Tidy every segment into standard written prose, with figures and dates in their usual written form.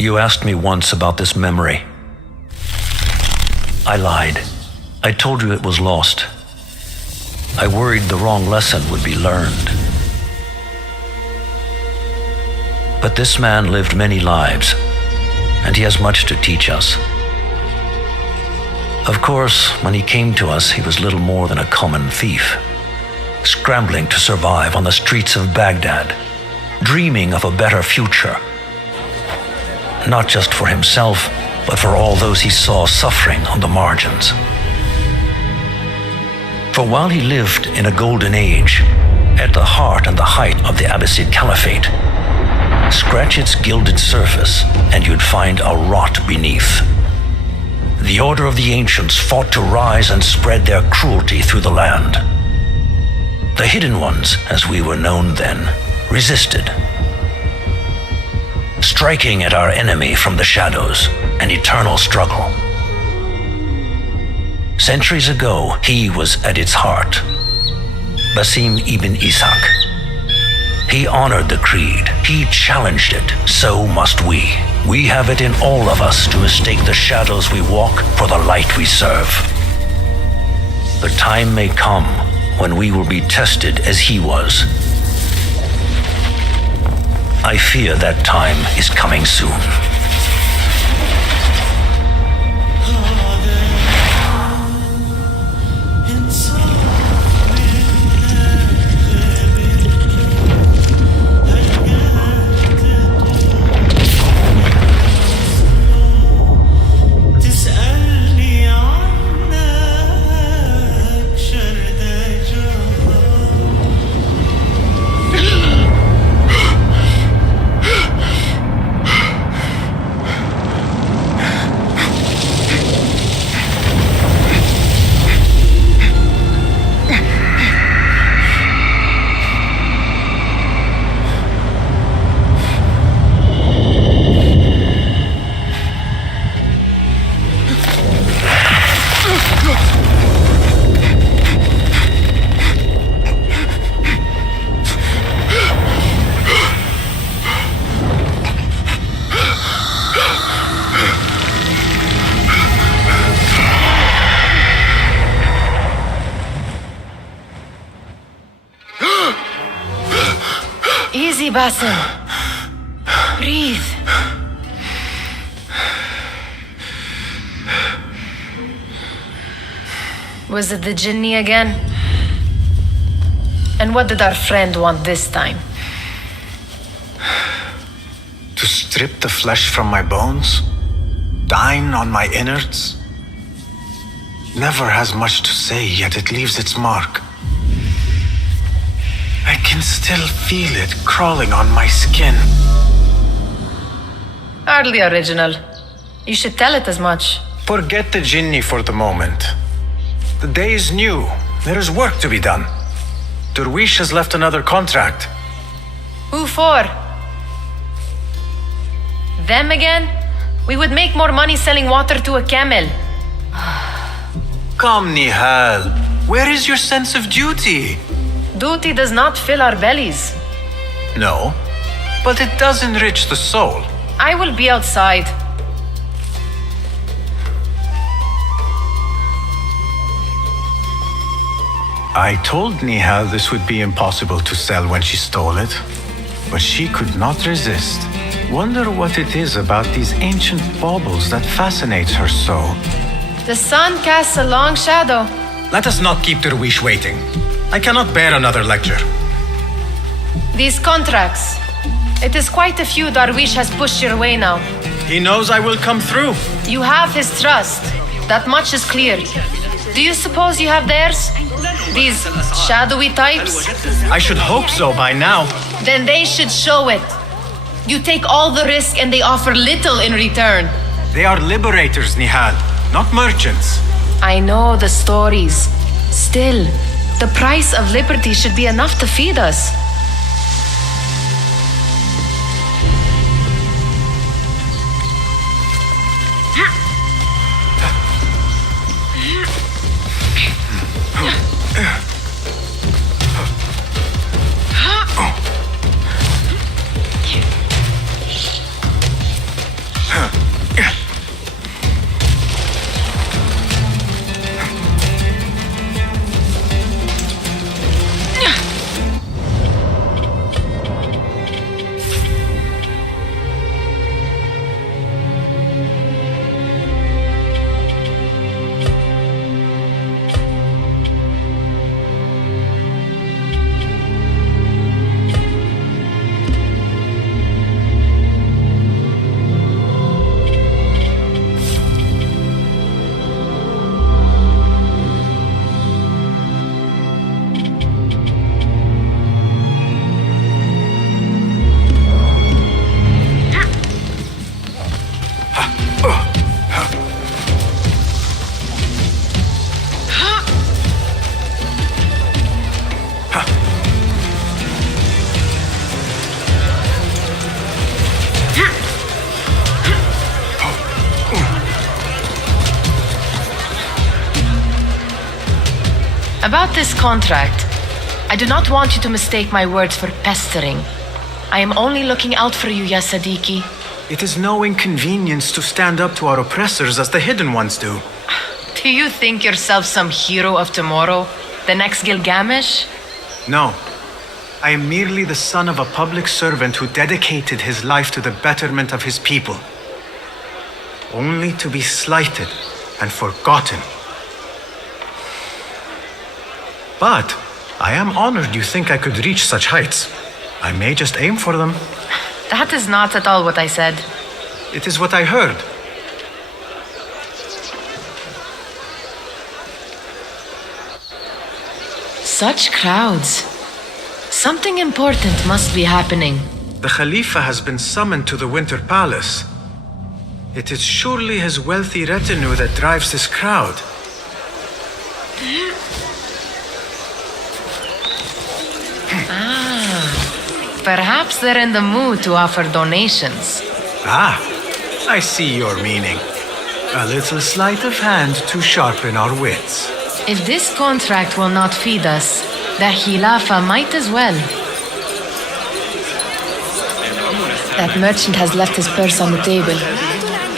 You asked me once about this memory. I lied. I told you it was lost. I worried the wrong lesson would be learned. But this man lived many lives, and he has much to teach us. Of course, when he came to us, he was little more than a common thief, scrambling to survive on the streets of Baghdad, dreaming of a better future. Not just for himself, but for all those he saw suffering on the margins. For while he lived in a golden age, at the heart and the height of the Abbasid Caliphate, scratch its gilded surface and you'd find a rot beneath. The Order of the Ancients fought to rise and spread their cruelty through the land. The Hidden Ones, as we were known then, resisted, striking at our enemy from the shadows, an eternal struggle. Centuries ago, he was at its heart, Basim ibn Ishaq. He honored the creed, he challenged it, so must we. We have it in all of us to mistake the shadows we walk for the light we serve. The time may come when we will be tested as he was. I fear that time is coming soon. Easy, Basim. Breathe. Was it the Jinni again? And what did our friend want this time? To strip the flesh from my bones? Dine on my innards? Never has much to say, yet it leaves its mark. I can still feel it crawling on my skin. Hardly original. You should tell it as much. Forget the Jinni for the moment. The day is new. There is work to be done. Derwish has left another contract. Who for? Them again? We would make more money selling water to a camel. Come, Nihal. Where is your sense of duty? Duty does not fill our bellies. No, but it does enrich the soul. I will be outside. I told Nihal this would be impossible to sell when she stole it, but she could not resist. Wonder what it is about these ancient baubles that fascinates her so. The sun casts a long shadow. Let us not keep Derwish waiting. I cannot bear another lecture. These contracts. It is quite a few Darwish has pushed your way now. He knows I will come through. You have his trust. That much is clear. Do you suppose you have theirs? These shadowy types? I should hope so by now. Then they should show it. You take all the risk and they offer little in return. They are liberators, Nihal, not merchants. I know the stories. Still, the price of liberty should be enough to feed us. About this contract, I do not want you to mistake my words for pestering. I am only looking out for you, ya Sadiki. It is no inconvenience to stand up to our oppressors as the hidden ones do. Do you think yourself some hero of tomorrow? The next Gilgamesh? No. I am merely the son of a public servant who dedicated his life to the betterment of his people. Only to be slighted and forgotten. But I am honored you think I could reach such heights. I may just aim for them. That is not at all what I said. It is what I heard. Such crowds. Something important must be happening. The Khalifa has been summoned to the Winter Palace. It is surely his wealthy retinue that drives this crowd. Perhaps they're in the mood to offer donations. Ah, I see your meaning. A little sleight of hand to sharpen our wits. If this contract will not feed us, the Khilafa might as well. That merchant has left his purse on the table.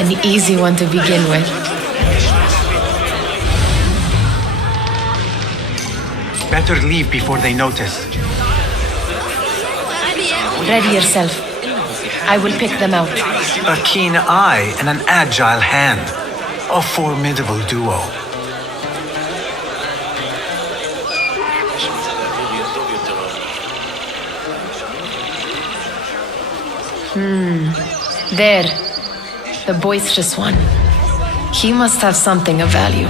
An easy one to begin with. Better leave before they notice. Ready yourself. I will pick them out. A keen eye and an agile hand. A formidable duo. There. The boisterous one. He must have something of value.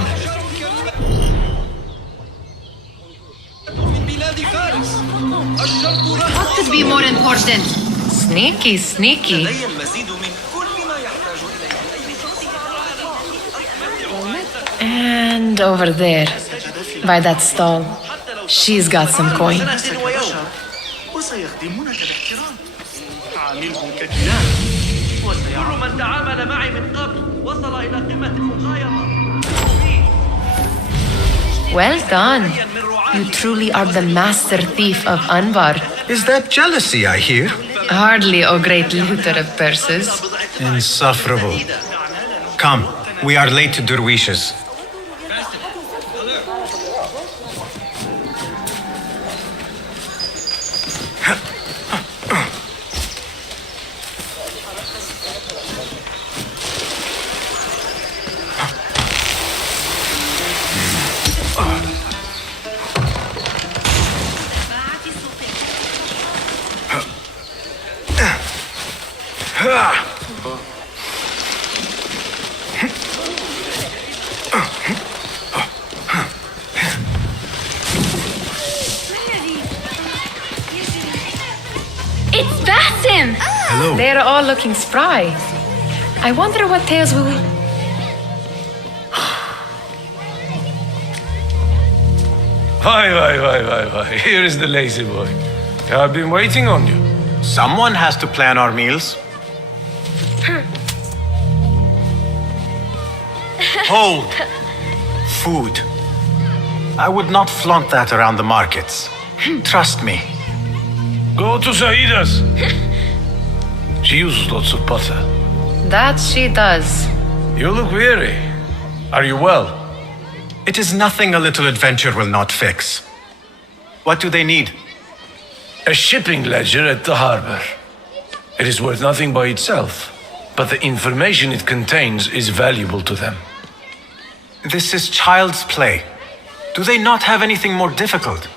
What could be more important? Sneaky, sneaky. And over there, by that stall, she's got some coin. كل من تعامل معي من قبل وصل إلى قمة المقايضة. Well done. You truly are the master thief of Anbar. Is that jealousy I hear? Hardly, O great looter of purses. Insufferable. Come, we are late to Derwishes. It's Basim! Hello. They're all looking spry. I wonder what tales we will... Why. Here is the lazy boy. I've been waiting on you. Someone has to plan our meals. Hold. Food. I would not flaunt that around the markets. Trust me. Go to Saida's. She uses lots of butter. That she does. You look weary. Are you well? It is nothing a little adventure will not fix. What do they need? A shipping ledger at the harbor. It is worth nothing by itself, but the information it contains is valuable to them. This is child's play. Do they not have anything more difficult?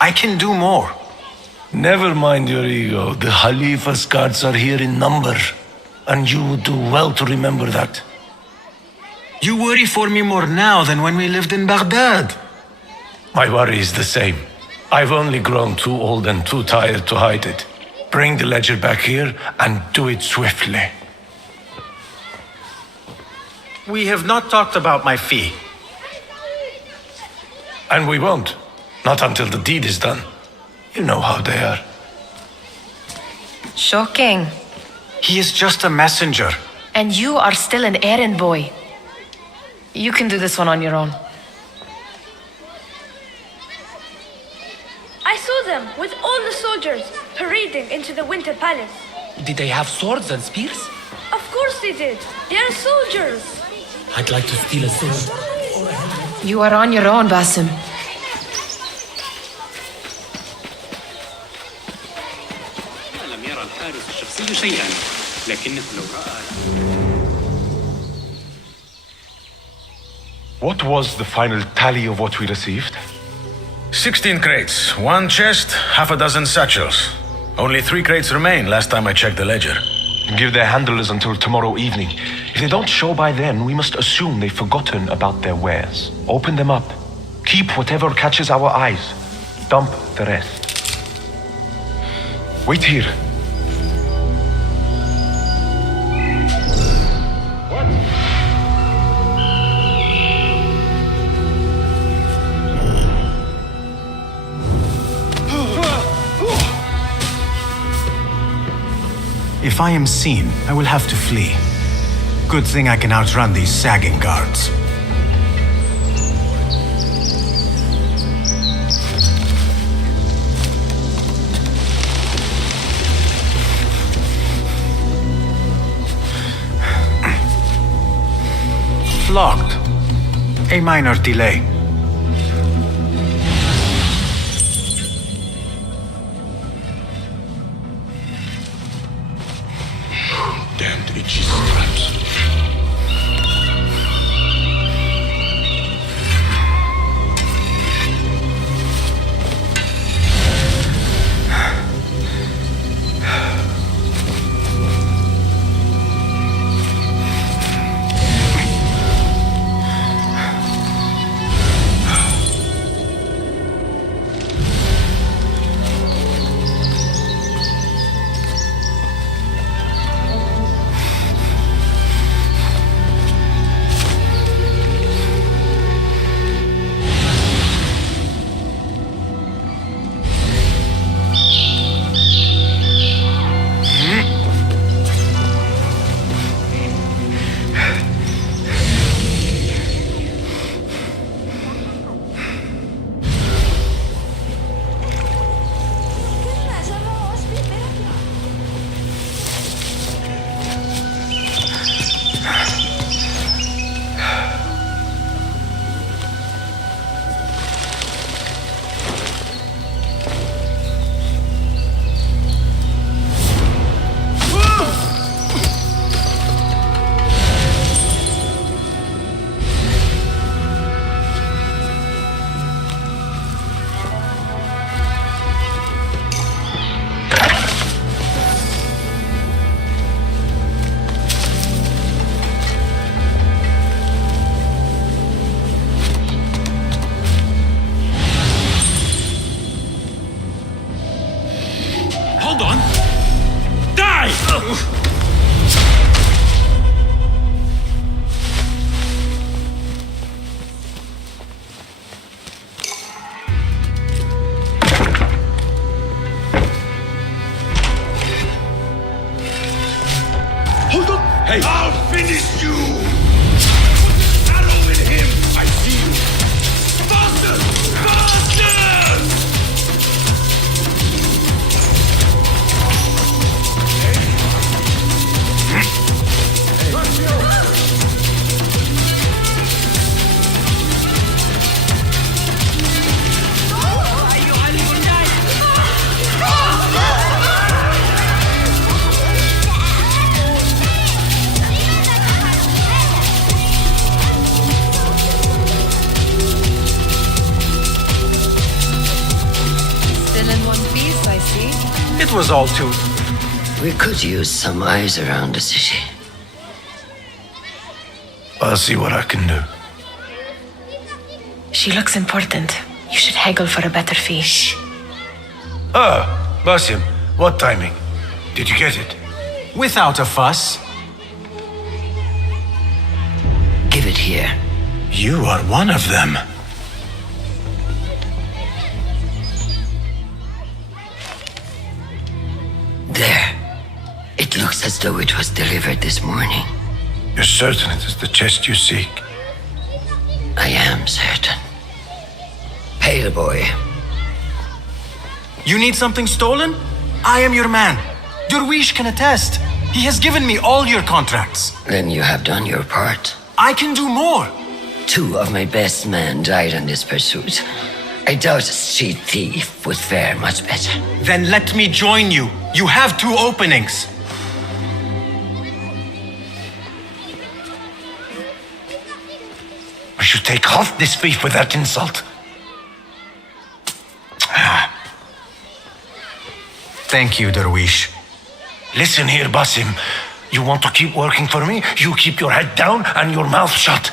I can do more. Never mind your ego. The Khalifa's guards are here in number, and you would do well to remember that. You worry for me more now than when we lived in Baghdad. My worry is the same. I've only grown too old and too tired to hide it. Bring the ledger back here and do it swiftly. We have not talked about my fee. And we won't. Not until the deed is done. You know how they are. Shocking. He is just a messenger. And you are still an errand boy. You can do this one on your own. them with all the soldiers parading into the Winter Palace. Did they have swords and spears? Of course they did. They are soldiers. I'd like to steal a sword. You are on your own, Basim. لم يرى الحارس الشخصي شيئا لكنه لو رأى What was the final tally of what we received? 16 crates, 1 chest, half a dozen satchels. Only 3 crates remain last time I checked the ledger. Give their handlers until tomorrow evening. If they don't show by then, we must assume they've forgotten about their wares. Open them up. Keep whatever catches our eyes. Dump the rest. Wait here. If I am seen, I will have to flee. Good thing I can outrun these sagging guards. Locked. A minor delay. Damned itchy straps. Hold on! Die! Hold on! Hey! I'll finish you! Put an arrow in him! I see you! Faster! Faster! Still in one piece, I see. It was all too... We could use some eyes around the city. I'll see what I can do. She looks important. You should haggle for a better fee. Ah, Basim, what timing? Did you get it? Without a fuss. Give it here. You are one of them. There. It looks as though it was delivered this morning. You're certain it is the chest you seek? I am certain. Pale boy. You need something stolen? I am your man. Derwish can attest. He has given me all your contracts. Then you have done your part. I can do more. 2 of my best men died in this pursuit. I doubt a street thief would fare much better. Then let me join you. You have 2 openings. I should take off this thief with that insult. Thank you, Derwish. Listen here, Basim. You want to keep working for me? You keep your head down and your mouth shut.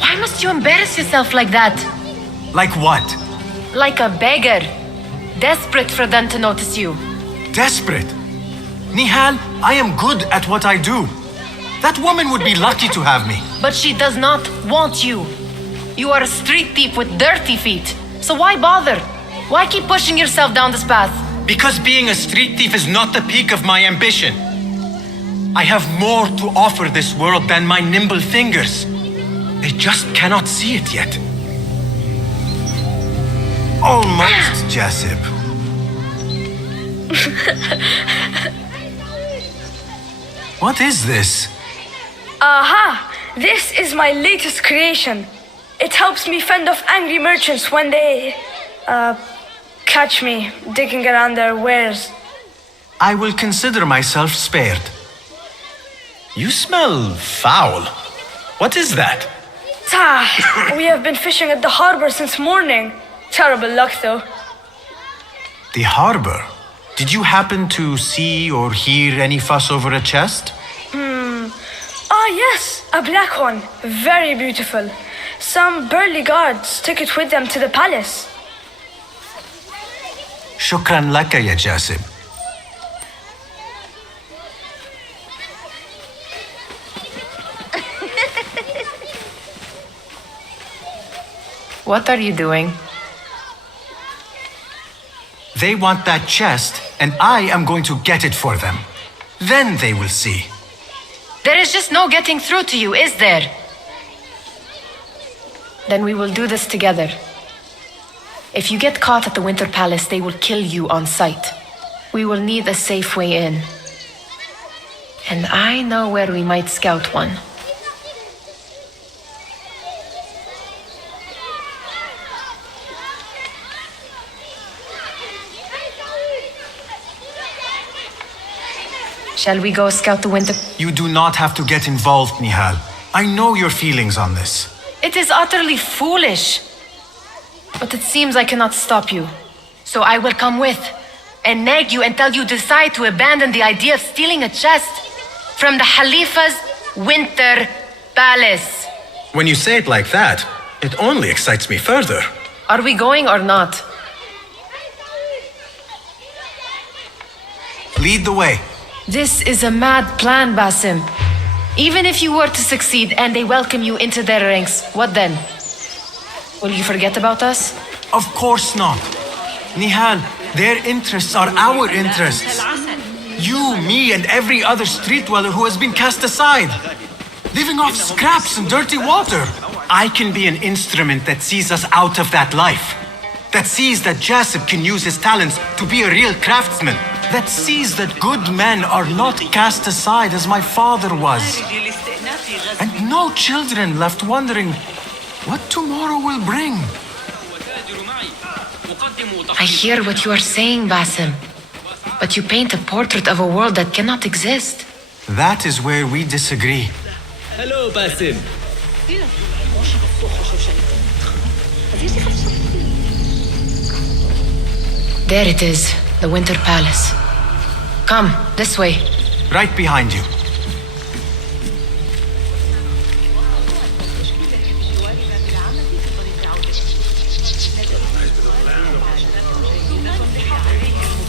Why must you embarrass yourself like that? Like what? Like a beggar. Desperate for them to notice you. Desperate? Nihal, I am good at what I do. That woman would be lucky to have me. But she does not want you. You are a street thief with dirty feet. So why bother? Why keep pushing yourself down this path? Because being a street thief is not the peak of my ambition. I have more to offer this world than my nimble fingers. They just cannot see it yet. Almost, Jasip. What is this? Aha! This is my latest creation. It helps me fend off angry merchants when they, catch me digging around their wares. I will consider myself spared. You smell foul. What is that? We have been fishing at the harbor since morning. Terrible luck, though. The harbor? Did you happen to see or hear any fuss over a chest? Ah, yes, a black one. Very beautiful. Some burly guards took it with them to the palace. Shukran laka, ya Jasib. What are you doing? They want that chest, and I am going to get it for them. Then they will see. There is just no getting through to you, is there? Then we will do this together. If you get caught at the Winter Palace, they will kill you on sight. We will need a safe way in. And I know where we might scout one. Shall we go scout the winter? You do not have to get involved, Nihal. I know your feelings on this. It is utterly foolish. But it seems I cannot stop you. So I will come with and nag you until you decide to abandon the idea of stealing a chest from the Khalifa's Winter Palace. When you say it like that, it only excites me further. Are we going or not? Lead the way. This is a mad plan, Basim. Even if you were to succeed and they welcome you into their ranks, what then? Will you forget about us? Of course not. Nihal, their interests are our interests. You, me, and every other street dweller who has been cast aside. Living off scraps and dirty water. I can be an instrument that sees us out of that life. That sees that Jasip can use his talents to be a real craftsman. That sees that good men are not cast aside as my father was. And no children left wondering what tomorrow will bring. I hear what you are saying, Basim. But you paint a portrait of a world that cannot exist. That is where we disagree. Hello, Basim. There it is, the Winter Palace. Come, this way. Right behind you.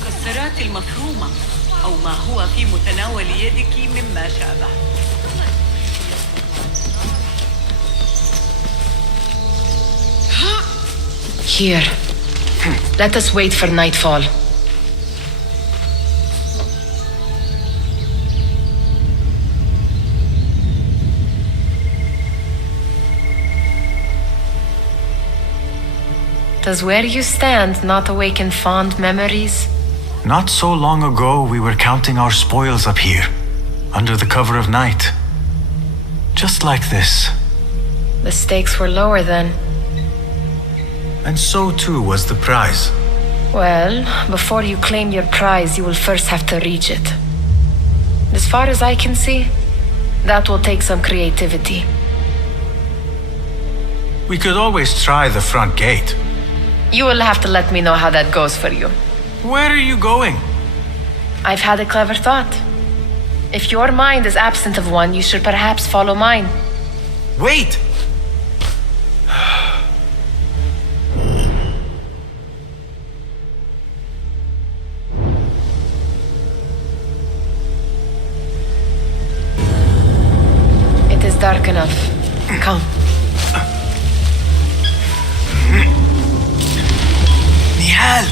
المكسرات المفرومة أو ما هو في متناول يدك مما شابه. Here. Let us wait for nightfall. Does where you stand not awaken fond memories? Not so long ago, we were counting our spoils up here, under the cover of night. Just like this. The stakes were lower then. And so too was the prize. Well, before you claim your prize, you will first have to reach it. As far as I can see, that will take some creativity. We could always try the front gate. You will have to let me know how that goes for you. Where are you going? I've had a clever thought. If your mind is absent of one, you should perhaps follow mine. Wait! It is dark enough. Come. Nihal!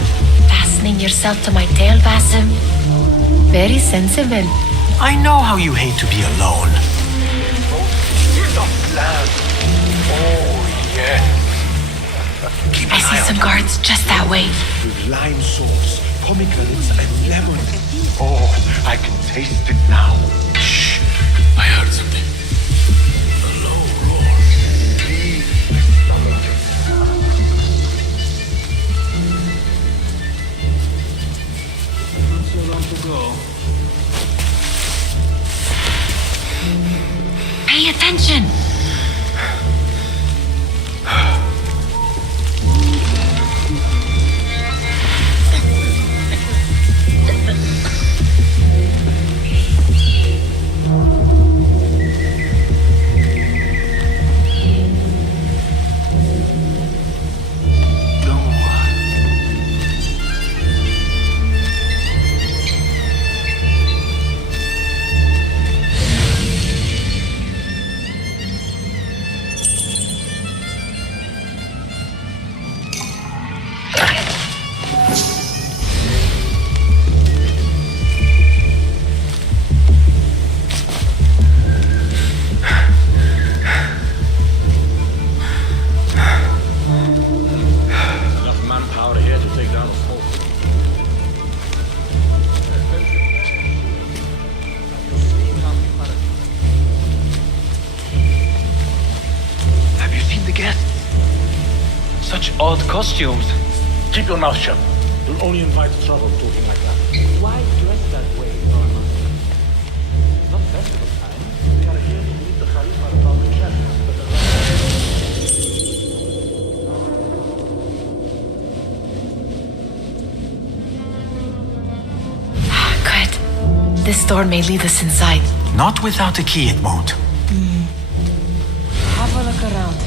Fastening yourself to my tail, Basim. Very sensible. I know how you hate to be alone. Oh, yeah. I see some guards just that way. With lime sauce, pomegranates, and lemons. Oh, I can taste it now. Shh! I heard something. A low roar. Leave my stomach. Not so long to go. Pay attention. Enough manpower here to take down a fort. Have you seen the guests? Such odd costumes. Keep your mouth shut. You'll only invite trouble talking like that. Why dress that way, Norman? It's not festival time. We are here to meet the Khalifa about the chest. But the Good. This door may lead us inside. Not without a key, it won't. Have a look around.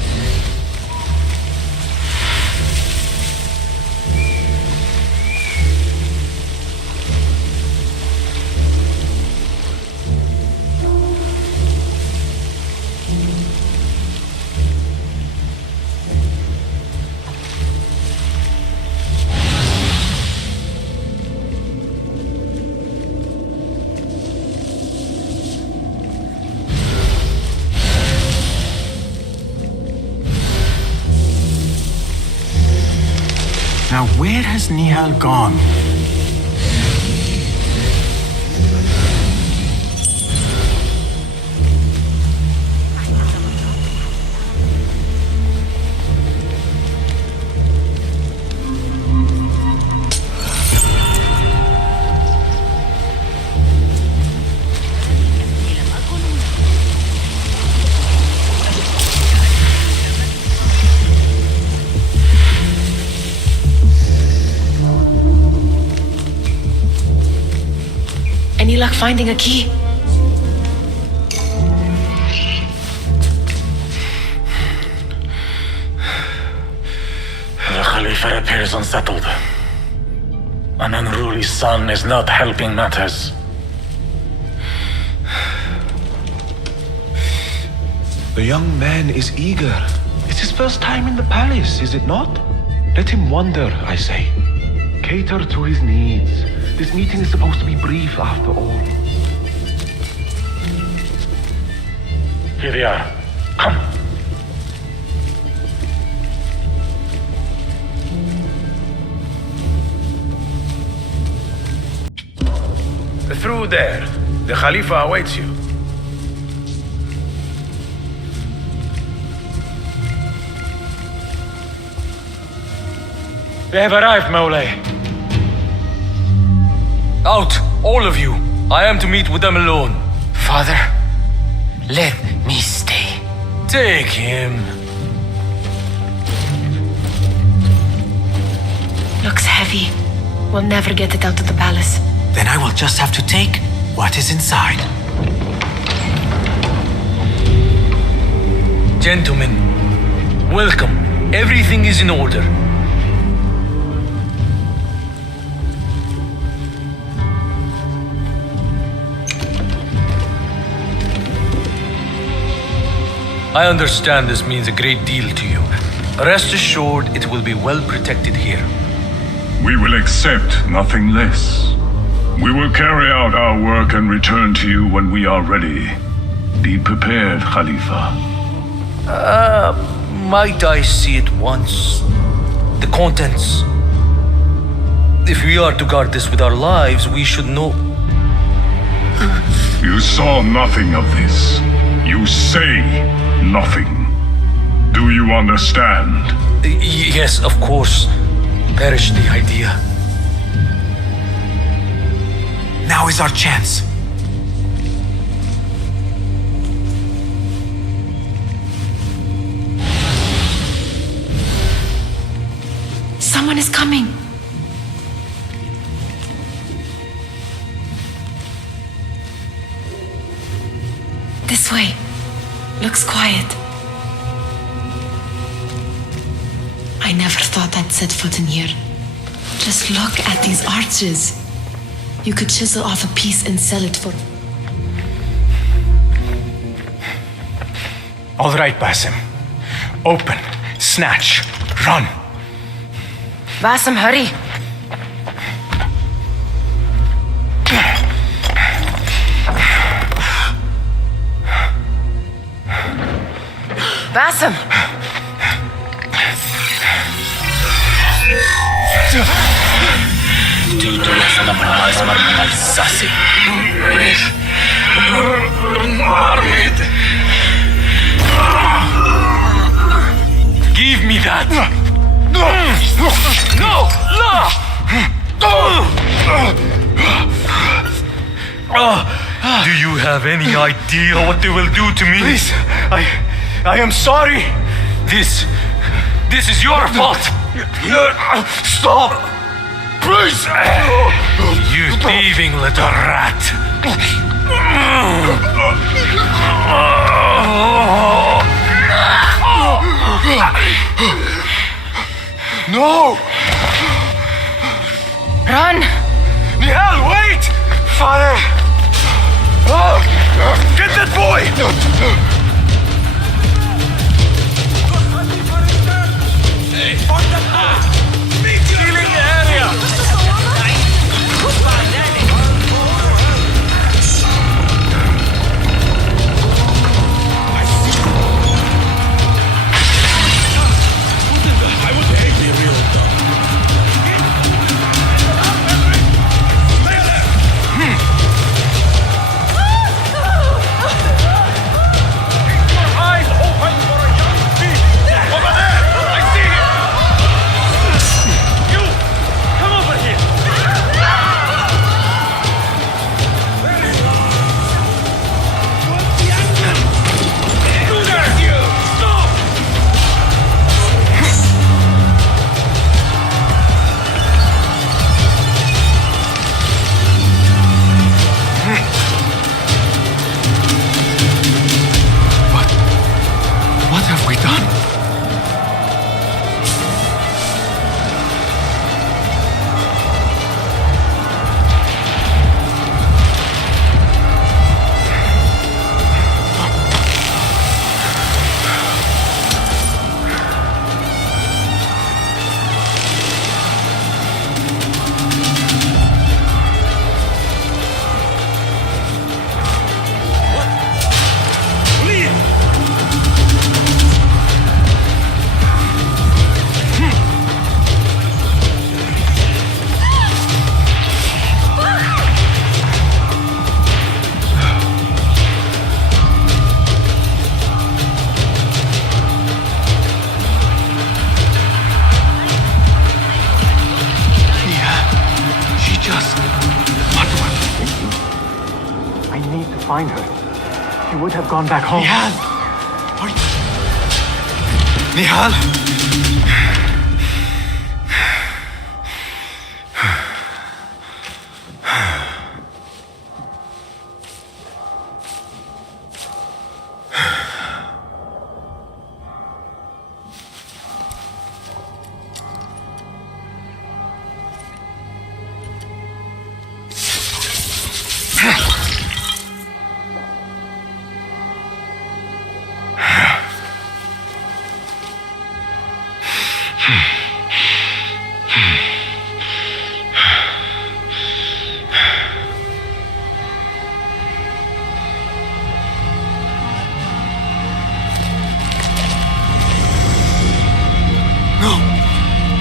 Now, where has Nihal gone? Any luck finding a key? The Khalifa appears unsettled. An unruly son is not helping matters. The young man is eager. It's his first time in the palace, is it not? Let him wander, I say. Cater to his needs. This meeting is supposed to be brief after all. Here they are. Come. You there. The Khalifa awaits you. They have arrived, Mawlay. Out, all of you. I am to meet with them alone. Father, let me stay. Take him. Looks heavy. We'll never get it out of the palace. Then I will just have to take what is inside. Gentlemen, welcome. Everything is in order. I understand this means a great deal to you. Rest assured, it will be well protected here. We will accept nothing less. We will carry out our work and return to you when we are ready. Be prepared, Khalifa. Might I see it once? The contents. If we are to guard this with our lives, we should know. You saw nothing of this. You say nothing. Do you understand? Yes, of course. Perish the idea. Now is our chance. Someone is coming. This way. Looks quiet. I never thought I'd set foot in here. Just look at these arches. You could chisel off a piece and sell it for... All right, Basim. Open, snatch, run. Basim, hurry. Basim! Give me that! No! Do you have any idea what they will do to me? Please, I am sorry. This is your fault. Stop! Please! You thieving little rat. No! Run! Nihal, wait! Father! Get that boy! Stealing the area! find her, he would have gone back home. Nihal! Nihal!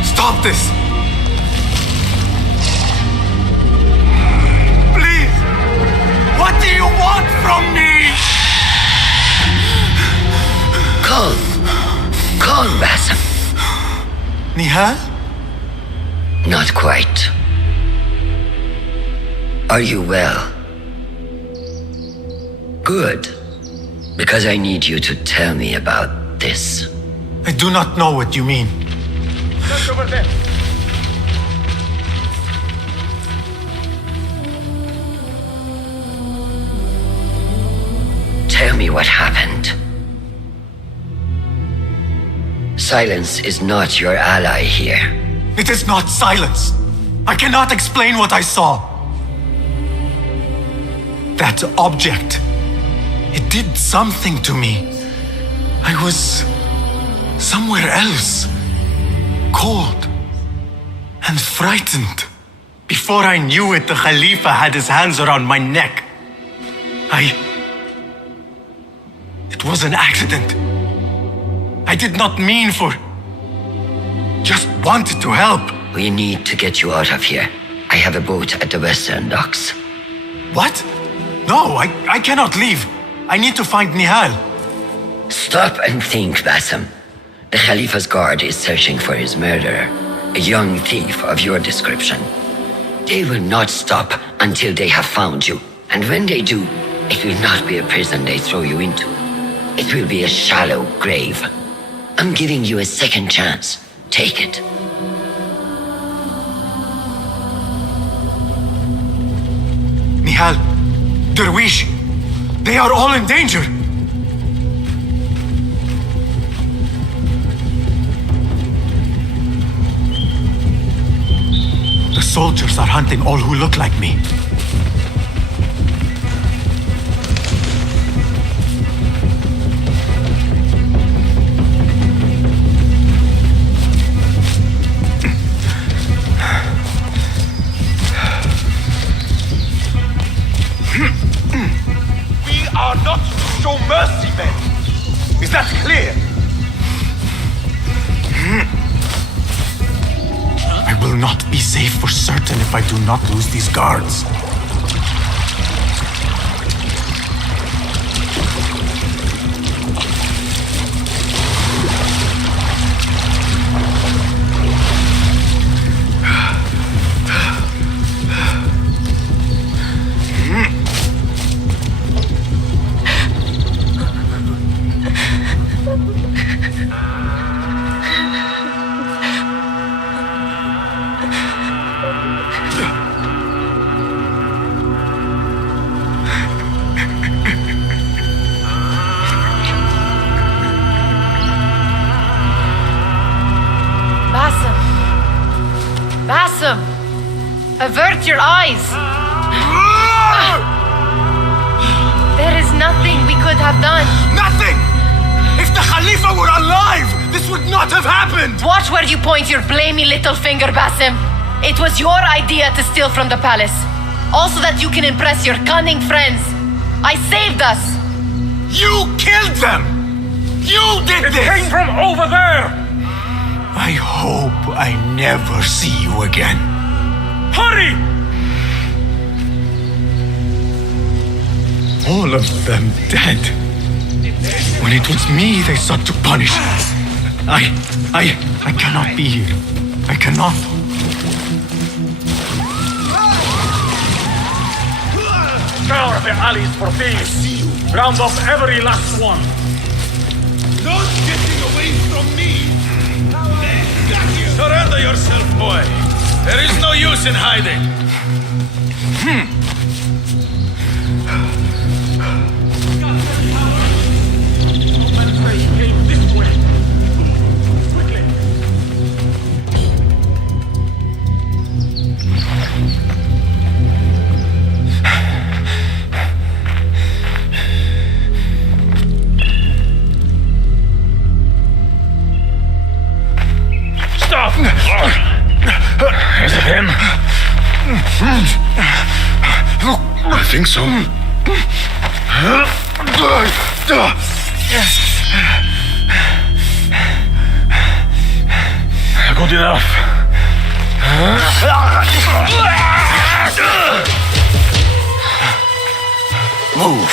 Stop this! Please! What do you want from me? Calm. Calm, Basim. Nihal? Not quite. Are you well? Good. Because I need you to tell me about this. I do not know what you mean. Just over there. Tell me what happened. Silence is not your ally here. It is not silence. I cannot explain what I saw. That object, it did something to me. I was somewhere else. Cold and frightened. Before I knew it, the Khalifa had his hands around my neck. It was an accident. I did not mean for... Just wanted to help. We need to get you out of here. I have a boat at the western docks. What? No, I cannot leave. I need to find Nihal. Stop and think, Basim. The Khalifa's guard is searching for his murderer, a young thief of your description. They will not stop until they have found you. And when they do, it will not be a prison they throw you into. It will be a shallow grave. I'm giving you a second chance. Take it. Nihal, Derwish, they are all in danger. The soldiers are hunting all who look like me. We are not to show mercy, men. Is that clear? I will not be safe for certain if I do not lose these guards. Basim! Avert your eyes! There is nothing we could have done. Nothing! If the Khalifa were alive, this would not have happened! Watch where you point your blamey little finger, Basim. It was your idea to steal from the palace. Also that you can impress your cunning friends. I saved us! You killed them! You did this! It came from over there! I hope I never see you again. Hurry! All of them dead. When it was me they sought to punish. I cannot be here. I cannot. scour the alleys for thieves. Round up every last one. Not getting away from me! Got you! Surrender yourself, boy. There is no use in hiding. Came this way. Quickly. Stop! Is it him? I think so. Good enough. Move.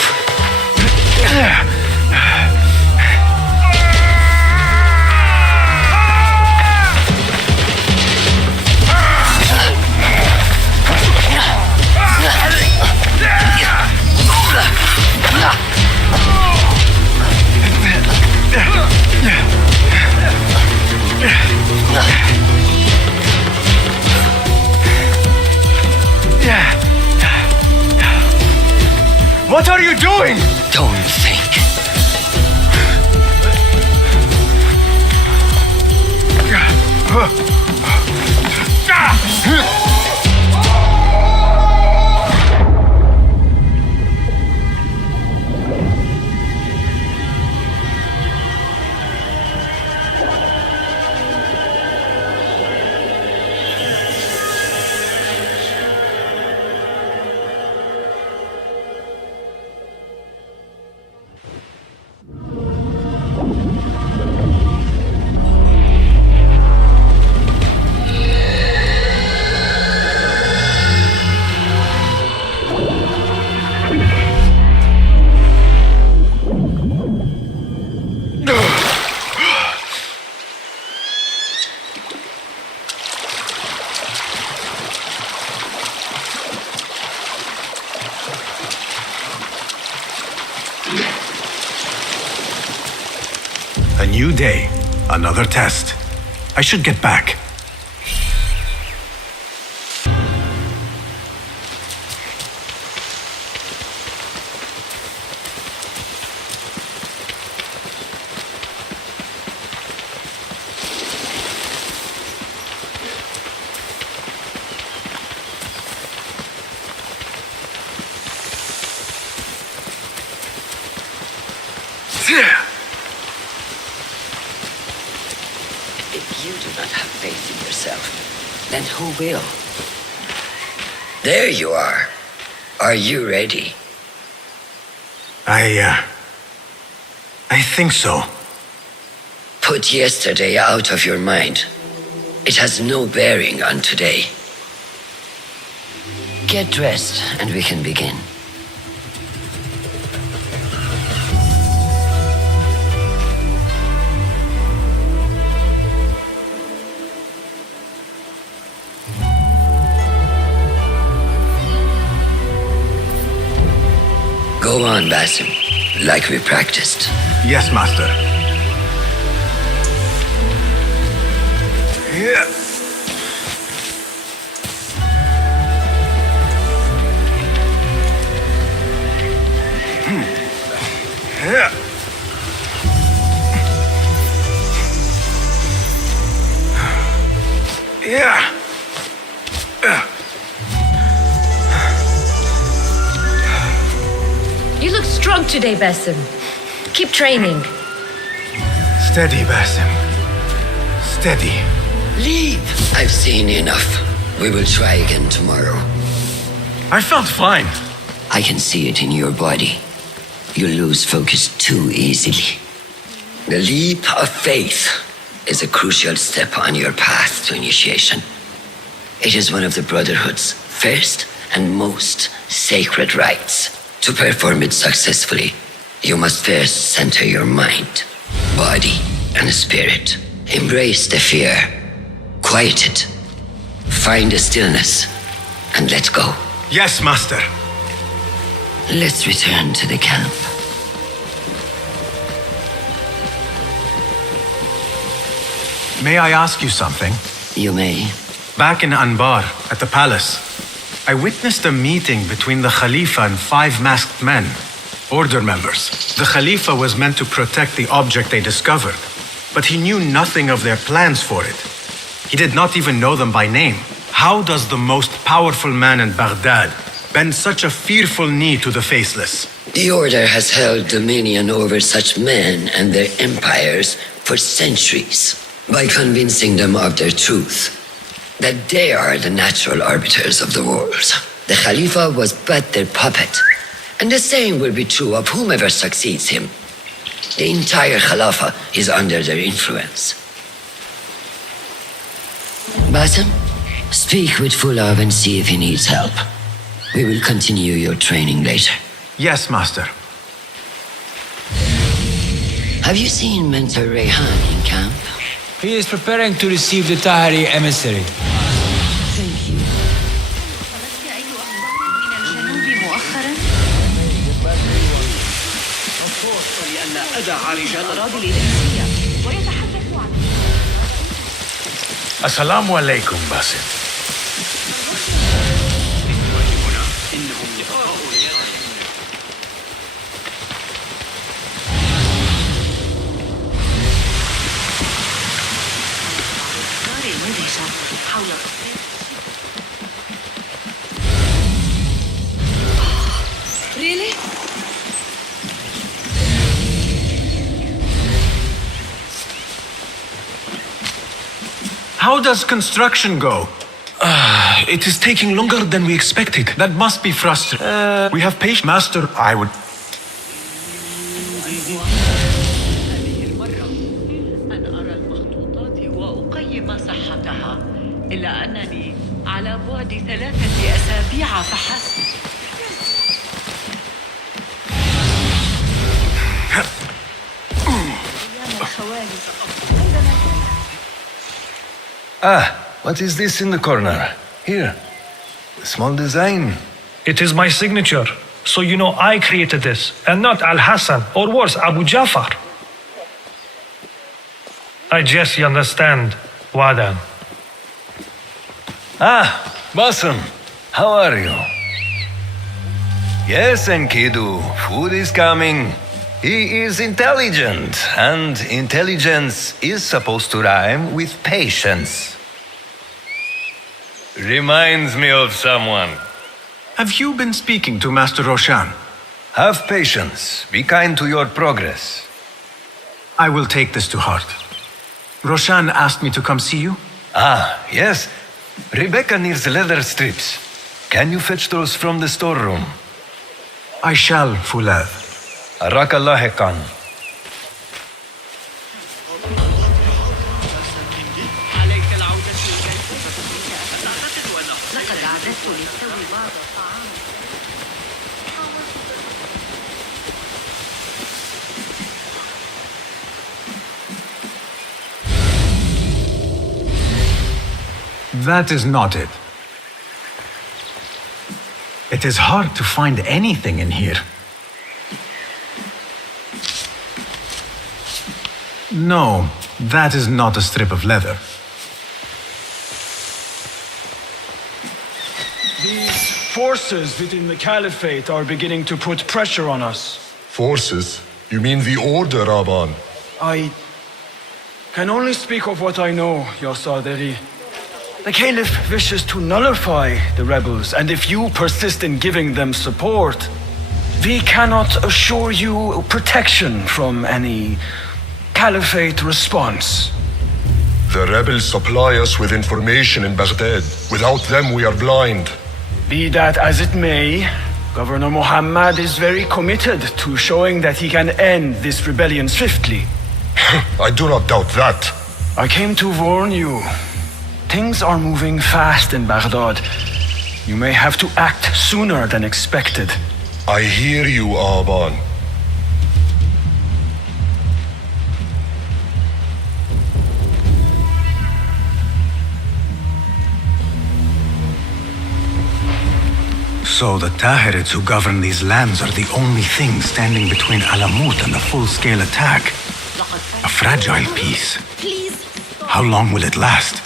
What are you doing? Don't think. A new day, another test. I should get back. If you do not have faith in yourself, then who will? There you are. Are you ready? I think so. Put yesterday out of your mind. It has no bearing on today. Get dressed and we can begin. Go on, Basim, like we practiced. Yes, Master. Yeah. Yeah. Yeah. You look strong today, Basim. Keep training. Steady, Basim. Steady. Leave. I've seen enough. We will try again tomorrow. I felt fine. I can see it in your body. You lose focus too easily. The leap of faith is a crucial step on your path to initiation. It is one of the Brotherhood's first and most sacred rites. To perform it successfully, you must first center your mind, body, and spirit. Embrace the fear. Quiet it. Find a stillness and let go. Yes, Master. Let's return to the camp. May I ask you something? You may. Back in Anbar, at the palace, I witnessed a meeting between the Khalifa and 5 masked men, order members. The Khalifa was meant to protect the object they discovered, but he knew nothing of their plans for it. He did not even know them by name. How does the most powerful man in Baghdad bend such a fearful knee to the faceless? The Order has held dominion over such men and their empires for centuries by convincing them of their truth, that they are the natural arbiters of the world. The Khalifa was but their puppet, and the same will be true of whomever succeeds him. The entire Khalifa is under their influence. Basim, speak with Fulav and see if he needs help. We will continue your training later. Yes, Master. Have you seen Mentor Rayhan in camp? He is preparing to receive the Tahiri emissary. Thank you. Assalamu alaikum, Basim. Really? How does construction go? It is taking longer than we expected. That must be frustrating. We have patience, Master. I would. إلا أنني على بعد 3 أسابيع فحسب. What is this in the corner? Here. A small design. It is my signature. So you know I created this, and not Al-Hassan, or worse, Abu Jafar. I guess you understand, Wadan. Basim. How are you? Yes, Enkidu. Food is coming. He is intelligent, and intelligence is supposed to rhyme with patience. Reminds me of someone. Have you been speaking to Master Roshan? Have patience. Be kind to your progress. I will take this to heart. Roshan asked me to come see you? Yes. Rebecca needs leather strips. Can you fetch those from the storeroom? I shall, Fulav. Arakallah Khan. That is not it. It is hard to find anything in here. No, that is not a strip of leather. These forces within the Caliphate are beginning to put pressure on us. Forces? You mean the Order, Aban? I can only speak of what I know, Ya Saderi. The Caliph wishes to nullify the rebels, and if you persist in giving them support, we cannot assure you protection from any Caliphate response. The rebels supply us with information in Baghdad. Without them, we are blind. Be that as it may, Governor Muhammad is very committed to showing that he can end this rebellion swiftly. I do not doubt that. I came to warn you. Things are moving fast in Baghdad. You may have to act sooner than expected. I hear you, Aban. So the Tahirids who govern these lands are the only thing standing between Alamut and a full-scale attack. A fragile peace. How long will it last?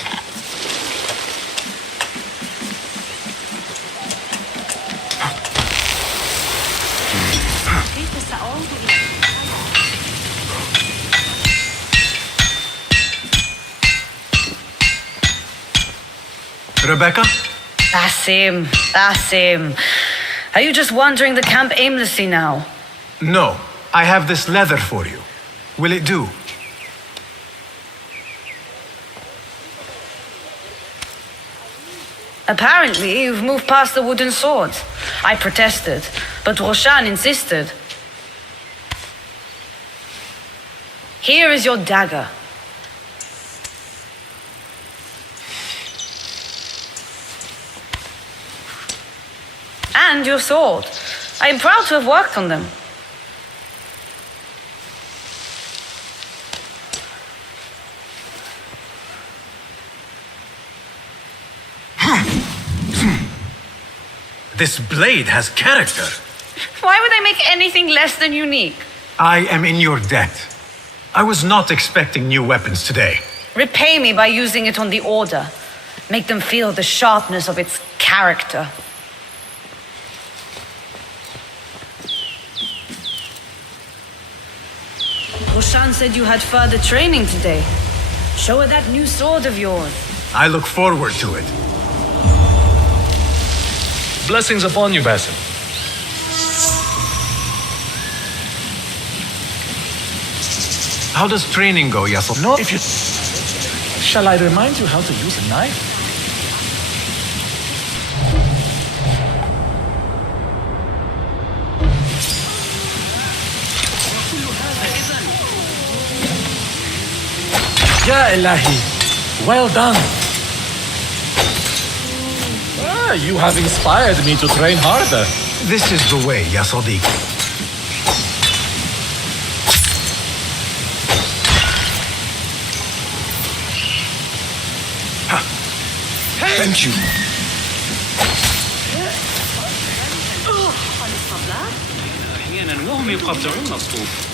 Rebecca? Basim. Are you just wandering the camp aimlessly now? No. I have this leather for you. Will it do? Apparently, you've moved past the wooden swords. I protested, but Roshan insisted. Here is your dagger. And your sword. I am proud to have worked on them. This blade has character. Why would I make anything less than unique? I am in your debt. I was not expecting new weapons today. Repay me by using it on the Order. Make them feel the sharpness of its character. Roshan said you had further training today. Show her that new sword of yours. I look forward to it. Blessings upon you, Basim. How does training go, Yassel? No, if you... Shall I remind you how to use a knife? Ya Ilahi, well done. You have inspired me to train harder. This is the way, Ya Sadiq. Thank you. أحيانا وهم يقطعون الصوف.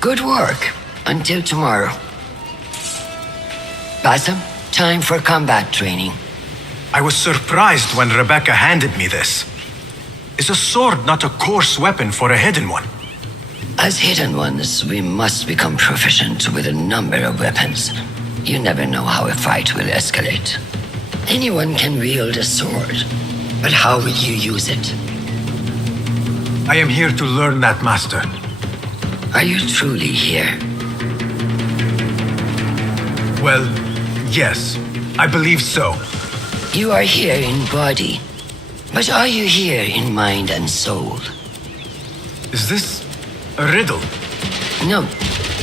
Good work. Until tomorrow. Basim, time for combat training. I was surprised when Rebecca handed me this. Is a sword not a coarse weapon for a hidden one? As hidden ones, we must become proficient with a number of weapons. You never know how a fight will escalate. Anyone can wield a sword, but how will you use it? I am here to learn that, Master. Are you truly here? Well, yes. I believe so. You are here in body, but are you here in mind and soul? Is this a riddle? No,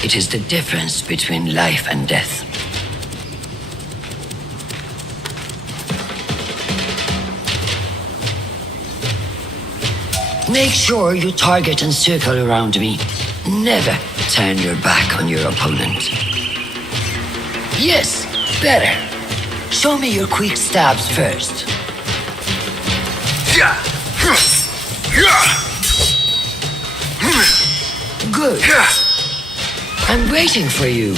it is the difference between life and death. Make sure you target and circle around me. Never turn your back on your opponent. Yes, better. Show me your quick stabs first. Good. I'm waiting for you.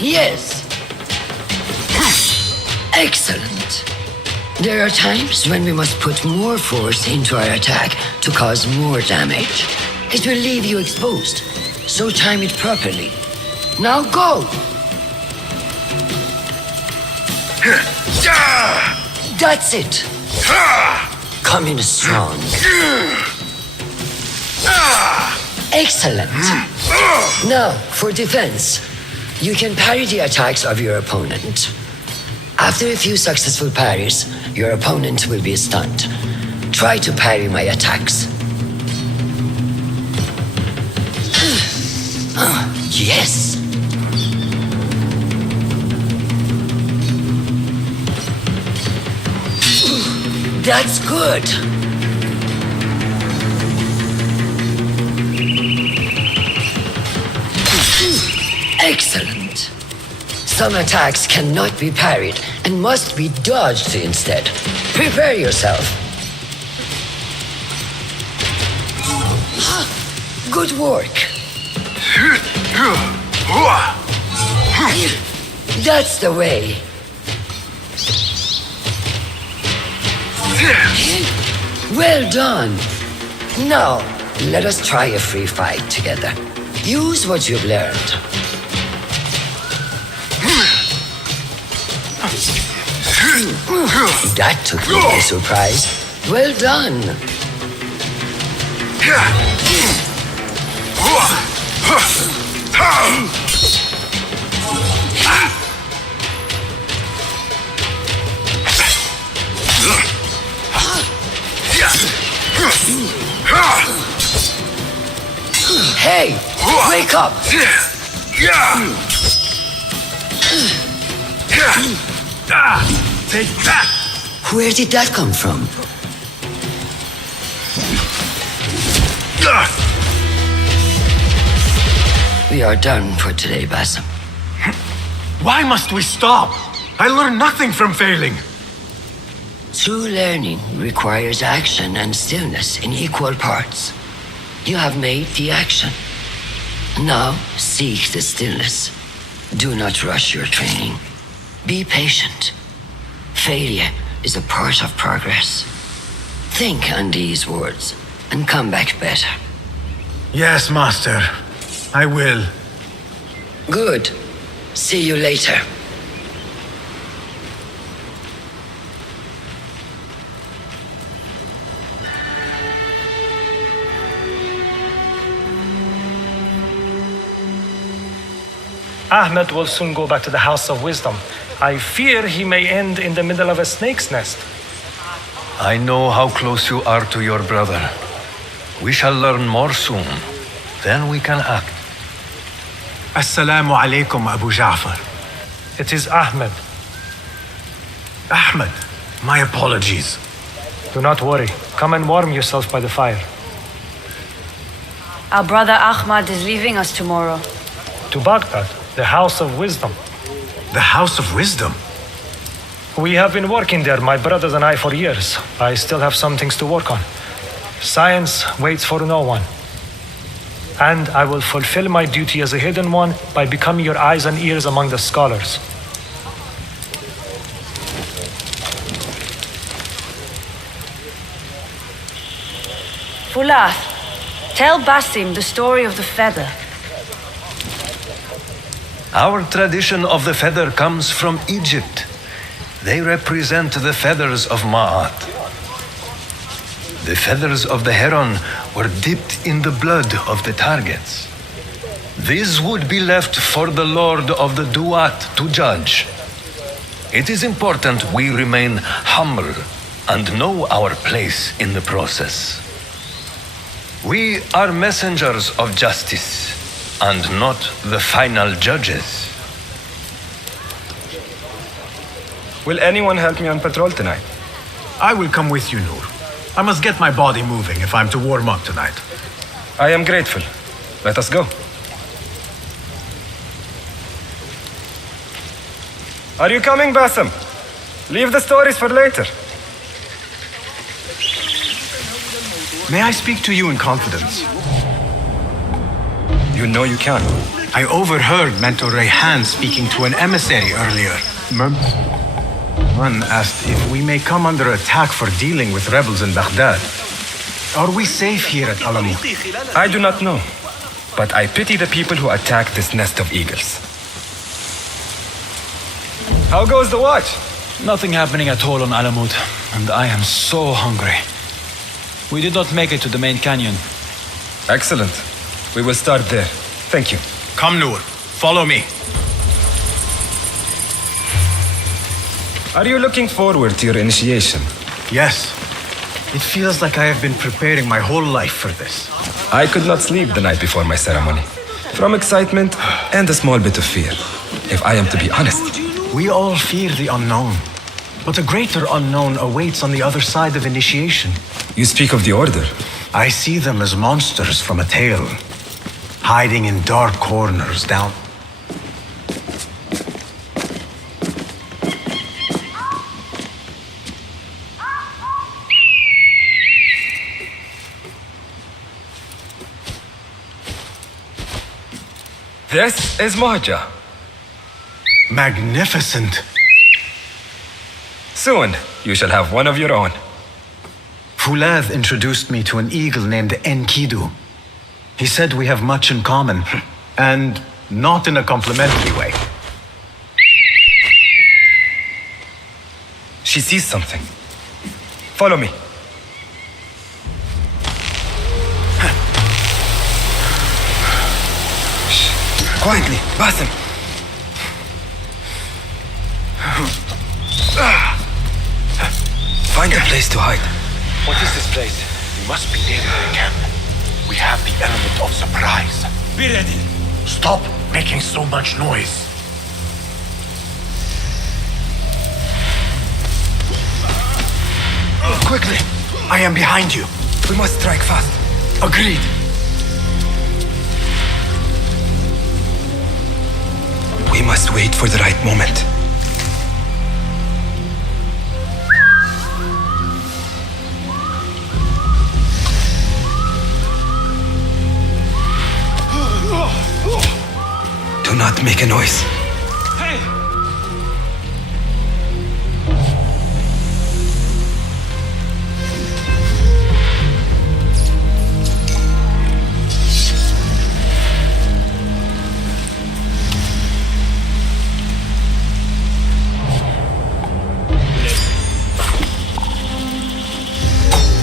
Yes. Excellent. There are times when we must put more force into our attack to cause more damage. It will leave you exposed. so time it properly. Now go! That's it! Come in strong. Excellent! Now, for defense. You can parry the attacks of your opponent. After a few successful parries, your opponent will be stunned. Try to parry my attacks. Yes! That's good! Excellent! Some attacks cannot be parried and must be dodged instead. Prepare yourself. Good work. That's the way. Well done. Now, let us try a free fight together. Use what you've learned. That took me by surprise. Well done. Hey, wake up! Take that! Where did that come from? We are done for today, Basim. Why must we stop? I learned nothing from failing. True learning requires action and stillness in equal parts. You have made the action. Now seek the stillness. Do not rush your training. Be patient. Failure is a part of progress. Think on these words and come back better. Yes, Master. I will. Good. See you later. Ahmed will soon go back to the House of Wisdom. I fear he may end in the middle of a snake's nest. I know how close you are to your brother. We shall learn more soon. Then we can act. Assalamu alaikum, Abu Ja'far. It is Ahmed. Ahmed, my apologies. Do not worry. Come and warm yourself by the fire. Our brother Ahmad is leaving us tomorrow. To Baghdad, the House of Wisdom. The House of Wisdom? We have been working there, my brothers and I, for years. I still have some things to work on. Science waits for no one. And I will fulfill my duty as a hidden one by becoming your eyes and ears among the scholars. Fulath, tell Basim the story of the feather. Our tradition of the feather comes from Egypt. They represent the feathers of Ma'at. The feathers of the heron were dipped in the blood of the targets. These would be left for the Lord of the Duat to judge. It is important we remain humble and know our place in the process. We are messengers of justice and not the final judges. Will anyone help me on patrol tonight? I will come with you, Noor. I must get my body moving if I'm to warm up tonight. I am grateful. Let us go. Are you coming, Basim? Leave the stories for later. May I speak to you in confidence? You know you can. I overheard Mentor Rayhan speaking to an emissary earlier. One asked if we may come under attack for dealing with rebels in Baghdad. Are we safe here at Alamut? I do not know. But I pity the people who attack this nest of eagles. How goes the watch? Nothing happening at all on Alamut, and I am so hungry. We did not make it to the main canyon. Excellent. We will start there. Thank you. Come, Noor. Follow me. Are you looking forward to your initiation? Yes. It feels like I have been preparing my whole life for this. I could not sleep the night before my ceremony. From excitement and a small bit of fear. If I am to be honest. We all fear the unknown. But a greater unknown awaits on the other side of initiation. You speak of the Order. I see them as monsters from a tale, hiding in dark corners down. This is Mahja. Magnificent. Soon, you shall have one of your own. Fulad introduced me to an eagle named Enkidu. He said we have much in common, and not in a complimentary way. She sees something. Follow me. Shh. Quietly, Basim. Find a place to hide. What is this place? We must be near the camp. We have the element of surprise. Be ready. Stop making so much noise. Quickly! I am behind you. We must strike fast. Agreed. We must wait for the right moment. Do not make a noise. Hey!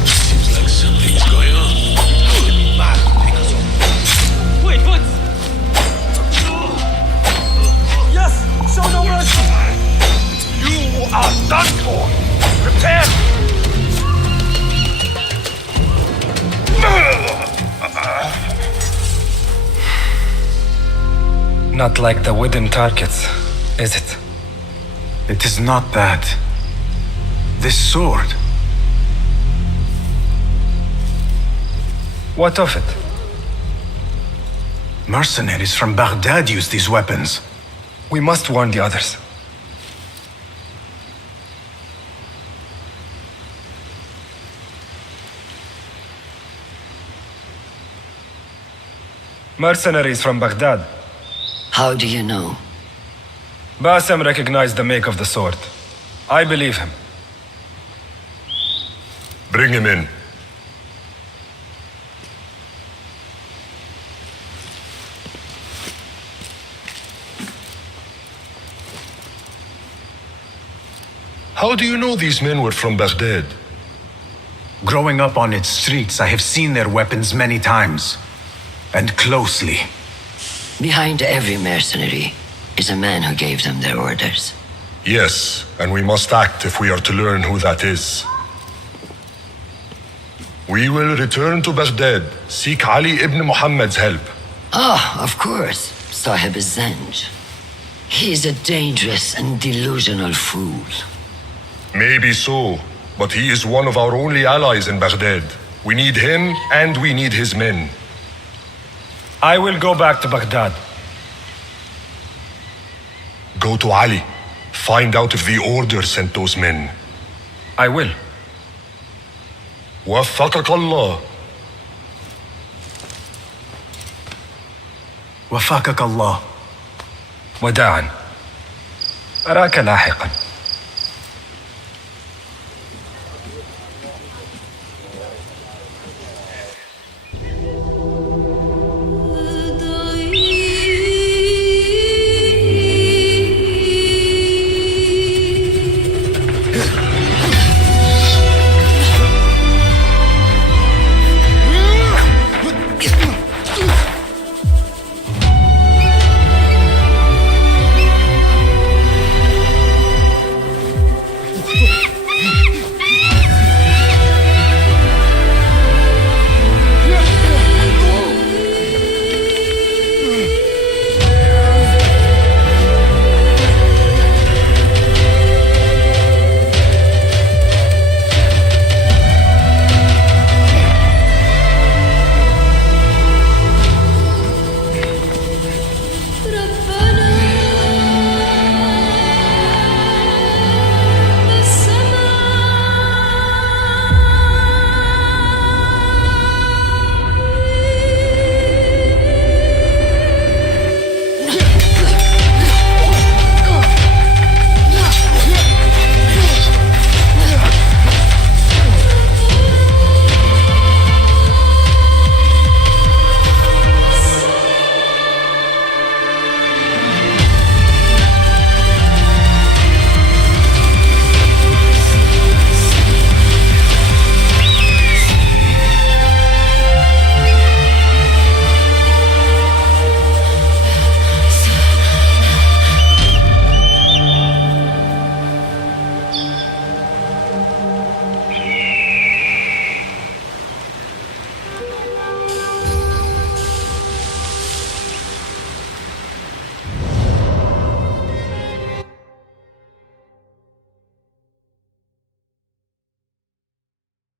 Seems like something's going on. Wait, what? Yes! Show no mercy! You are done for! Prepare! Not like the wooden targets, is it? It is not that. This sword. What of it? Mercenaries from Baghdad use these weapons. We must warn the others. Mercenaries from Baghdad. How do you know? Basim recognized the make of the sword. I believe him. Bring him in. How do you know these men were from Baghdad? Growing up on its streets, I have seen their weapons many times. And closely. Behind every mercenary is a man who gave them their orders. Yes, and we must act if we are to learn who that is. We will return to Baghdad, seek Ali ibn Muhammad's help. Ah, of course, Sahib Zanj. He's a dangerous and delusional fool. Maybe so, but he is one of our only allies in Baghdad. We need him and we need his men. I will go back to Baghdad. Go to Ali. Find out if the order sent those men. I will. وفقك الله. وفقك الله. وداعا. أراك لاحقا.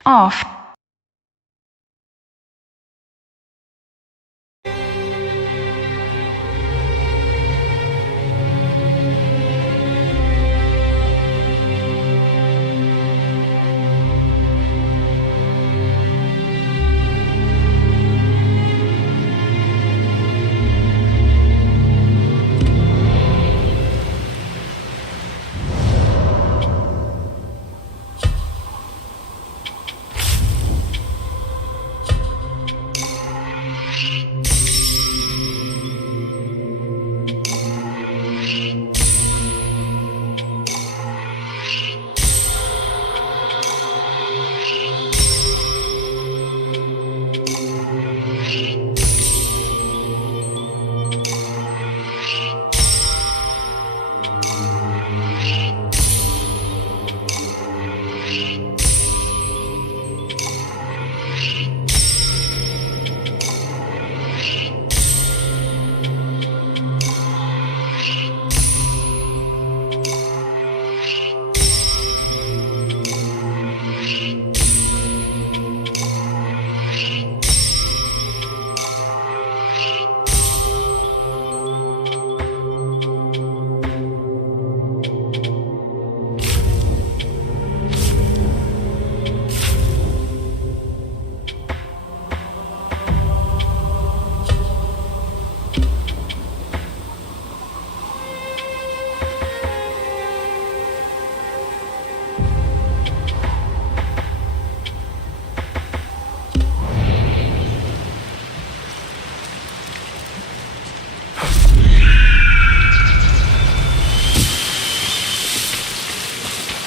Off.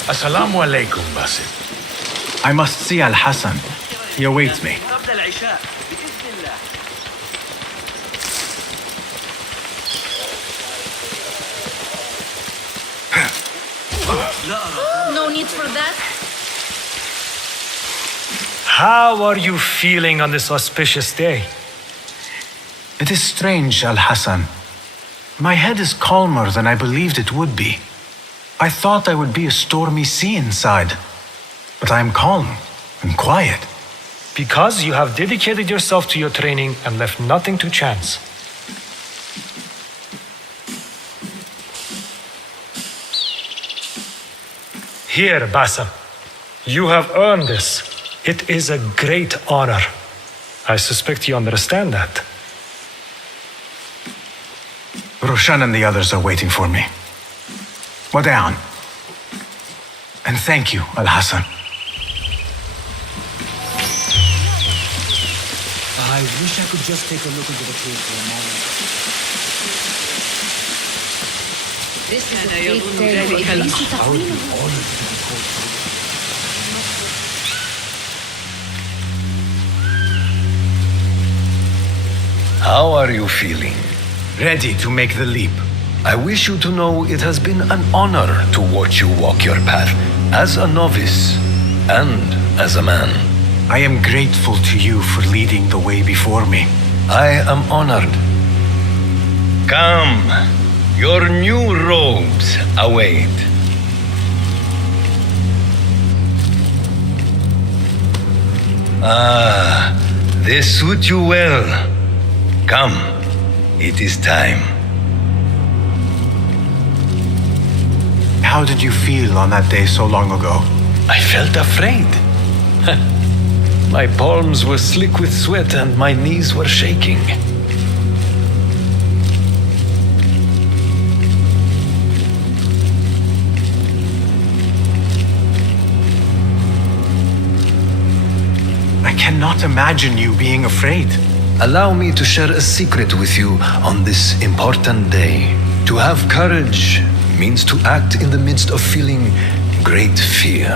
Assalamu alaikum, Basim. I must see Al Hassan. He awaits me. قبل العشاء بإذن الله. No need for that. How are you feeling on this auspicious day? It is strange, Al Hassan. My head is calmer than I believed it would be. I thought there would be a stormy sea inside, but I am calm and quiet. Because you have dedicated yourself to your training and left nothing to chance. Here, Basim. You have earned this. It is a great honor. I suspect you understand that. Roshan and the others are waiting for me. Wadayan. And thank you, Al Hassan. I wish I could just take a look into the cave for a moment. This is a أنا big يظن day. ذلك At least الأمر. تقويمه. How are you feeling? Ready to make the leap. I wish you to know it has been an honor to watch you walk your path as a novice and as a man. I am grateful to you for leading the way before me. I am honored. Come, your new robes await. Ah, they suit you well. Come, it is time. How did you feel on that day so long ago? I felt afraid. My palms were slick with sweat and my knees were shaking. I cannot imagine you being afraid. Allow me to share a secret with you on this important day. To have courage means to act in the midst of feeling great fear.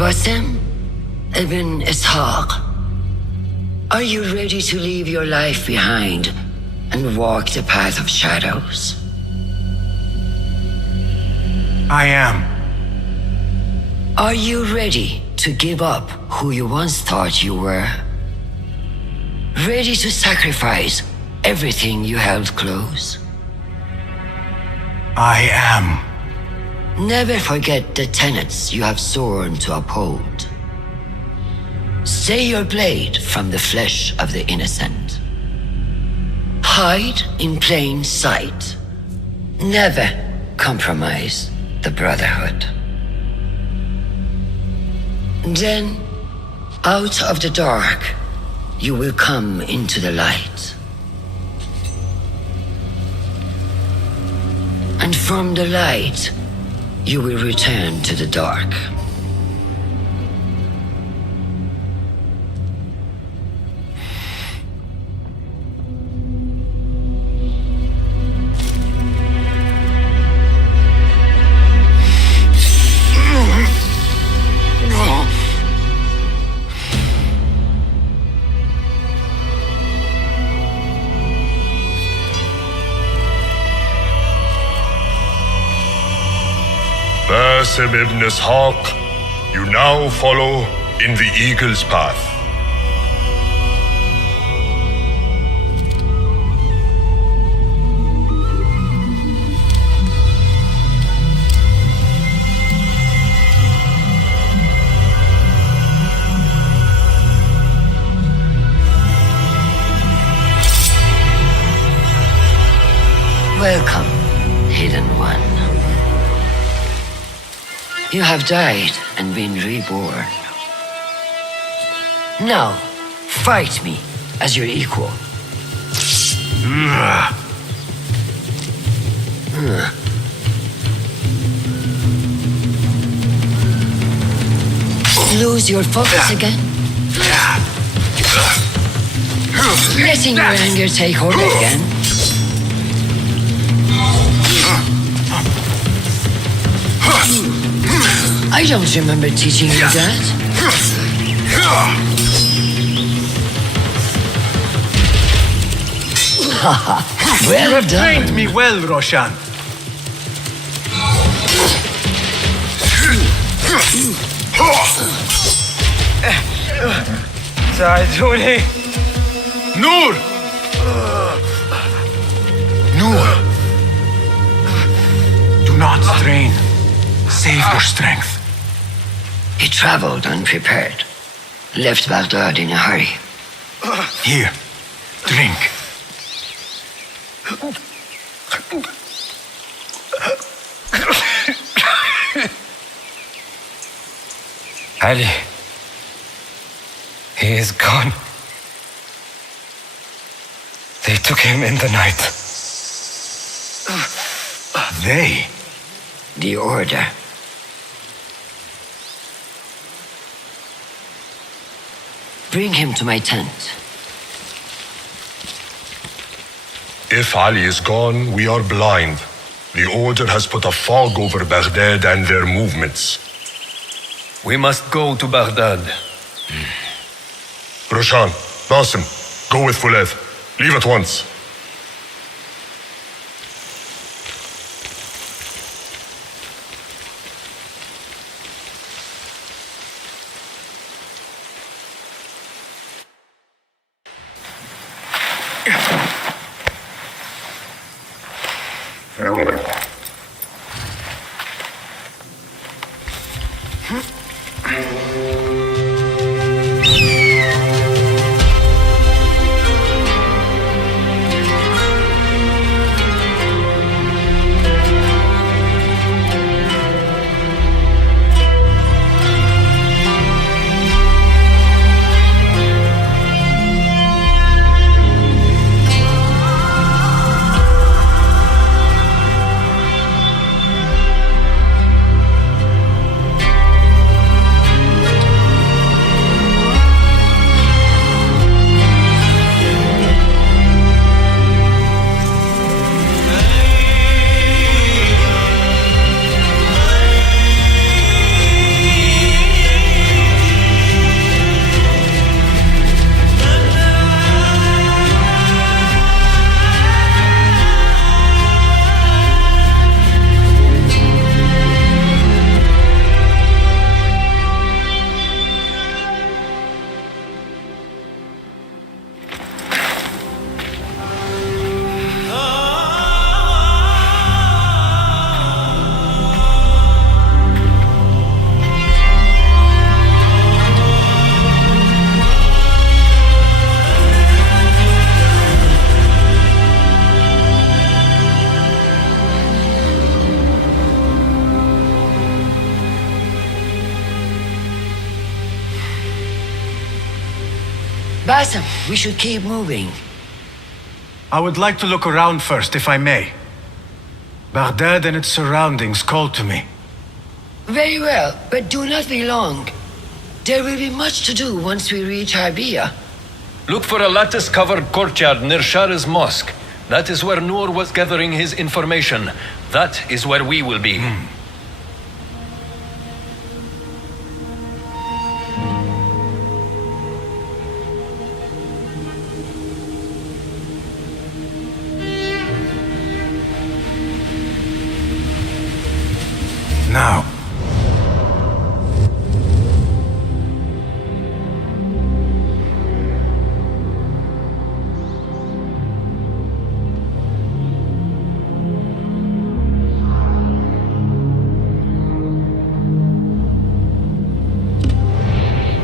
Basim ibn Ishaq, are you ready to leave your life behind and walk the path of shadows? I am. Are you ready to give up who you once thought you were? Ready to sacrifice everything you held close? I am. Never forget the tenets you have sworn to uphold. Stay your blade from the flesh of the innocent. Hide in plain sight. Never compromise the Brotherhood. Then, out of the dark, you will come into the light. And from the light, you will return to the dark. Basim ibn Ishaq, you now follow in the Eagle's path. Welcome, Hidden One. You have died and been reborn. Now, fight me as your equal. Lose your focus again? Letting your anger take hold again? I don't remember teaching you that. Well You have done. trained me well, Roshan. ساعدوني. Noor! Noor! Do not strain. Save your strength. He traveled unprepared. Left Baghdad in a hurry. Here, drink. Ali. He is gone. They took him in the night. They? The Order. Bring him to my tent. If Ali is gone, we are blind. The Order has put a fog over Baghdad and their movements. We must go to Baghdad. Roshan, Basim, go with Fuled. Leave at once. Basim, we should keep moving. I would like to look around first, if I may. Baghdad and its surroundings call to me. Very well, but do not be long. There will be much to do once we reach Harbiya. Look for a lattice-covered courtyard near Shah's mosque. That is where Noor was gathering his information. That is where we will be. Now.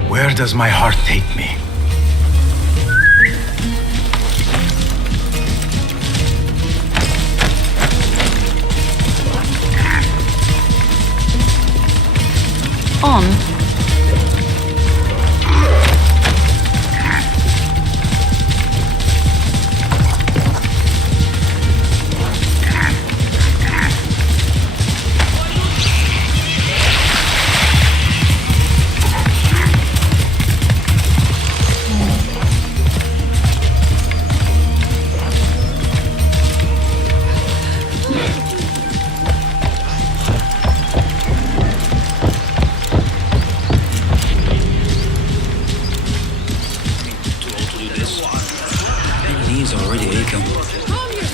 Where does my heart take me? On.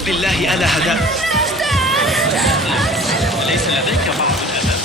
بالله ألا هدأت. ليس لديك بعض الأدب.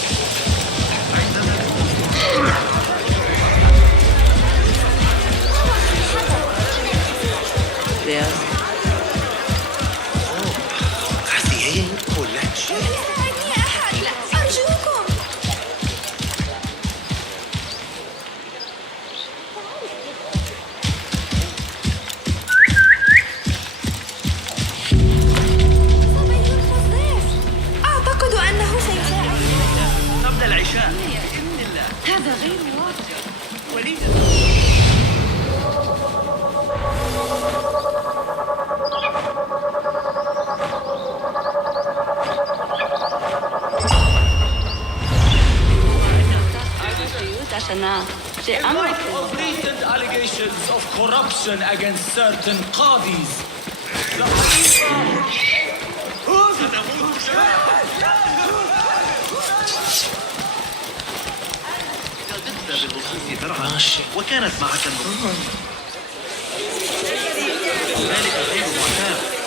هذا غير واقع. In light of recent allegations of corruption against certain qadis, the ماشي وكانت معك النظام ذلك غير معتاد.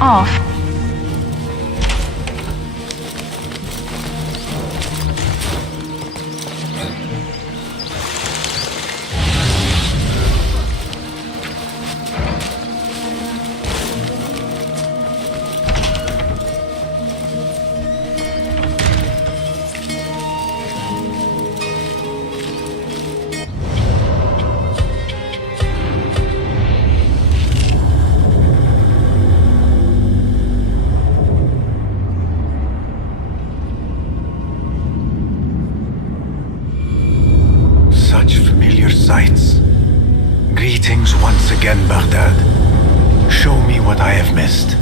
Off. such familiar sights. Greetings once again, Baghdad. Show me what I have missed.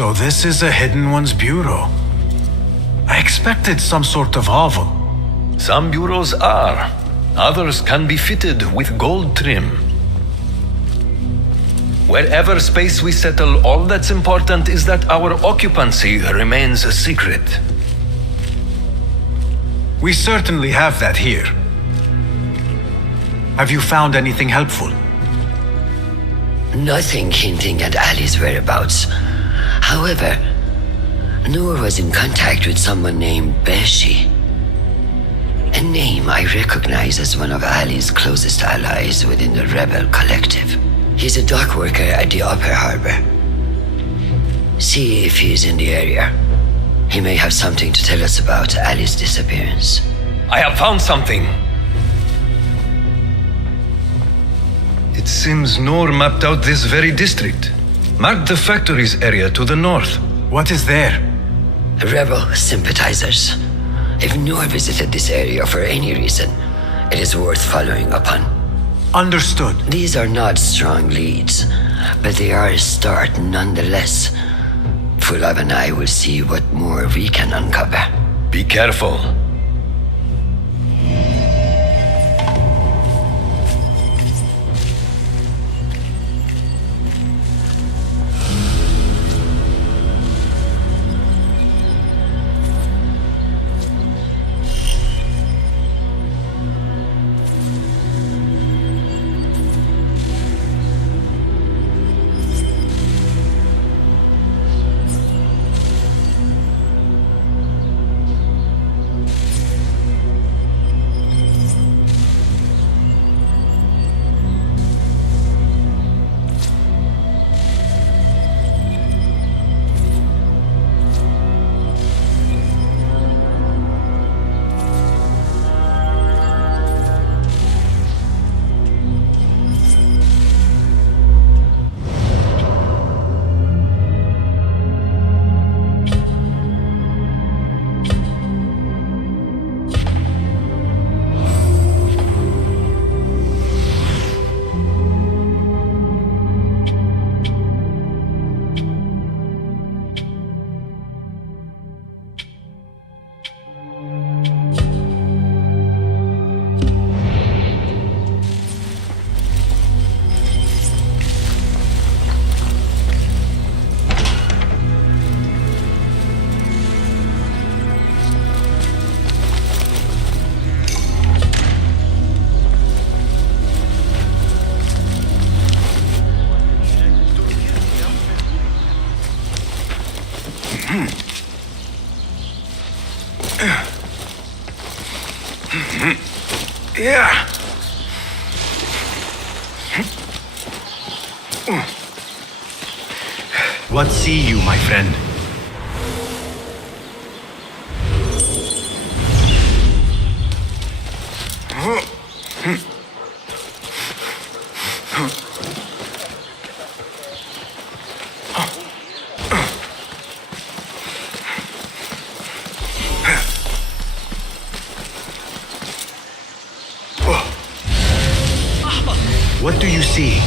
So this is a Hidden One's bureau. I expected some sort of hovel. Some bureaus are. Others can be fitted with gold trim. Wherever space we settle, all that's important is that our occupancy remains a secret. We certainly have that here. Have you found anything helpful? Nothing hinting at Ali's whereabouts. However, Noor was in contact with someone named Beshi. A name I recognize as one of Ali's closest allies within the rebel collective. He's a dock worker at the Upper Harbor. See if he's in the area. He may have something to tell us about Ali's disappearance. I have found something. It seems Noor mapped out this very district. Mark the factories area to the north. What is there? Rebel sympathizers. If Noor visited this area for any reason, it is worth following up on. Understood. These are not strong leads, but they are a start nonetheless. Fulab and I will see what more we can uncover. Be careful. Yeah. What see you, my friend? What do you see?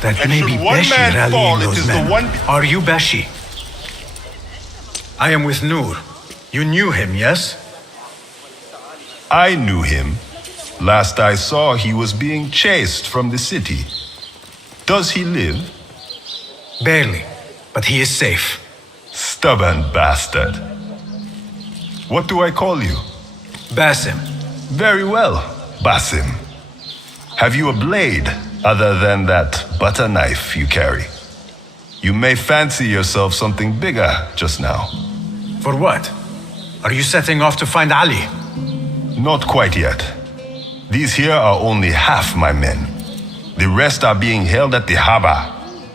That may be Beshi rallying those men. Are you Beshi? I am with Nur. You knew him, yes? I knew him. Last I saw, he was being chased from the city. Does he live? Barely, but he is safe. Stubborn bastard. What do I call you? Basim. Very well, Basim. Have you a blade other than that butter knife you carry? You may fancy yourself something bigger just now. For what? Are you setting off to find Ali? Not quite yet. These here are only half my men. The rest are being held at the Haba,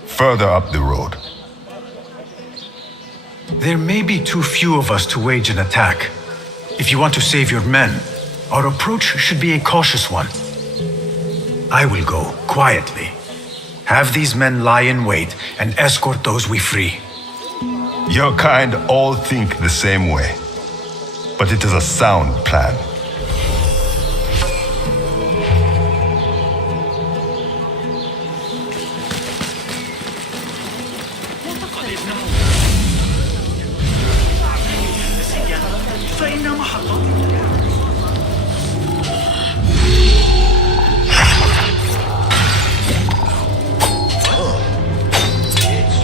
further up the road. There may be too few of us to wage an attack. If you want to save your men, our approach should be a cautious one. I will go quietly. Have these men lie in wait and escort those we free. Your kind all think the same way. But it is a sound plan.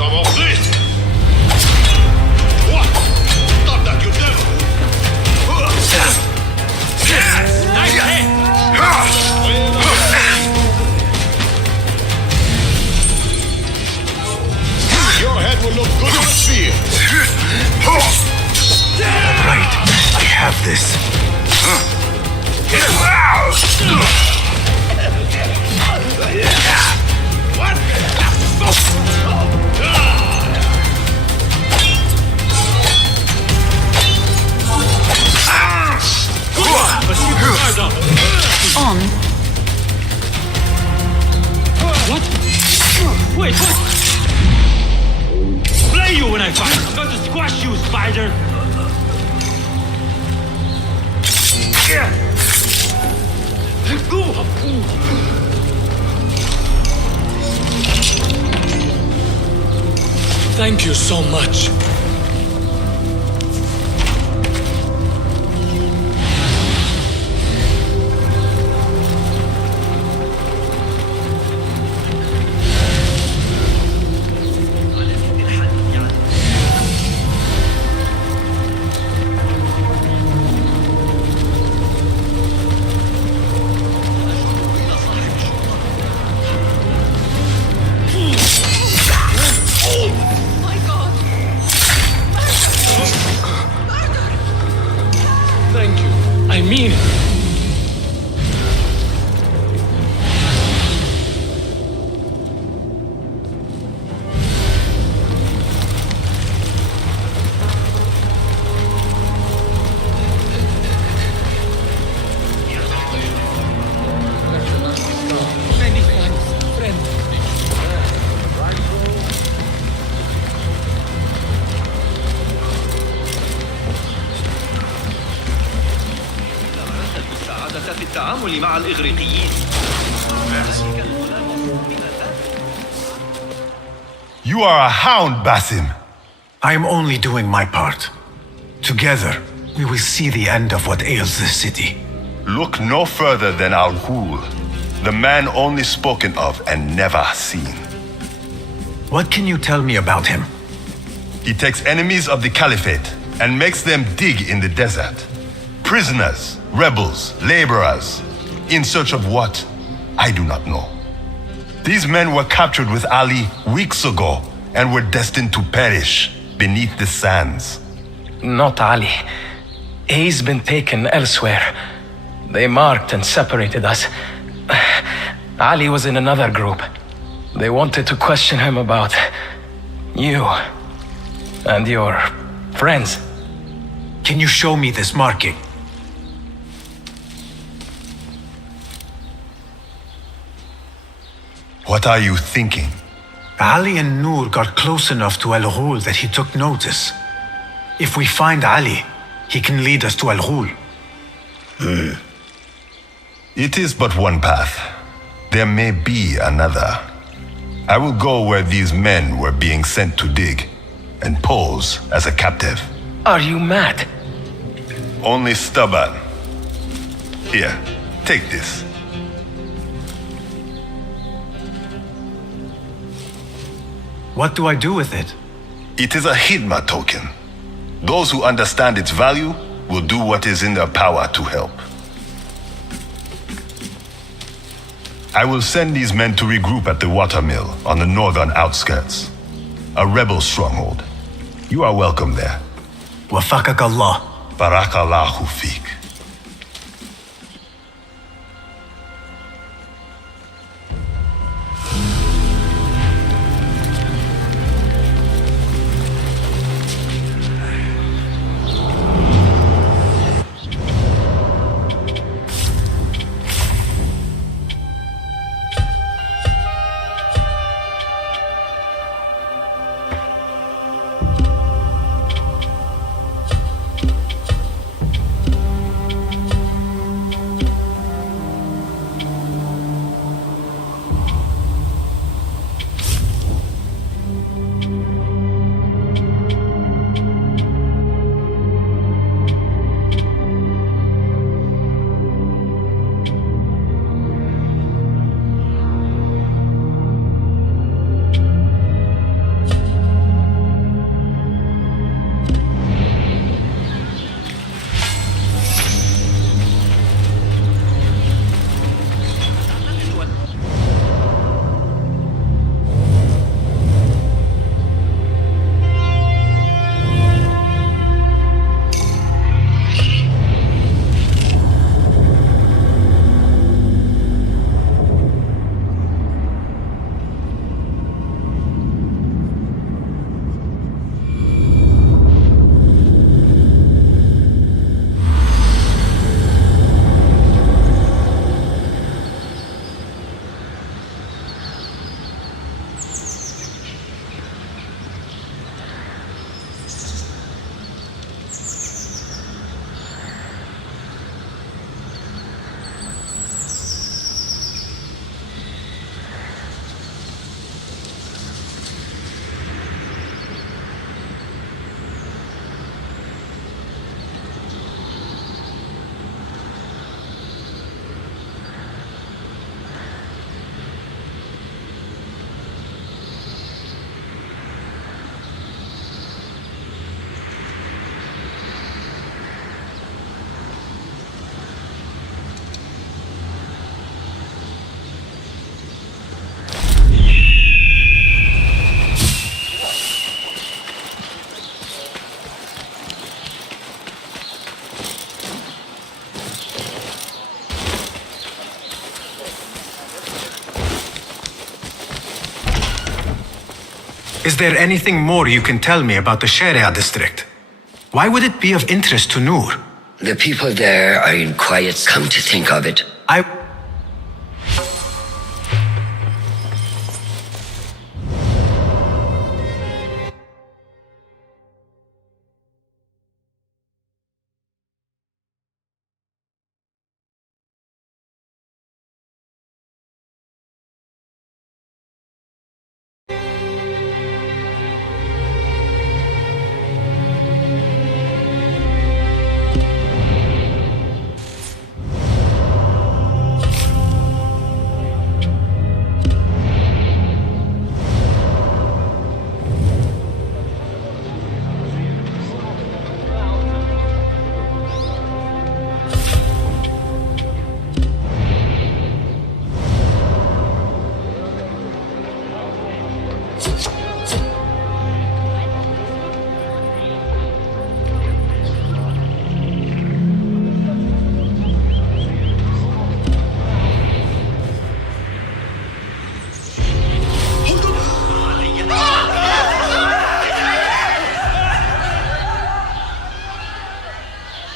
Some of this! What? Stop that, you devil! Nice hit! Your head will look good on a spear! All right, I have this. What? On. What? Wait, what? Play you when I fight. I'm going to squash you, spider. Thank you so much. Thank you. I mean it. Many thanks, friend. المساعدة في التعامل مع الإغريقيين. You are a hound, Basim. I am only doing my part. Together, we will see the end of what ails this city. Look no further than Al-Ghul, the man only spoken of and never seen. What can you tell me about him? He takes enemies of the Caliphate and makes them dig in the desert. Prisoners, rebels, laborers. In search of what? I do not know. These men were captured with Ali weeks ago and were destined to perish beneath the sands. Not Ali. He's been taken elsewhere. They marked and separated us. Ali was in another group. They wanted to question him about you and your friends. Can you show me this marking? What are you thinking? Ali and Noor got close enough to Al-Ghul that he took notice. If we find Ali, he can lead us to Al-Ghul. It is but one path. There may be another. I will go where these men were being sent to dig and pose as a captive. Are you mad? Only stubborn. Here, take this. What do I do with it? It is a Hidma token. Those who understand its value will do what is in their power to help. I will send these men to regroup at the watermill on the northern outskirts. A rebel stronghold. You are welcome there. Wafakak Allah. Barakallahu feek. Is there anything more you can tell me about the Sharia district? Why would it be of interest to Noor? The people there are in quiet. Come to think of it.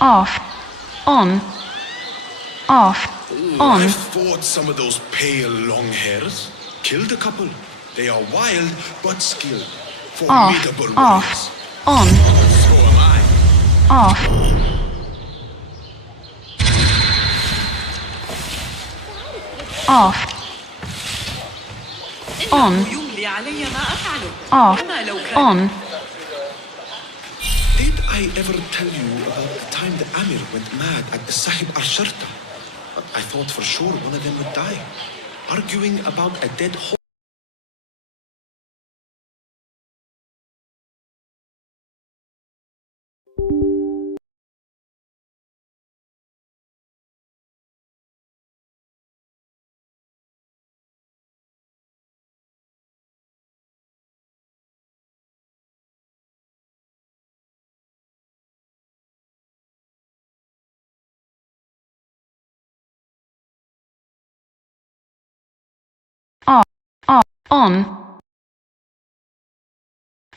Off. On. Off. On. I fought some of those pale long hairs. Killed a couple. They are wild but skilled. Formidable warriors. On. So am I. Off. Off. On. يملي علي ما أفعله. Off. كما لو كان. On. Did I ever tell you about the time that Amir went mad at the Sahib Arsharta? But I thought for sure one of them would die. Arguing about a dead horse. Off. Off. On.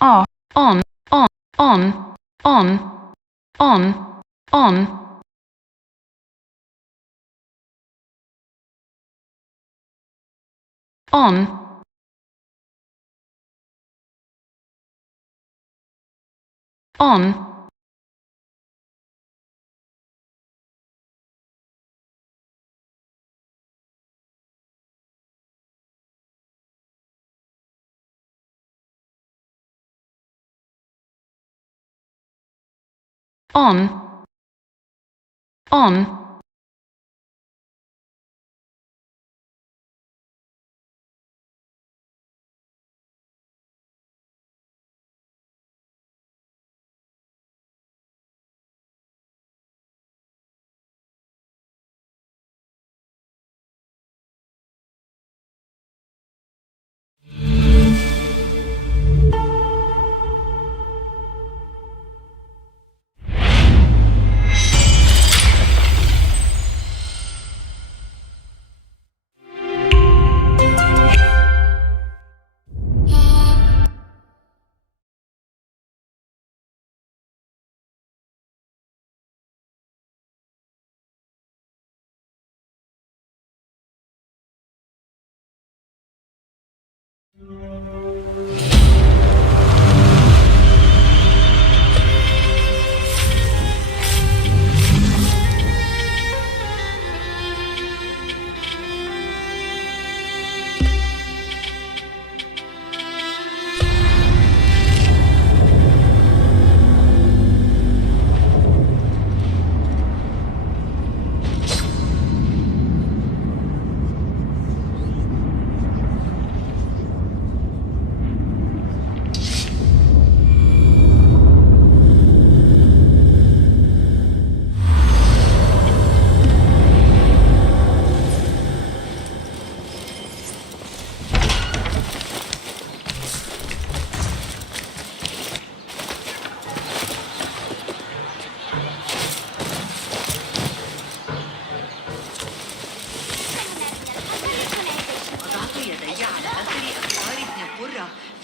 Off. On. On. On. On. On. On. On. On. On. On.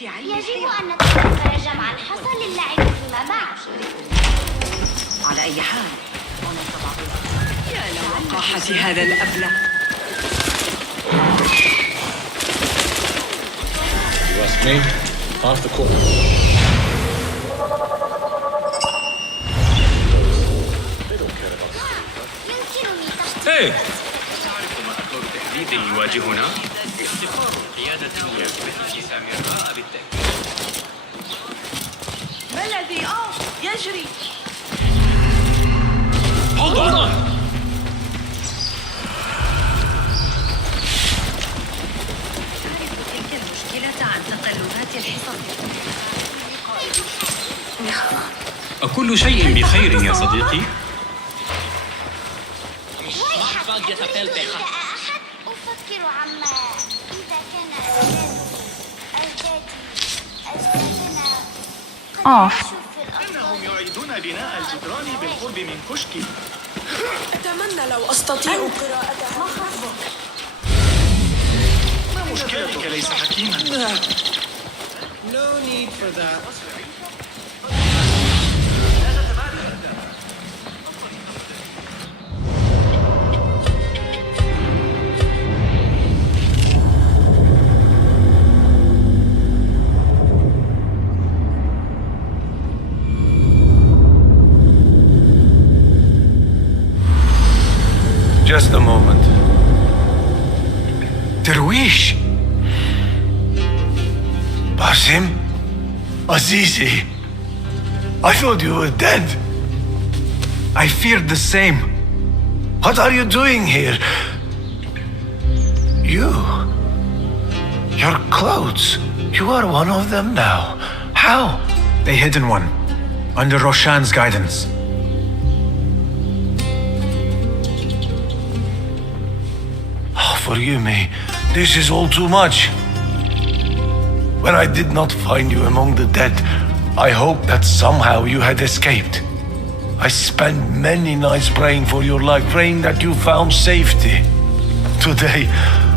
يجب أن نتذكر جمعا حصل للعب فيما بعد. على أي حال يا لوقاحة هذا الأبلة. You ask me, half the court. Hey! تعرف ما أكبر تهديد يواجهنا؟ افتقار القيادة اليابانية في سامراء بالتأكيد. ما الذي يجري؟ Hold on! تلك المشكلة عن تقلبات الحصص. أكل شيء بخير يا صديقي؟ إذا أحد أفكر عما إذا كان أجدادنا Off. إنهم يعيدون بناء الجدران بالقرب من كشكي. أتمنى لو أستطيع قراءتها. ما خطبك؟ ما مشكلتك ليس حكيما؟ No need for that. Just a moment. Darwish! Basim? Azizi? I thought you were dead. I feared the same. What are you doing here? Your clothes. You are one of them now. How? The hidden one. Under Roshan's guidance. Oh, forgive me. This is all too much. When I did not find you among the dead, I hoped that somehow you had escaped. I spent many nights praying for your life, praying that you found safety. Today,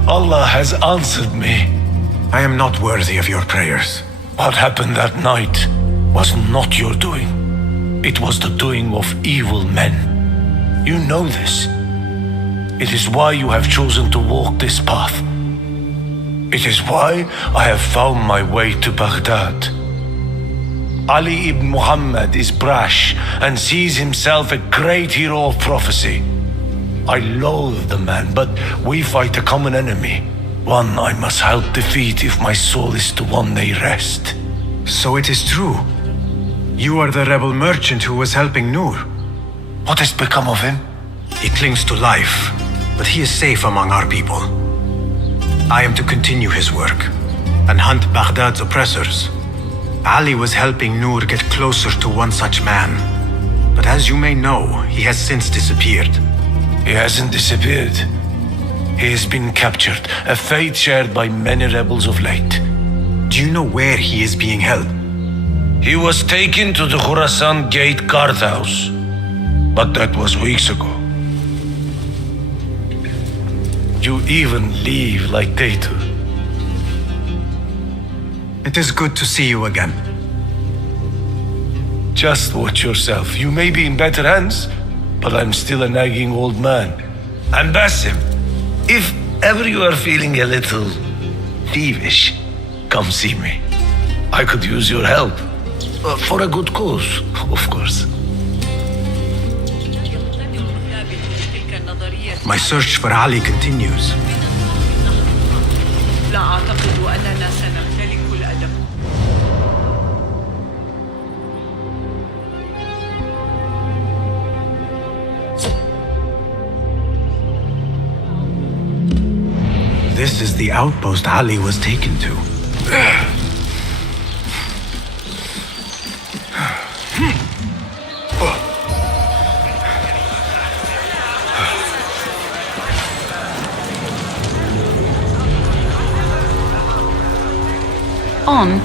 Allah has answered me. I am not worthy of your prayers. What happened that night was not your doing. It was the doing of evil men. You know this. It is why you have chosen to walk this path. It is why I have found my way to Baghdad. Ali ibn Muhammad is brash and sees himself a great hero of prophecy. I loathe the man, but we fight a common enemy. One I must help defeat if my soul is to one day rest. So it is true. You are the rebel merchant who was helping Noor. What has become of him? He clings to life, but he is safe among our people. I am to continue his work and hunt Baghdad's oppressors. Ali was helping Noor get closer to one such man. But as you may know, he has since disappeared. He hasn't disappeared. He has been captured, a fate shared by many rebels of late. Do you know where he is being held? He was taken to the Khurasan Gate guardhouse, but that was weeks ago. You even leave like they do. It is good to see you again. Just watch yourself. You may be in better hands, but I'm still a nagging old man. And Basim, if ever you are feeling a little thievish, come see me. I could use your help. For a good cause, of course. My search for Ali continues. لا أعتقد أننا سنمتلك الأدب. This is the outpost Ali was taken to. On.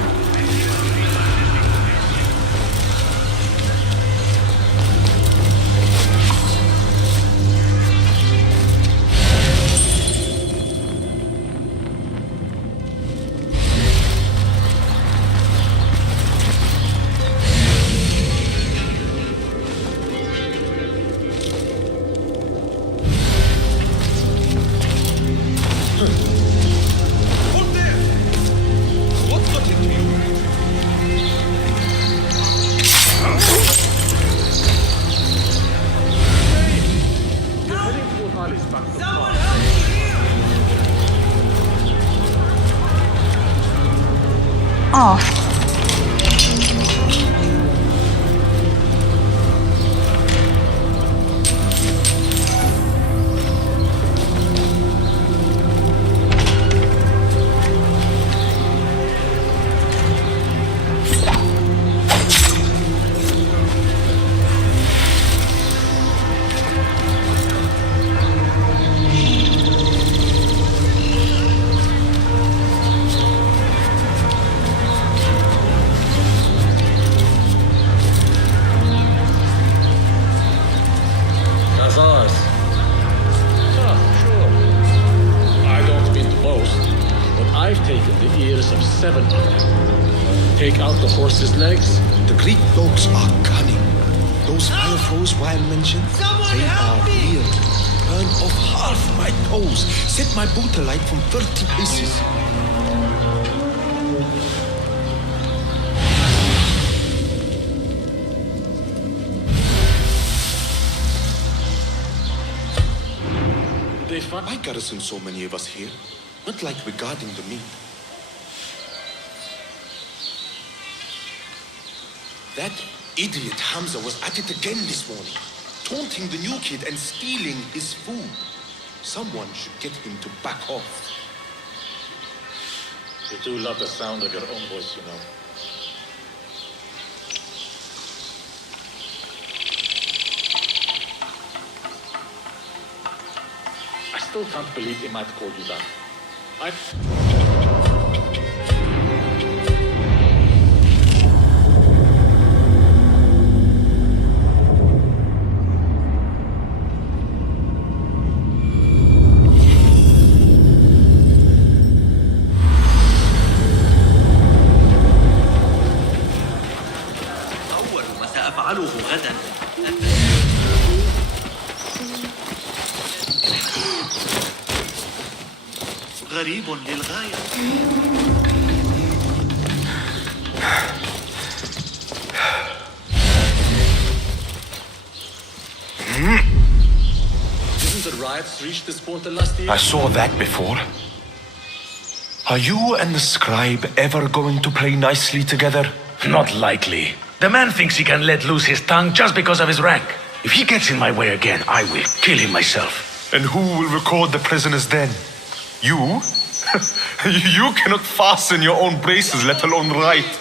Off. Take out the horse's legs. The Greek dogs are cunning. Those fireflies Wild mentioned, they are real. Burn off half my toes. Set my boot alight from 30 paces. Why garrison so many of us here? Not like we're guarding the meat. That idiot Hamza was at it again this morning, taunting the new kid and stealing his food. Someone should get him to back off. You do love the sound of your own voice, you know. I still can't believe Imad called you that. سأفعله غدا. غريب للغاية. Didn't the riots reach this portal last year? I saw that before. Are you and the scribe ever going to play nicely together? Not likely. The man thinks he can let loose his tongue just because of his rank. If he gets in my way again, I will kill him myself. And who will record the prisoners then? You? You cannot fasten your own braces, let alone write.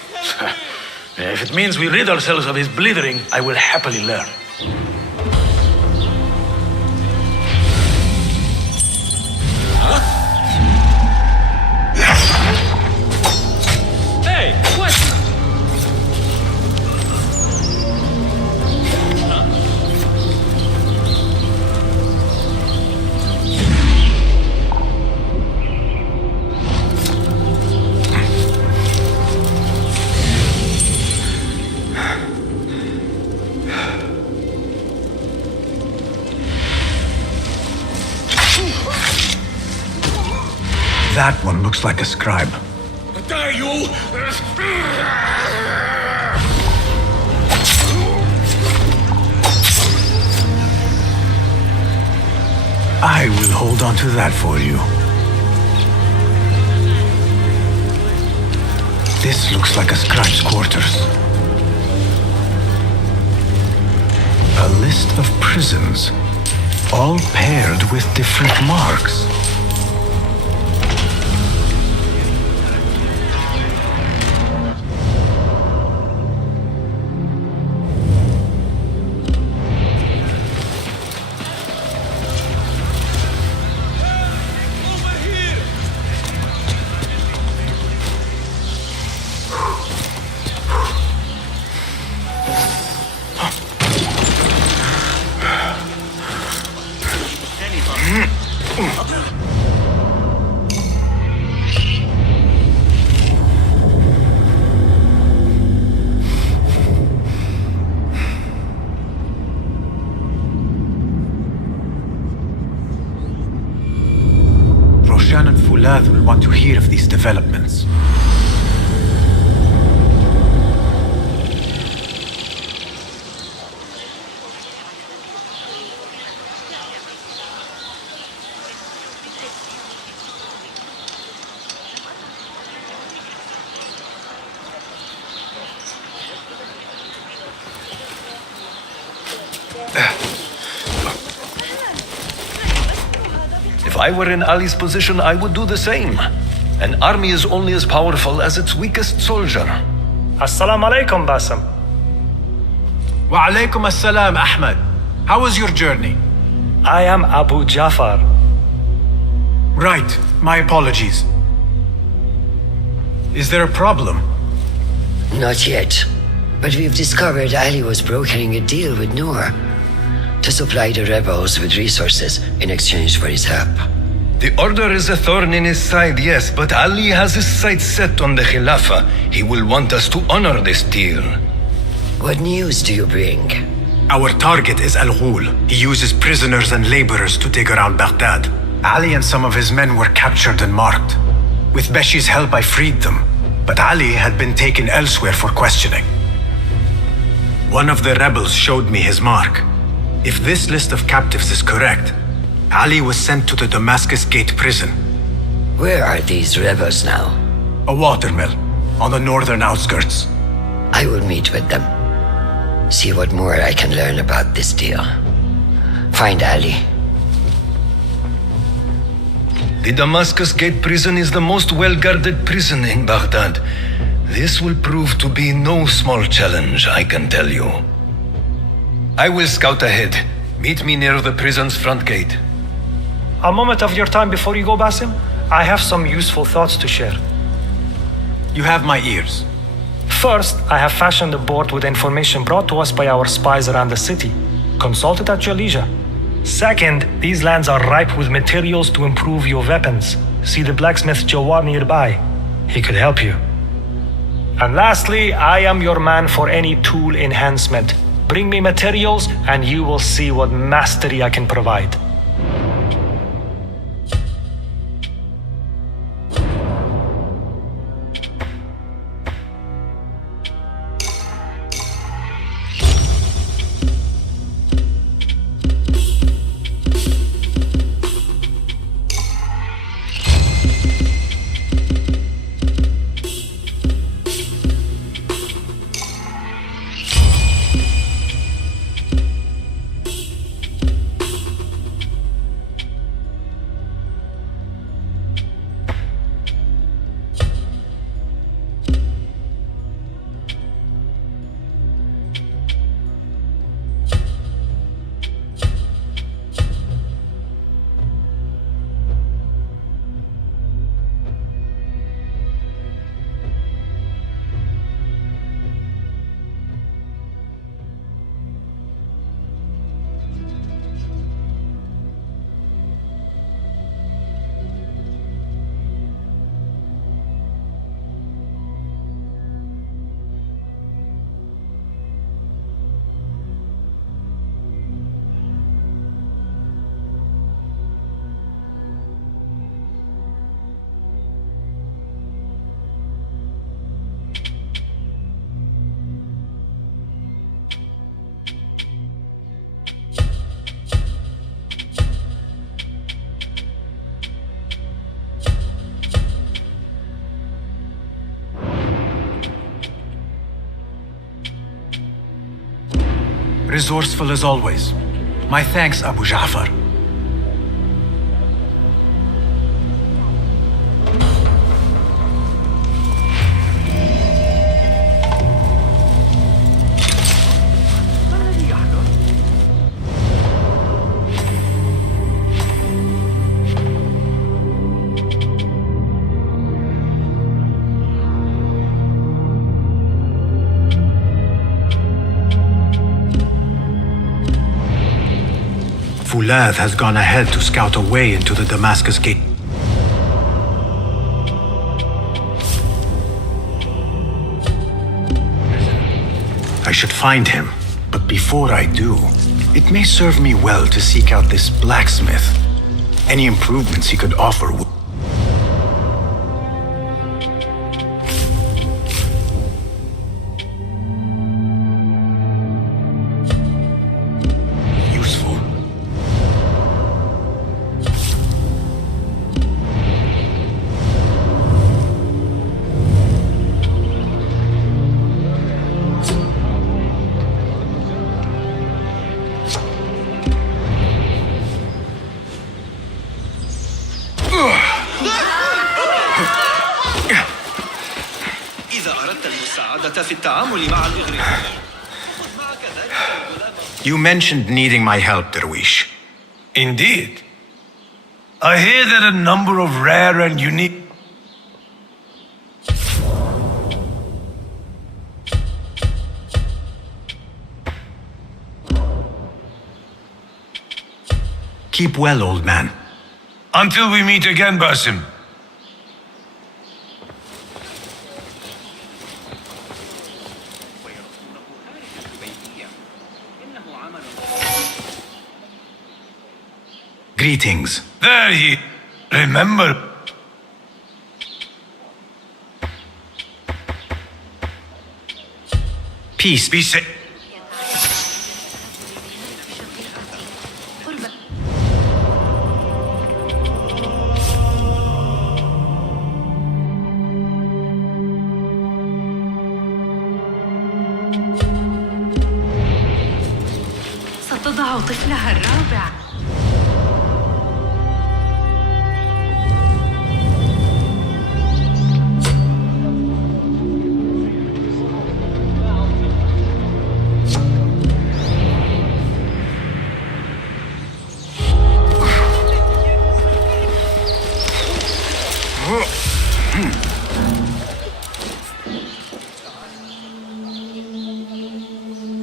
If it means we rid ourselves of his blithering, I will happily learn. Hey, what? That one looks like a scribe. Die, you! I will hold on to that for you. This looks like a scribe's quarters. A list of prisons, all paired with different marks. Roshan and Fulad will want to hear of these developments. If I were in Ali's position, I would do the same. An army is only as powerful as its weakest soldier. Assalamu alaikum, Basim. Wa alaikum assalam, Ahmed. How was your journey? I am Abu Jafar. Right, my apologies. Is there a problem? Not yet. But we've discovered Ali was brokering a deal with Noor to supply the rebels with resources in exchange for his help. The order is a thorn in his side, yes, but Ali has his sights set on the Khilafah. He will want us to honor this deal. What news do you bring? Our target is Al Ghul. He uses prisoners and laborers to dig around Baghdad. Ali and some of his men were captured and marked. With Beshi's help, I freed them, but Ali had been taken elsewhere for questioning. One of the rebels showed me his mark. If this list of captives is correct, Ali was sent to the Damascus Gate prison. Where are these rebels now? A watermill, on the northern outskirts. I will meet with them. See what more I can learn about this deal. Find Ali. The Damascus Gate prison is the most well-guarded prison in Baghdad. This will prove to be no small challenge, I can tell you. I will scout ahead. Meet me near the prison's front gate. A moment of your time before you go, Basim. I have some useful thoughts to share. You have my ears. First, I have fashioned a board with information brought to us by our spies around the city. Consult it at your leisure. Second, these lands are ripe with materials to improve your weapons. See the blacksmith Jawar nearby. He could help you. And lastly, I am your man for any tool enhancement. Bring me materials and you will see what mastery I can provide. Resourceful as always. My thanks, Abu Ja'far. Fulath has gone ahead to scout a way into the Damascus Gate. I should find him, but before I do, it may serve me well to seek out this blacksmith. Any improvements he could offer would... You mentioned needing my help, Derwish. Indeed. I hear that a number of rare and unique... Keep well, old man. Until we meet again, Basim. Greetings. There he... Remember... Peace. Be safe. تضع طفلها الرابع.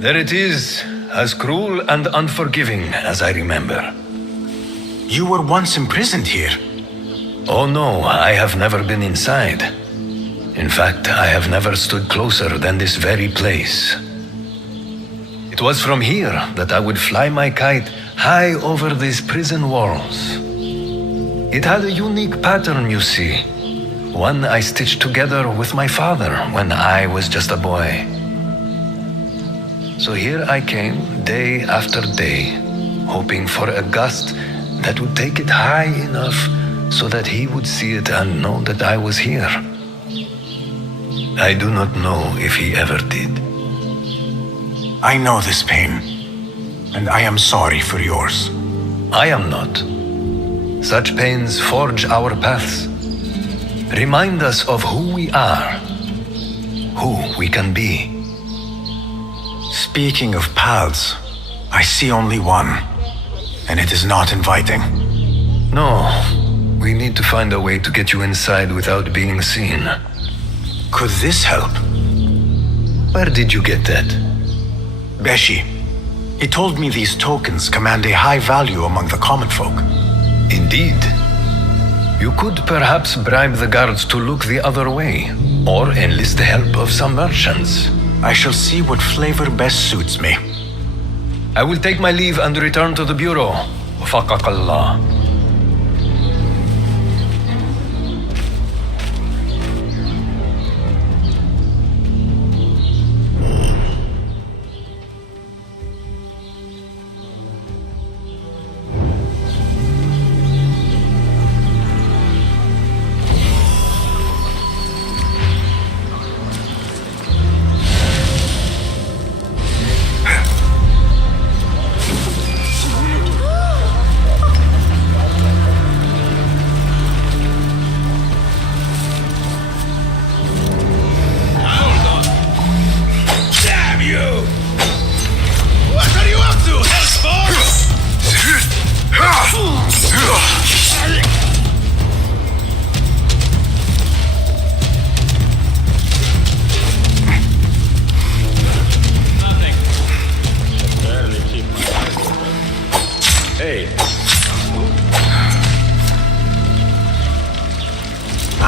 There it is, as cruel and unforgiving as I remember. You were once imprisoned here. Oh no, I have never been inside. In fact, I have never stood closer than this very place. It was from here that I would fly my kite high over these prison walls. It had a unique pattern, you see. One I stitched together with my father when I was just a boy. So here I came, day after day, hoping for a gust that would take it high enough so that he would see it and know that I was here. I do not know if he ever did. I know this pain, and I am sorry for yours. I am not. Such pains forge our paths. Remind us of who we are, who we can be. Speaking of paths, I see only one, and it is not inviting. No, we need to find a way to get you inside without being seen. Could this help? Where did you get that? Beshi. He told me these tokens command a high value among the common folk. Indeed. You could perhaps bribe the guards to look the other way, or enlist the help of some merchants. I shall see what flavor best suits me. I will take my leave and return to the bureau. Faqakallah.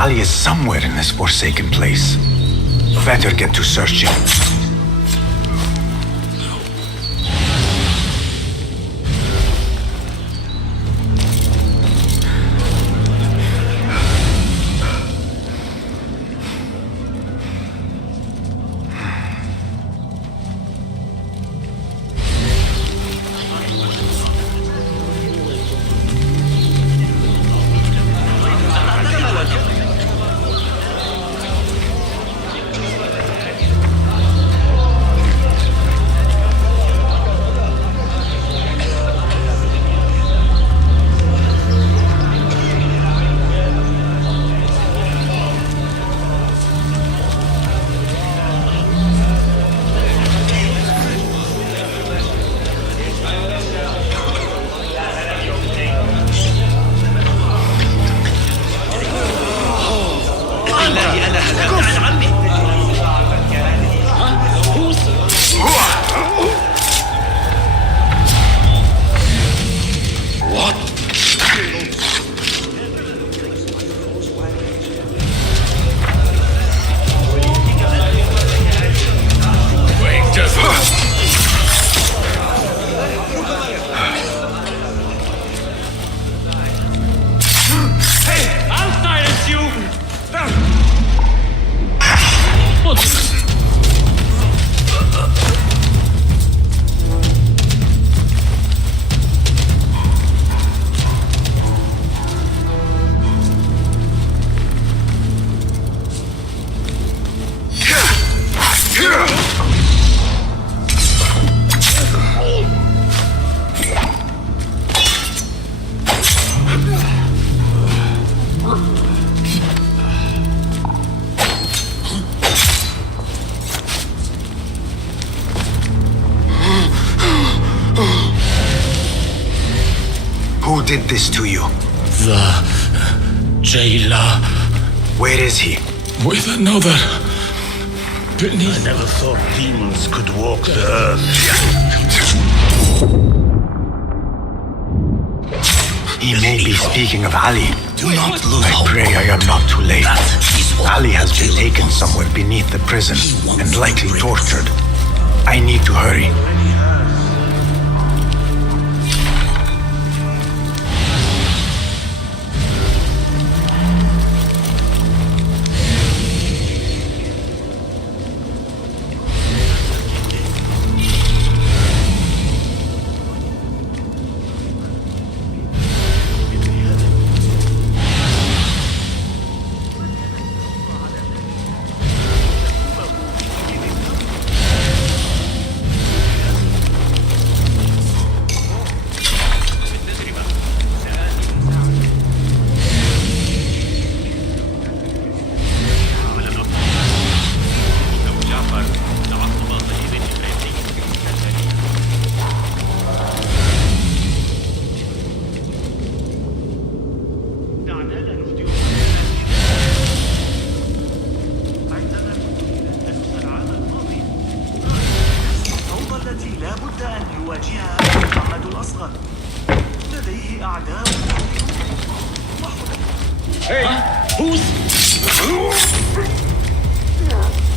Ali is somewhere in this forsaken place. Better get to searching. did this to you? The jailer. Where is he? With another. I never thought demons could walk the earth. He may be speaking of Ali. Do not lose I hope. pray I am not too late. That is what Ali has been jailer taken wants. somewhere beneath the prison wants and to likely break tortured. I need to hurry.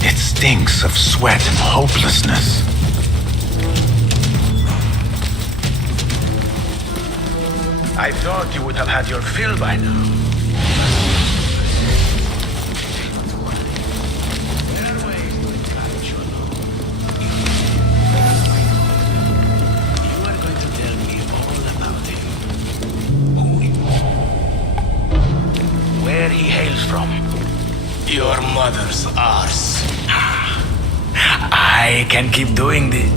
It stinks of sweat and hopelessness. I thought you would have had your fill by now. Where he hails from. Your mother's arse. I can keep doing this.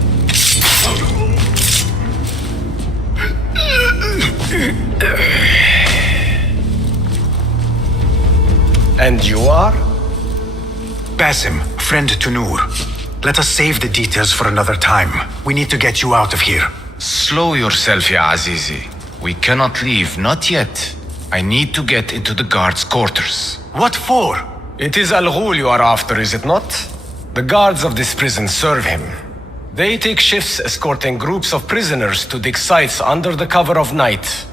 And you are? Basim, friend to Noor. Let us save the details for another time. We need to get you out of here. Slow yourself, Ya Azizi. We cannot leave, not yet. I need to get into the guards' quarters. What for? It is Al Ghul you are after, is it not? The guards of this prison serve him. They take shifts escorting groups of prisoners to dig sites under the cover of night.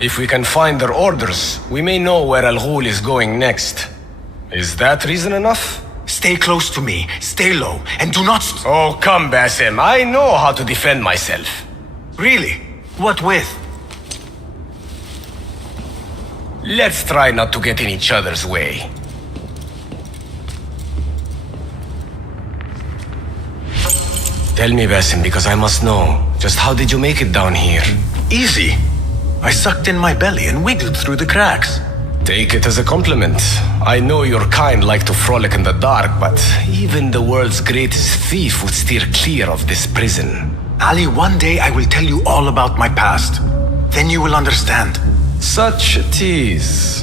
If we can find their orders, we may know where Al Ghul is going next. Is that reason enough? Stay close to me, stay low, and do not... Oh, come, Basim. I know how to defend myself. Really? What with? Let's try not to get in each other's way. Tell me, Basim, because I must know. Just how did you make it down here? Easy. I sucked in my belly and wiggled through the cracks. Take it as a compliment. I know your kind like to frolic in the dark, but even the world's greatest thief would steer clear of this prison. Ali, one day I will tell you all about my past. Then you will understand. Such a tease.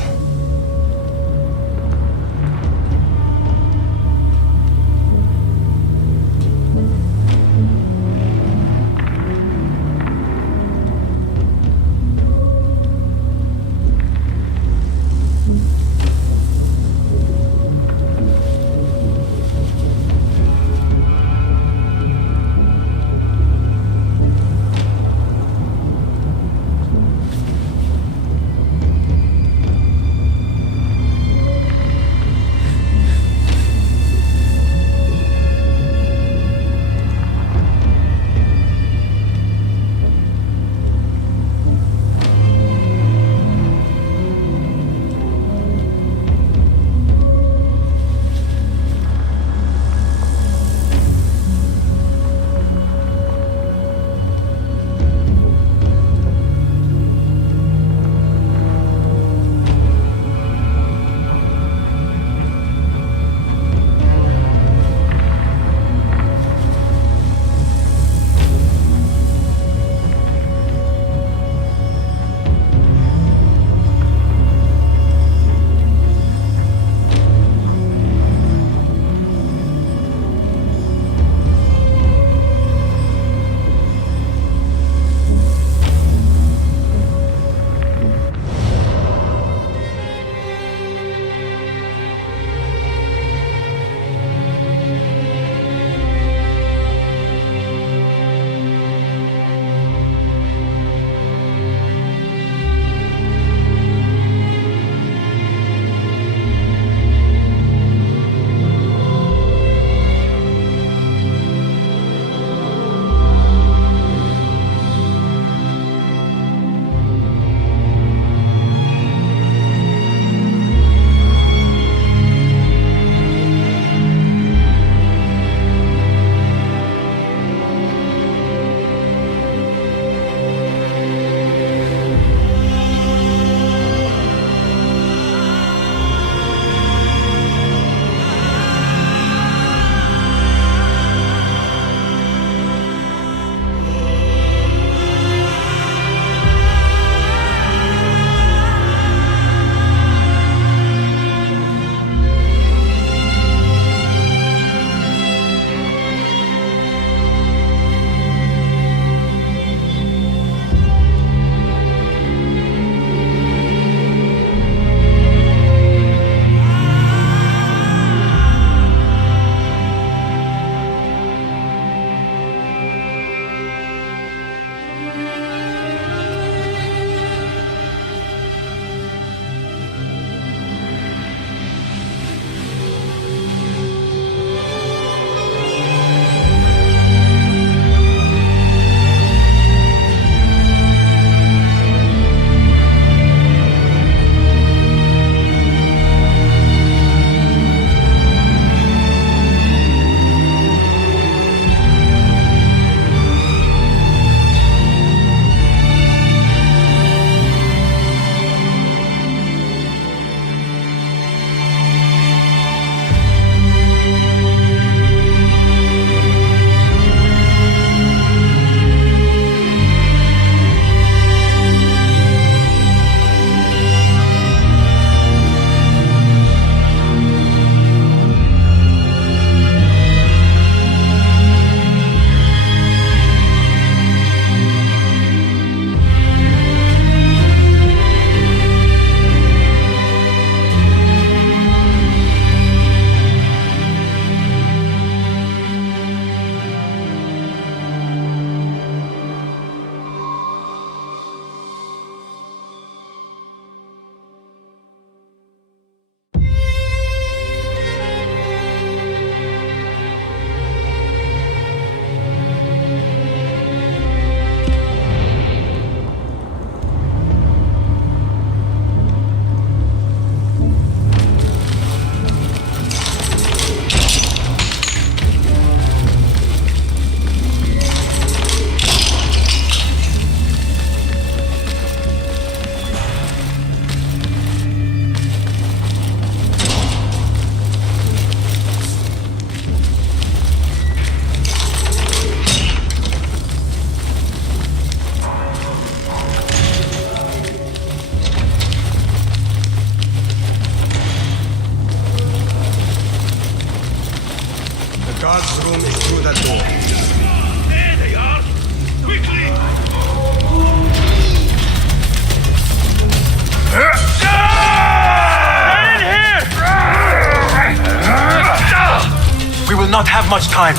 much time.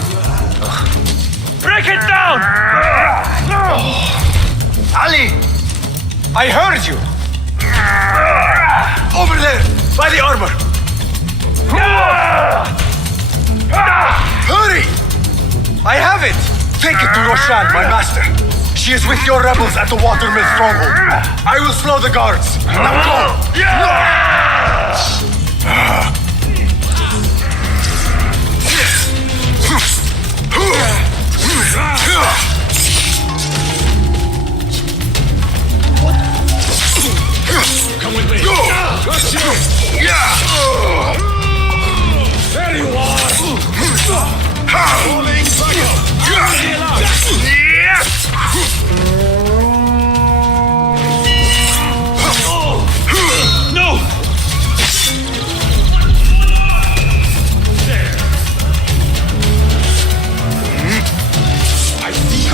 Break it down! Ali! I heard you! Over there, by the armor! Hurry! I have it! Take it to Roshan, my master. She is with your rebels at the watermill stronghold. I will slow the guards. Now go! Come with me. Go! There you are! Falling No! There. I see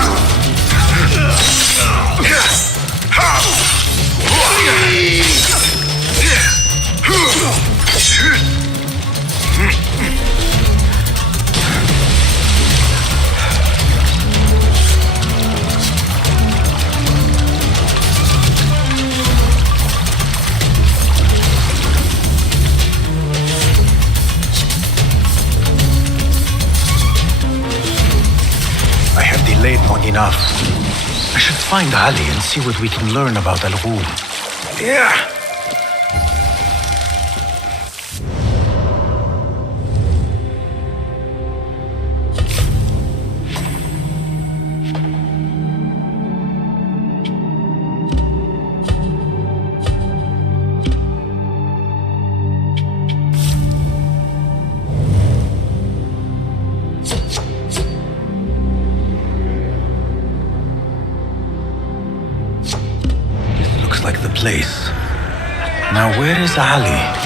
I have delayed long enough. I should find Ali and see what we can learn about Al-Ghul. Yeah! Like the place. Now where is Ali?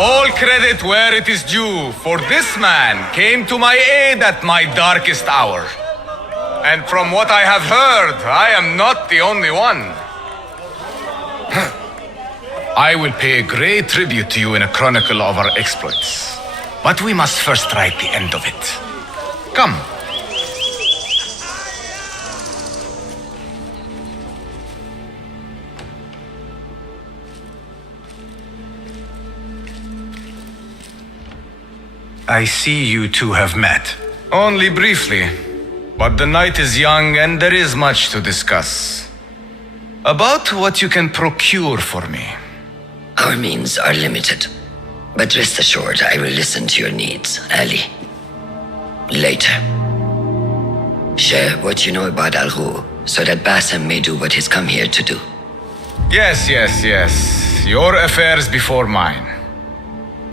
All credit where it is due, for this man came to my aid at my darkest hour. And from what I have heard, I am not the only one. I will pay great tribute to you in a chronicle of our exploits. But we must first write the end of it. Come. I see you two have met. Only briefly. But the night is young and there is much to discuss. About what you can procure for me. Our means are limited. But rest assured, I will listen to your needs, Ali. Later. Share what you know about Al-Ghul, so that Bassem may do what he's come here to do. Yes. Your affairs before mine.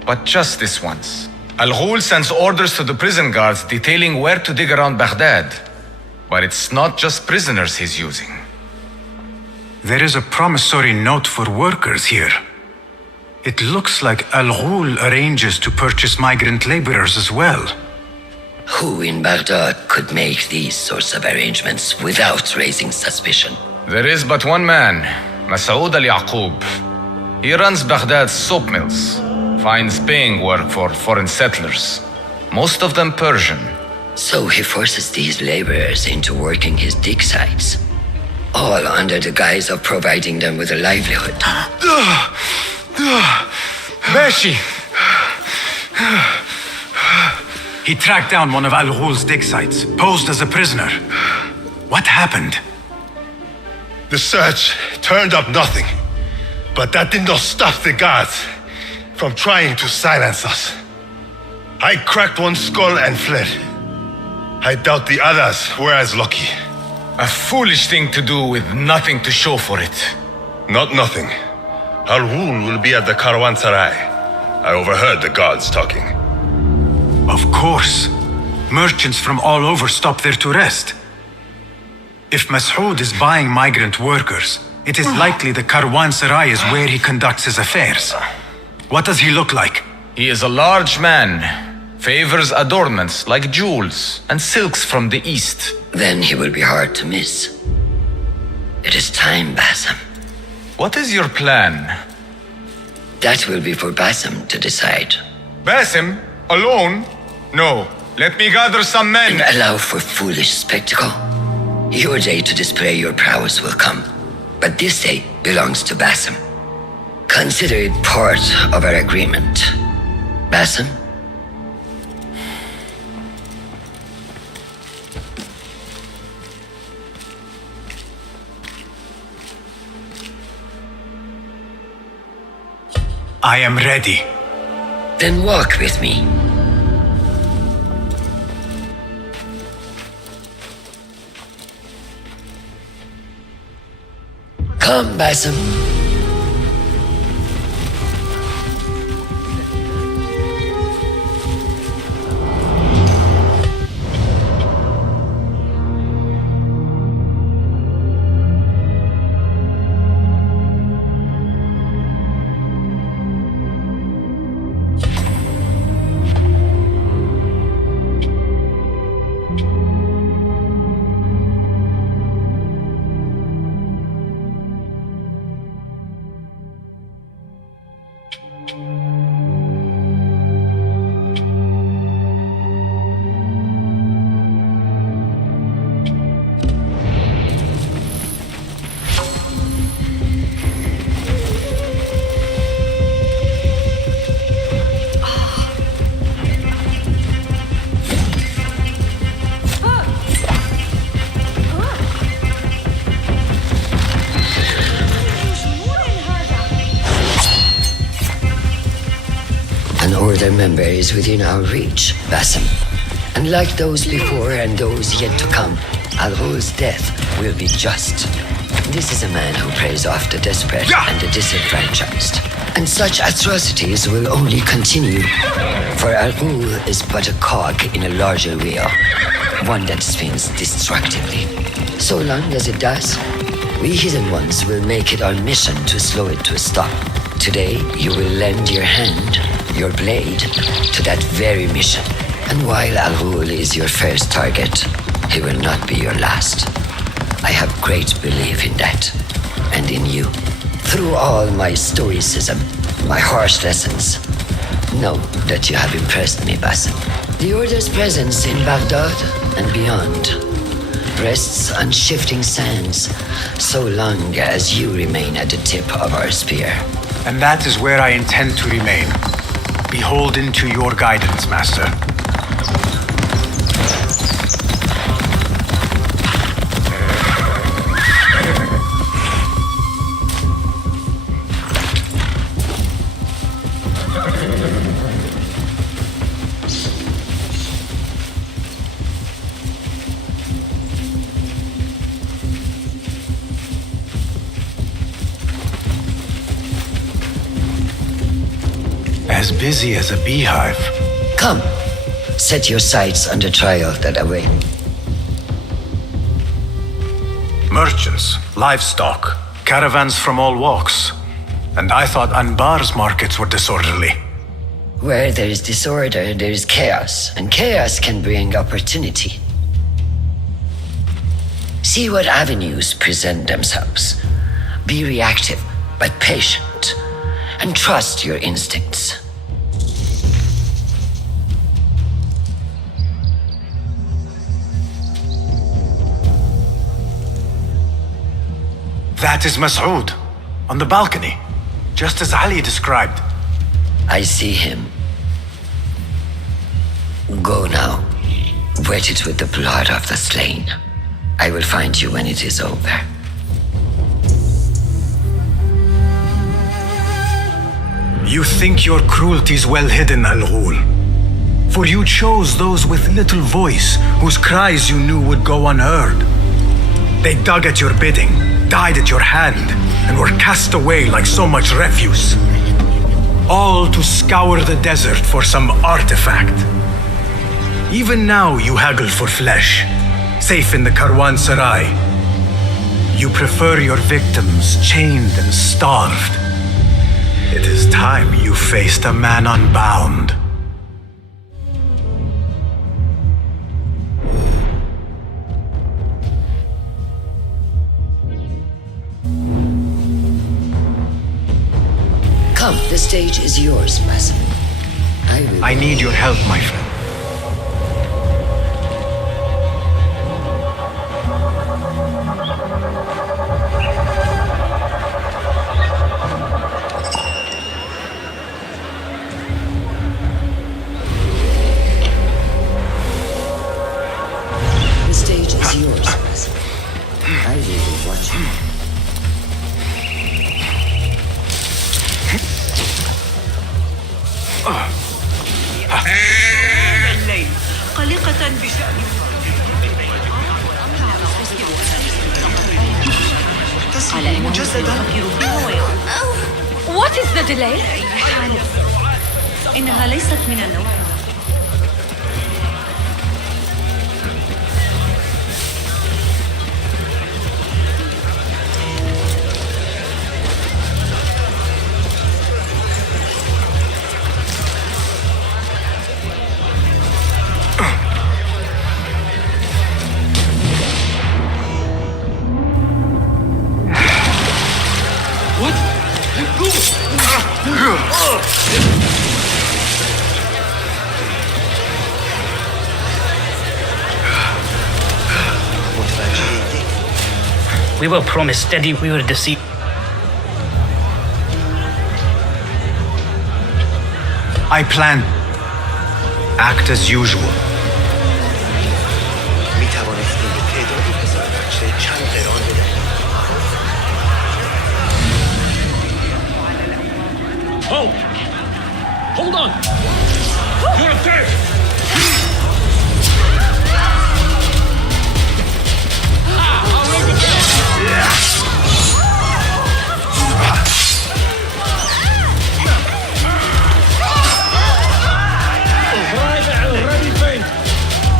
But just this once. Al-Ghul sends orders to the prison guards detailing where to dig around Baghdad. But it's not just prisoners he's using. There is a promissory note for workers here. It looks like Al-Ghul arranges to purchase migrant laborers as well. Who in Baghdad could make these sorts of arrangements without raising suspicion? There is but one man, Masoud al-Yaqub. He runs Baghdad's soap mills, finds paying work for foreign settlers, most of them Persian. So he forces these laborers into working his dig sites, all under the guise of providing them with a livelihood. Bashi! He tracked down one of Al-Ghul's dig sites, posed as a prisoner. What happened? The search turned up nothing. But that did not stop the guards from trying to silence us. I cracked one skull and fled. I doubt the others were as lucky. A foolish thing to do with nothing to show for it. Not nothing. Al-Ghul will be at the Caravanserai. I overheard the guards talking. Of course. Merchants from all over stop there to rest. If Mas'ud is buying migrant workers, it is likely the Caravanserai is where he conducts his affairs. What does he look like? He is a large man. Favors adornments like jewels and silks from the east. Then he will be hard to miss. It is time, Basim. What is your plan? That will be for Basim to decide. Basim? Alone? No. Let me gather some men. And allow for foolish spectacle. Your day to display your prowess will come. But this day belongs to Basim. Consider it part of our agreement. Basim? I am ready. Then walk with me. Come, Basim. Order member is within our reach, Basim. And like those before and those yet to come, Al-Ghul's death will be just. This is a man who preys off the desperate and the disenfranchised. And such atrocities will only continue. For Al-Ghul is but a cog in a larger wheel, one that spins destructively. So long as it does, we hidden ones will make it our mission to slow it to a stop. Today, you will lend your hand, your blade, to that very mission. And while Al-Ghul is your first target, he will not be your last. I have great belief in that, and in you. Through all my stoicism, my harsh lessons, know that you have impressed me, Basim. The Order's presence in Baghdad and beyond rests on shifting sands, so long as you remain at the tip of our spear. And that is where I intend to remain. Beholden to your guidance, Master. As busy as a beehive. Come, set your sights on the trial that await. Merchants, livestock, caravans from all walks. And I thought Anbar's markets were disorderly. Where there is disorder, there is chaos, and chaos can bring opportunity. See what avenues present themselves. Be reactive, but patient, and trust your instincts. That is Mas'ud, on the balcony, just as Ali described. I see him. Go now, wetted with the blood of the slain. I will find you when it is over. You think your cruelty's well hidden, Al-Ghul. For you chose those with little voice, whose cries you knew would go unheard. They dug at your bidding, died at your hand, and were cast away like so much refuse. All to scour the desert for some artifact. Even now you haggle for flesh, safe in the Karwansarai. You prefer your victims chained and starved. It is time you faced a man unbound. Come, the stage is yours, Basim. I need your help, my friend. The stage is yours, Basim. I will be watching. الليل قلقة بشأن What is the delay? إنها ليست من النوم. We were promised steady, we were deceived. I plan. Act as usual. Hold! Hold on! You're dead!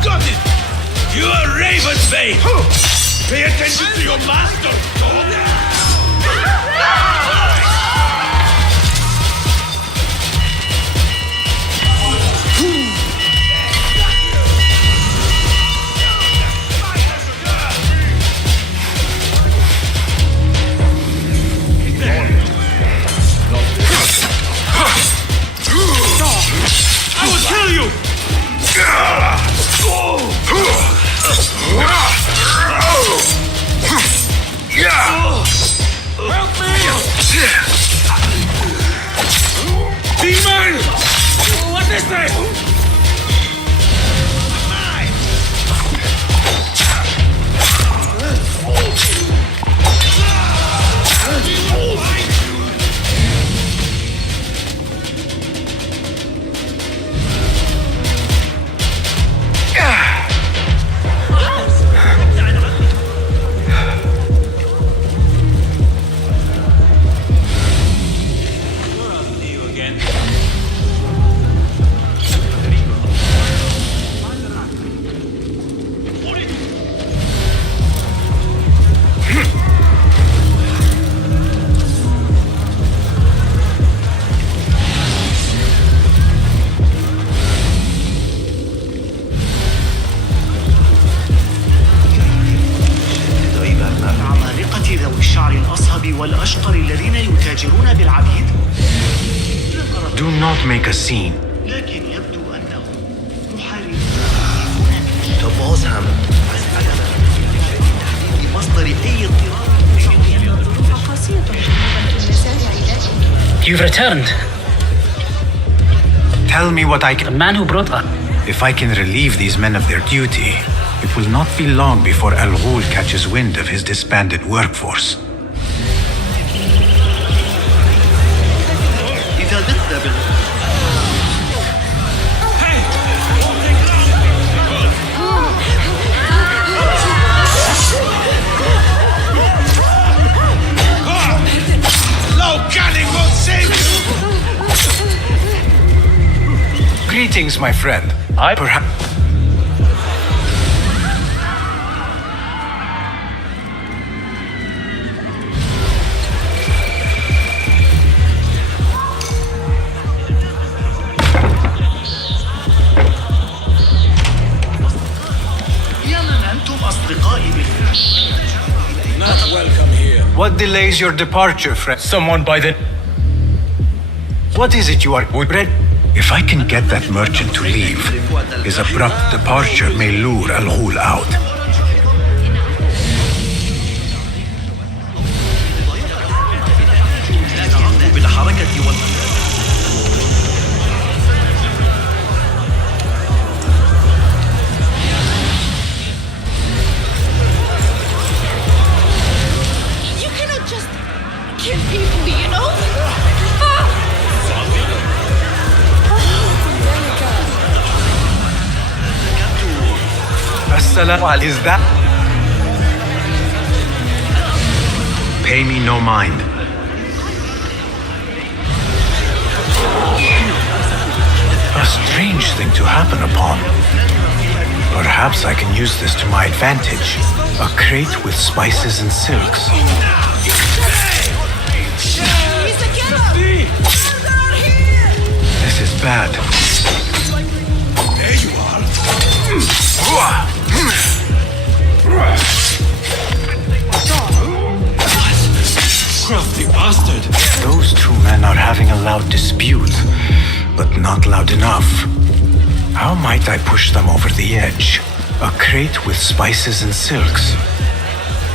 Got it! You are Raven's Bane! Pay attention to your master, dog! I will kill you! Help me! Demon! What is this? ذوي الشعر الأصهب والأشقر الذين يتاجرون بالعبيد. Do not make a scene. لكن يبدو أنهم محاربون. باز هم مسألة بمصدر أي اضطراب. You've returned. Tell me what I can. The man who brought us. If I can relieve these men of their duty, it will not be long before Al-Ghul catches wind of his disbanded workforce. إذا Low canning won't save you! Greetings, my friend. Perhaps. Not welcome here. What delays your departure, friend? Someone by the... What is it you are read? If I can get that merchant to leave, his abrupt departure may lure Al-Ghul out. You cannot just kill people, you know? As-salam, is that? Pay me no mind. A strange thing to happen upon. Perhaps I can use this to my advantage. A crate with spices and silks. This is bad. There you are. Crafty bastard. Those two men are having a loud dispute, but not loud enough. How might I push them over the edge? A crate with spices and silks.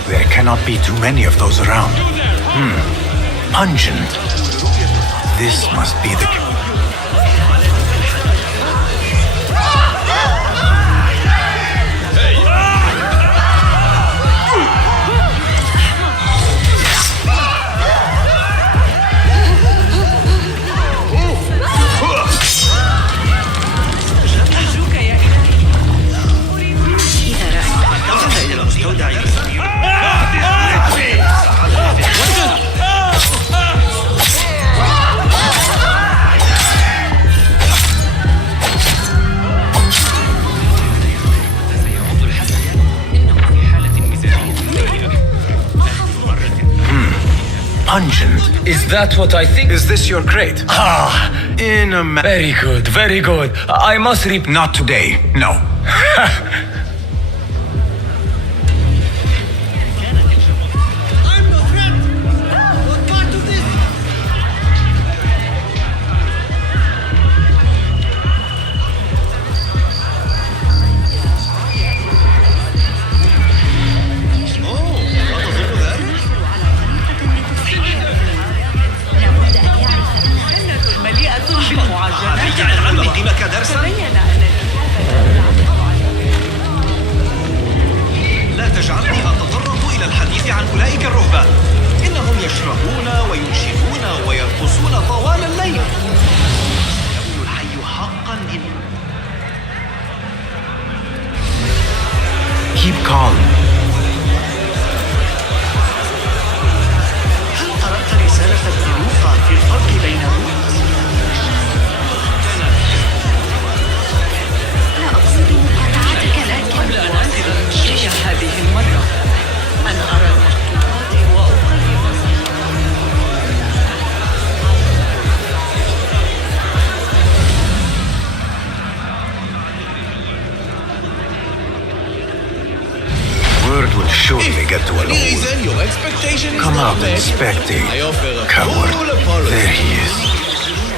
There cannot be too many of those around. Pungent. This must be the... Pungent. Is that what I think? Is this your crate? In a Very good, very good. I must Not today, no. لا تجعلني أتطرق إلى الحديث عن أولئك الرهبان. إنهم يشربون وينشدون ويرقصون طوال الليل. يقول الحي حقا إن... Keep calm. هل قرأت رسالة الدلوقة في الفرق بين الروح؟ لا أقصد مقاطعتك لكن قبل أن أصل الشيء هذه المرة أنا أرى المخطوطات وأقرب Word will surely get to Al-Ghul. Reason your expectation is Come not out met. inspecting. I offer a Coward. total apology. There he is.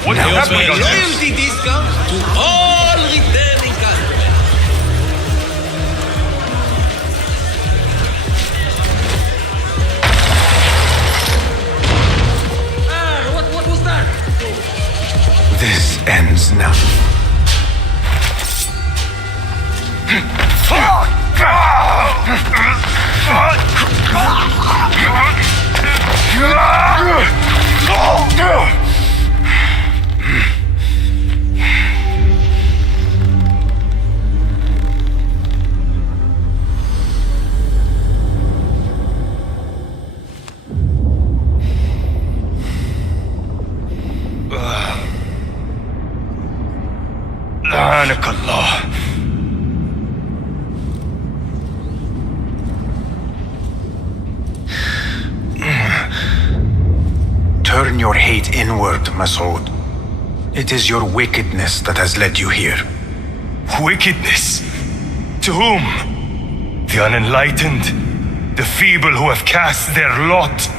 What Now, I offer a loyalty discount to all returning customers. What was that? This ends now. Subhanakallah. Turn your hate inward, Masood. It is your wickedness that has led you here. Wickedness? To whom? The unenlightened? The feeble who have cast their lot?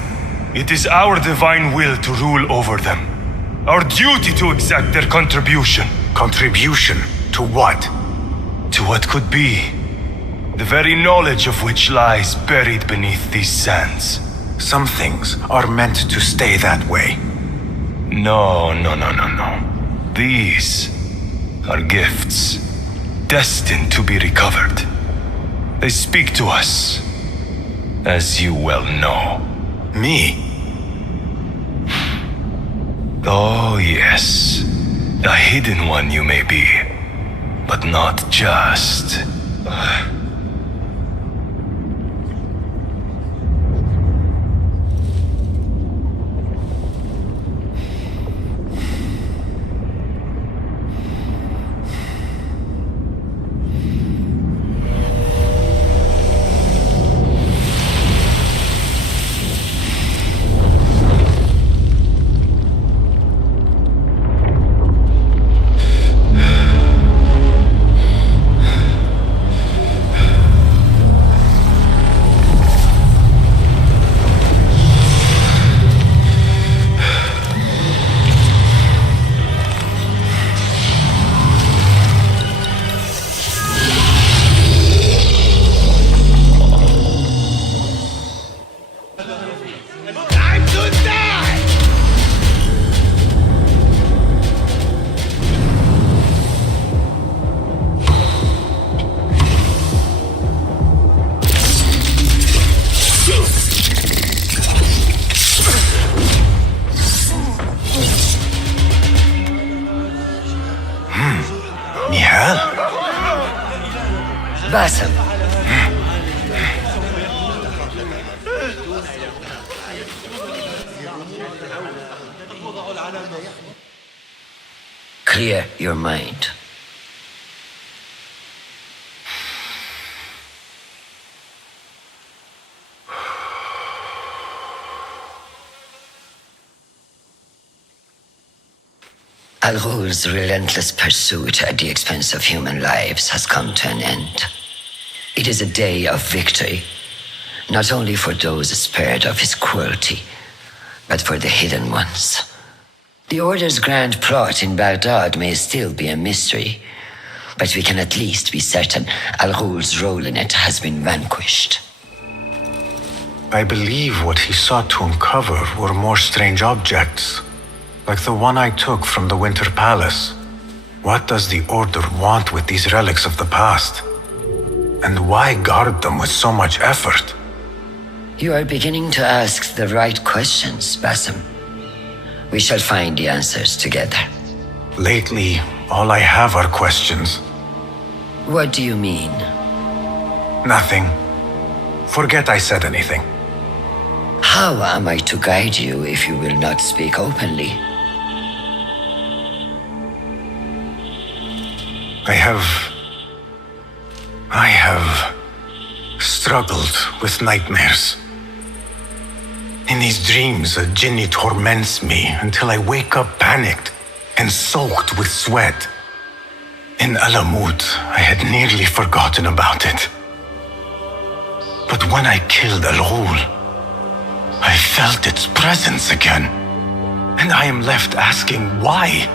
It is our divine will to rule over them. Our duty to exact their contribution. Contribution? To what? To what could be. The very knowledge of which lies buried beneath these sands. Some things are meant to stay that way. No. These are gifts, destined to be recovered. They speak to us, as you well know. Me? Oh, yes. A hidden one you may be, but not just. Basim. Clear your mind. Al-Ghul's relentless pursuit at the expense of human lives has come to an end. It is a day of victory, not only for those spared of his cruelty, but for the hidden ones. The Order's grand plot in Baghdad may still be a mystery, but we can at least be certain Al-Ghul's role in it has been vanquished. I believe what he sought to uncover were more strange objects, like the one I took from the Winter Palace. What does the Order want with these relics of the past? And why guard them with so much effort? You are beginning to ask the right questions, Basim. We shall find the answers together. Lately, all I have are questions. What do you mean? Nothing. Forget I said anything. How am I to guide you if you will not speak openly? I have struggled with nightmares. In these dreams, a jinni torments me until I wake up panicked and soaked with sweat. In Alamut, I had nearly forgotten about it. But when I killed Al-Ghul, I felt its presence again. And I am left asking why?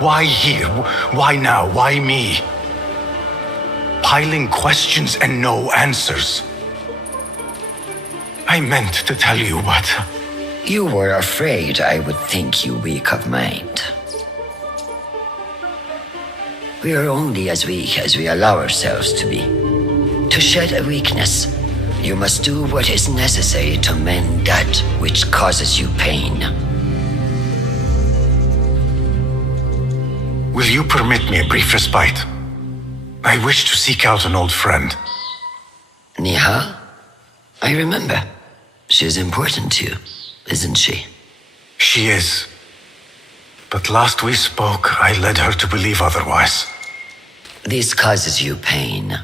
Why here? Why now? Why me? Piling questions and no answers. I meant to tell you, but... You were afraid I would think you weak of mind. We are only as weak as we allow ourselves to be. To shed a weakness, you must do what is necessary to mend that which causes you pain. Will you permit me a brief respite? I wish to seek out an old friend. Nihal? I remember. She is important to you, isn't she? She is. But last we spoke, I led her to believe otherwise. This causes you pain.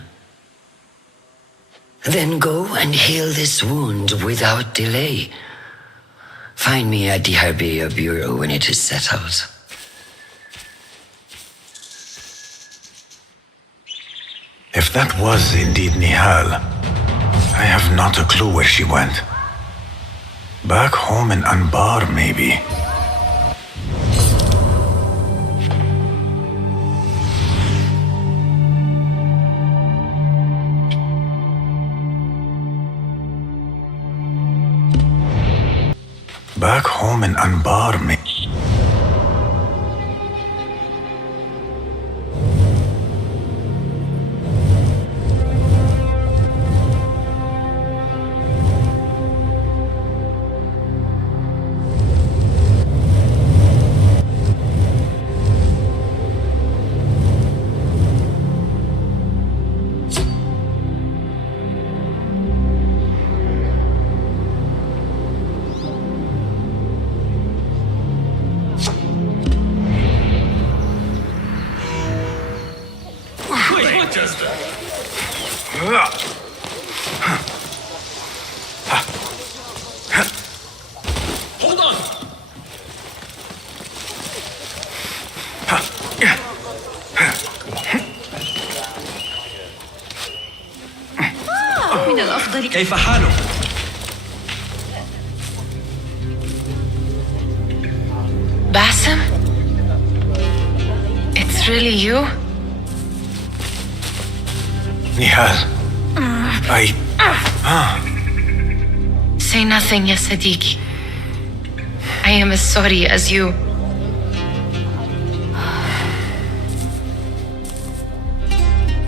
Then go and heal this wound without delay. Find me at the Herbier Bureau when it is settled. If that was indeed Nihal, I have not a clue where she went. Back home in Anbar, maybe. Back home in Anbar, maybe. Hold on! من الأفضل كيف حالك؟ Bassem? It's really you? Nihal. Say nothing, ya Sadiq. I am as sorry as you.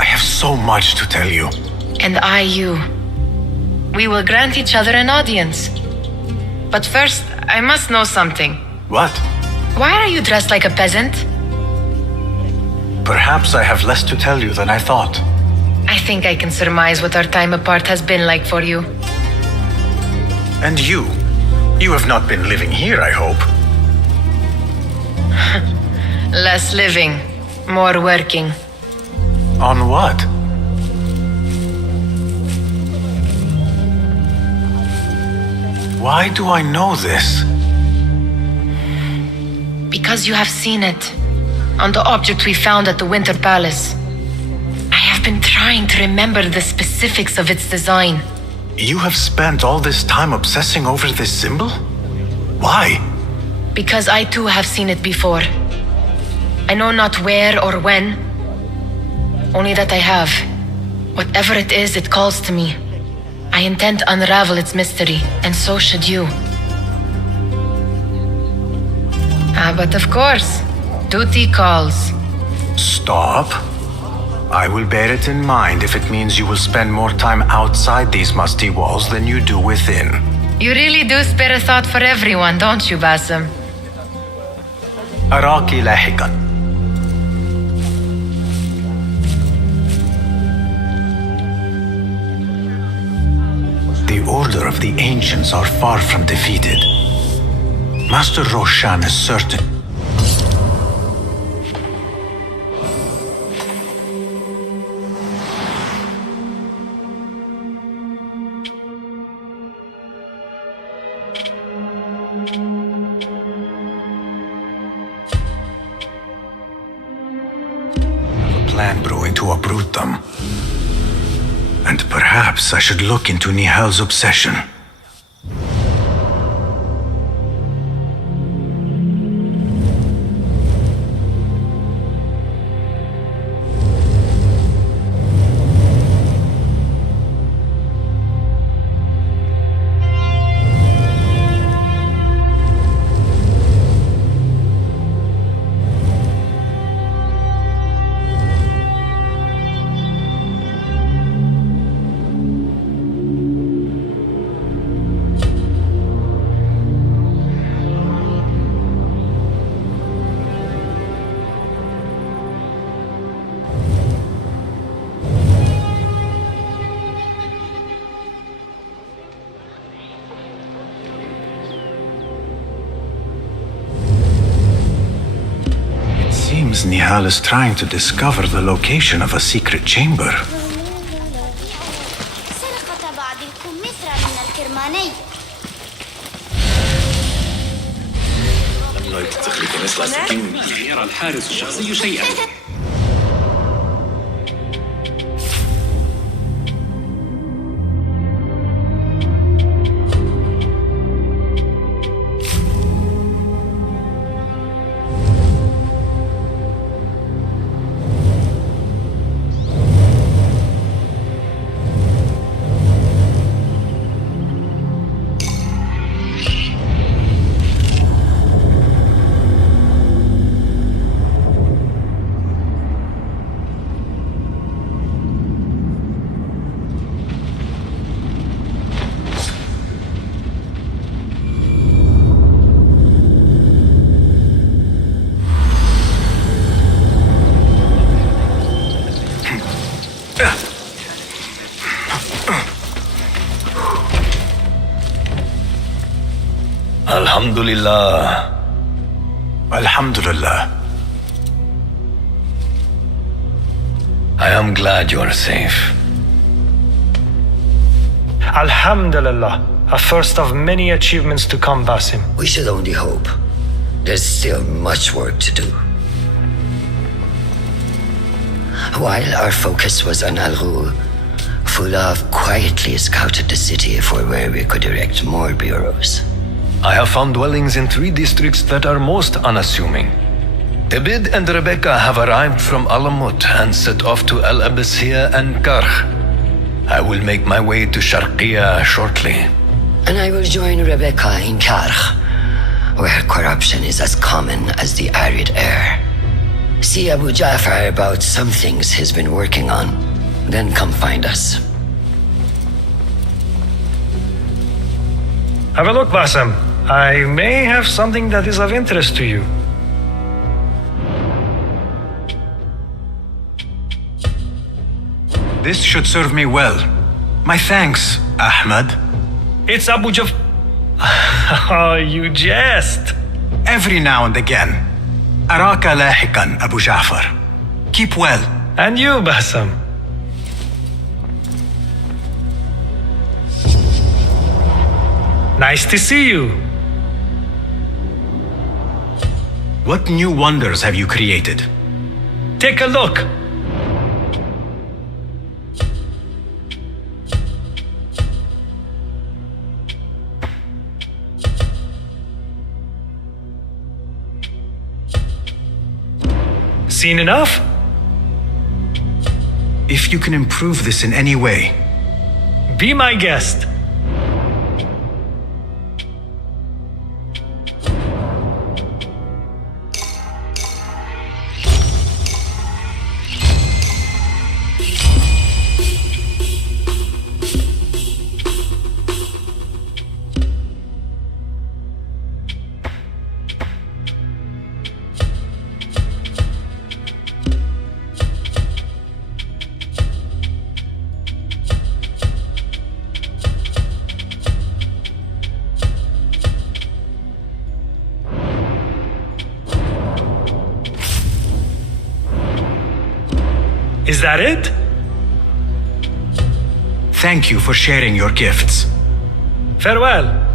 I have so much to tell you. And I you. We will grant each other an audience. But first, I must know something. What? Why are you dressed like a peasant? Perhaps I have less to tell you than I thought. I think I can surmise what our time apart has been like for you. And you? You have not been living here, I hope. Less living, more working. On what? Why do I know this? Because you have seen it. On the object we found at the Winter Palace. I have been trying to remember the specifics of its design. You have spent all this time obsessing over this symbol? Why? Because I too have seen it before. I know not where or when. Only that I have. Whatever it is, it calls to me. I intend to unravel its mystery, and so should you. But of course, duty calls. Stop. I will bear it in mind if it means you will spend more time outside these musty walls than you do within. You really do spare a thought for everyone, don't you, Bassem? أراك لاحقا. The Order of the Ancients are far from defeated. Master Roshan is certain. Plan brewing to uproot them. And perhaps I should look into Nihal's obsession. Nihal is trying to discover the location of a secret chamber. سرقت بعضكم مترا من الكرماني. لا تستخلف مثل سكين يرى الحارس الشخصي شيئا. Alhamdulillah. Alhamdulillah. I am glad you are safe. Alhamdulillah. A first of many achievements to come, Basim. We should only hope. There's still much work to do. While our focus was on Al-Ghul, Fulaf quietly scouted the city for where we could erect more bureaus. I have found dwellings in 3 districts that are most unassuming. Ibid and Rebecca have arrived from Alamut and set off to Al Abyssiya and Karh. I will make my way to Sharqiya shortly. And I will join Rebecca in Karh, where corruption is as common as the arid air. See Abu Ja'far about some things he's been working on, then come find us. Have a look, Basim. I may have something that is of interest to you. This should serve me well. My thanks, Ahmad. It's Abu Jaf... Oh, you jest. Every now and again. Araka lahikan, Abu Ja'far. Keep well. And you, Basim. Nice to see you. What new wonders have you created? Take a look. Seen enough? If you can improve this in any way, be my guest. Is that it? Thank you for sharing your gifts. Farewell.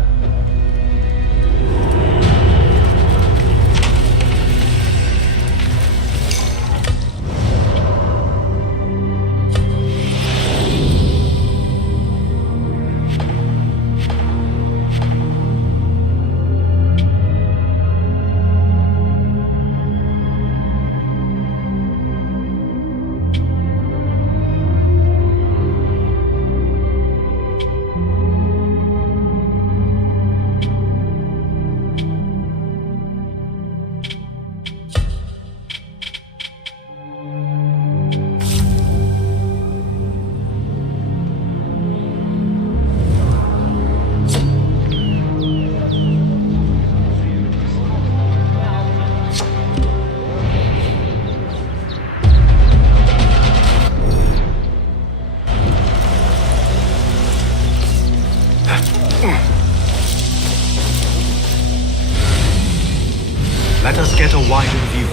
Let us get a wider view.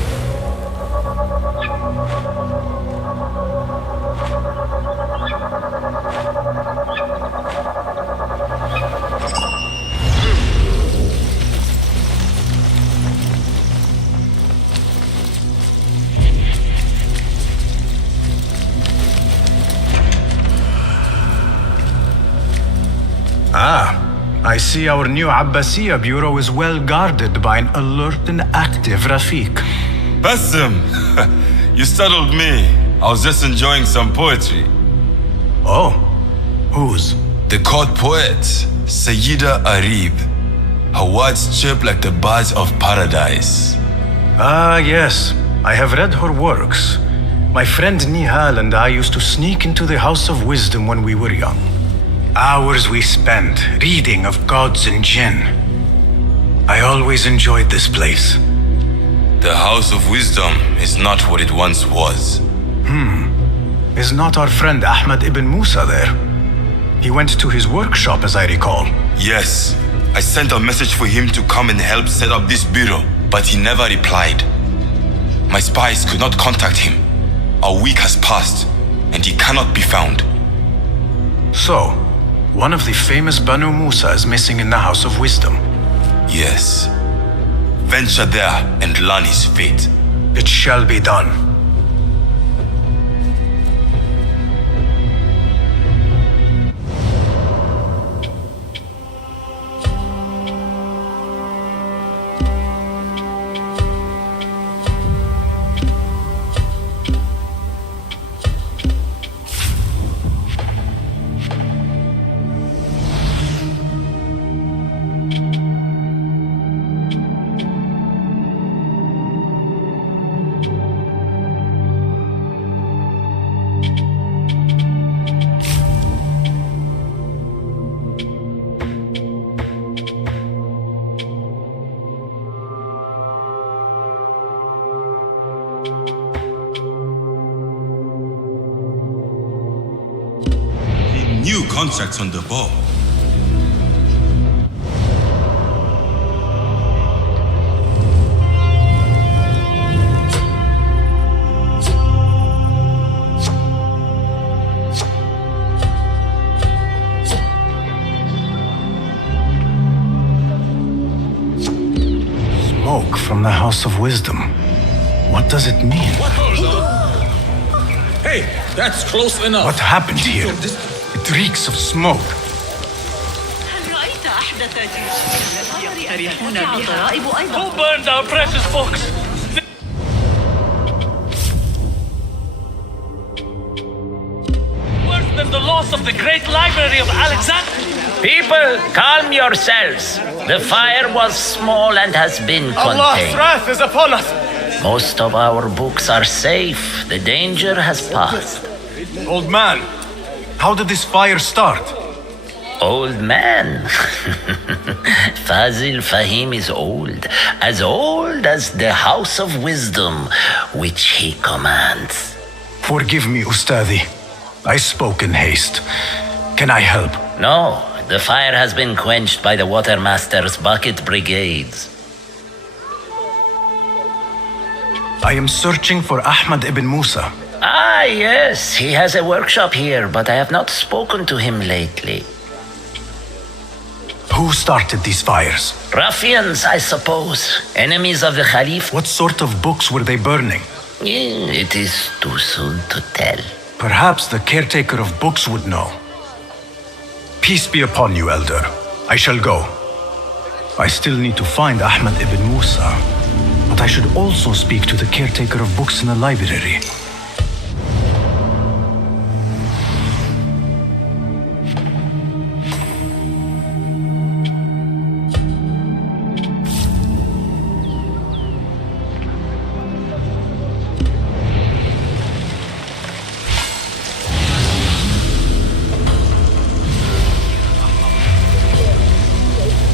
I see our new Abbasiya bureau is well guarded by an alert and active Rafiq. Bassem, you startled me. I was just enjoying some poetry. Oh, whose? The court poet, Sayyida Arib. Her words chirp like the birds of paradise. Ah, yes. I have read her works. My friend Nihal and I used to sneak into the House of Wisdom when we were young. Hours we spent reading of gods and jinn. I always enjoyed this place. The House of Wisdom is not what it once was. Is not our friend Ahmad ibn Musa there? He went to his workshop, as I recall. Yes, I sent a message for him to come and help set up this bureau, but he never replied. My spies could not contact him. A week has passed, and he cannot be found. So, one of the famous Banu Musa is missing in the House of Wisdom. Yes. Venture there and learn his fate. It shall be done. New contracts on the ball. Smoke from the House of Wisdom. What does it mean? Hey, that's close enough. What happened here? It reeks of smoke. هل رأيت أحدث جيوش يقترحون بها؟ Who burned our precious books? Worse than the loss of the great library of Alexandria. People, calm yourselves. The fire was small and has been Allah's contained. wrath is upon us. Most of our books are safe. The danger has passed. Old man, how did this fire start? Old man. Fazil Fahim is old as the House of Wisdom, which he commands. Forgive me, Ustadi. I spoke in haste. Can I help? No, the fire has been quenched by the Watermaster's bucket brigades. I am searching for Ahmad ibn Musa. Ah, yes, he has a workshop here, but I have not spoken to him lately. Who started these fires? Ruffians, I suppose. Enemies of the Khalif. What sort of books were they burning? It is too soon to tell. Perhaps the caretaker of books would know. Peace be upon you, Elder. I shall go. I still need to find Ahmad ibn Musa, but I should also speak to the caretaker of books in the library.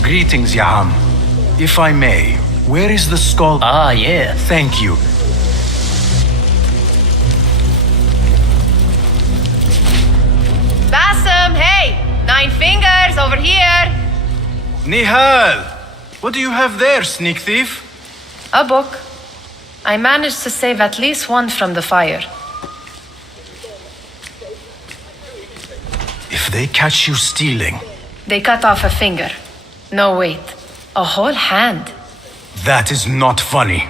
Greetings, Yaham. If I may, where is the skull? Ah, yeah. Thank you. Bassem, hey! 9 fingers over here! Nihal! What do you have there, sneak thief? A book. I managed to save at least one from the fire. If they catch you stealing... They cut off a finger. No, wait. A whole hand. That is not funny.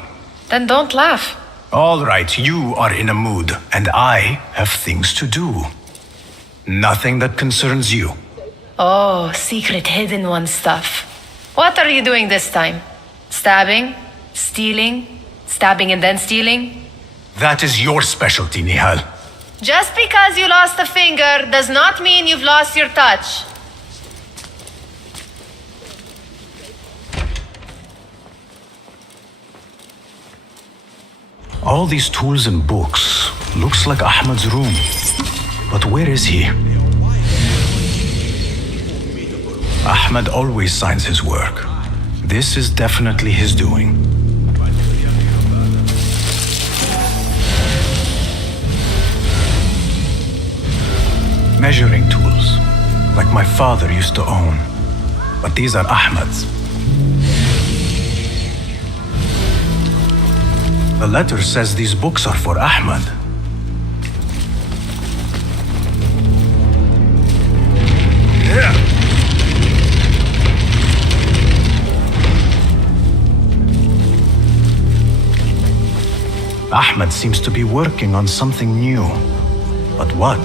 Then don't laugh. All right, you are in a mood, and I have things to do. Nothing that concerns you. Oh, secret hidden one stuff. What are you doing this time? Stabbing? Stealing? Stabbing and then stealing? That is your specialty, Nihal. Just because you lost a finger does not mean you've lost your touch. All these tools and books. Looks like Ahmad's room. But where is he? Ahmad always signs his work. This is definitely his doing. Measuring tools, like my father used to own. But these are Ahmad's. The letter says these books are for Ahmad. Ahmad seems to be working on something new. But what?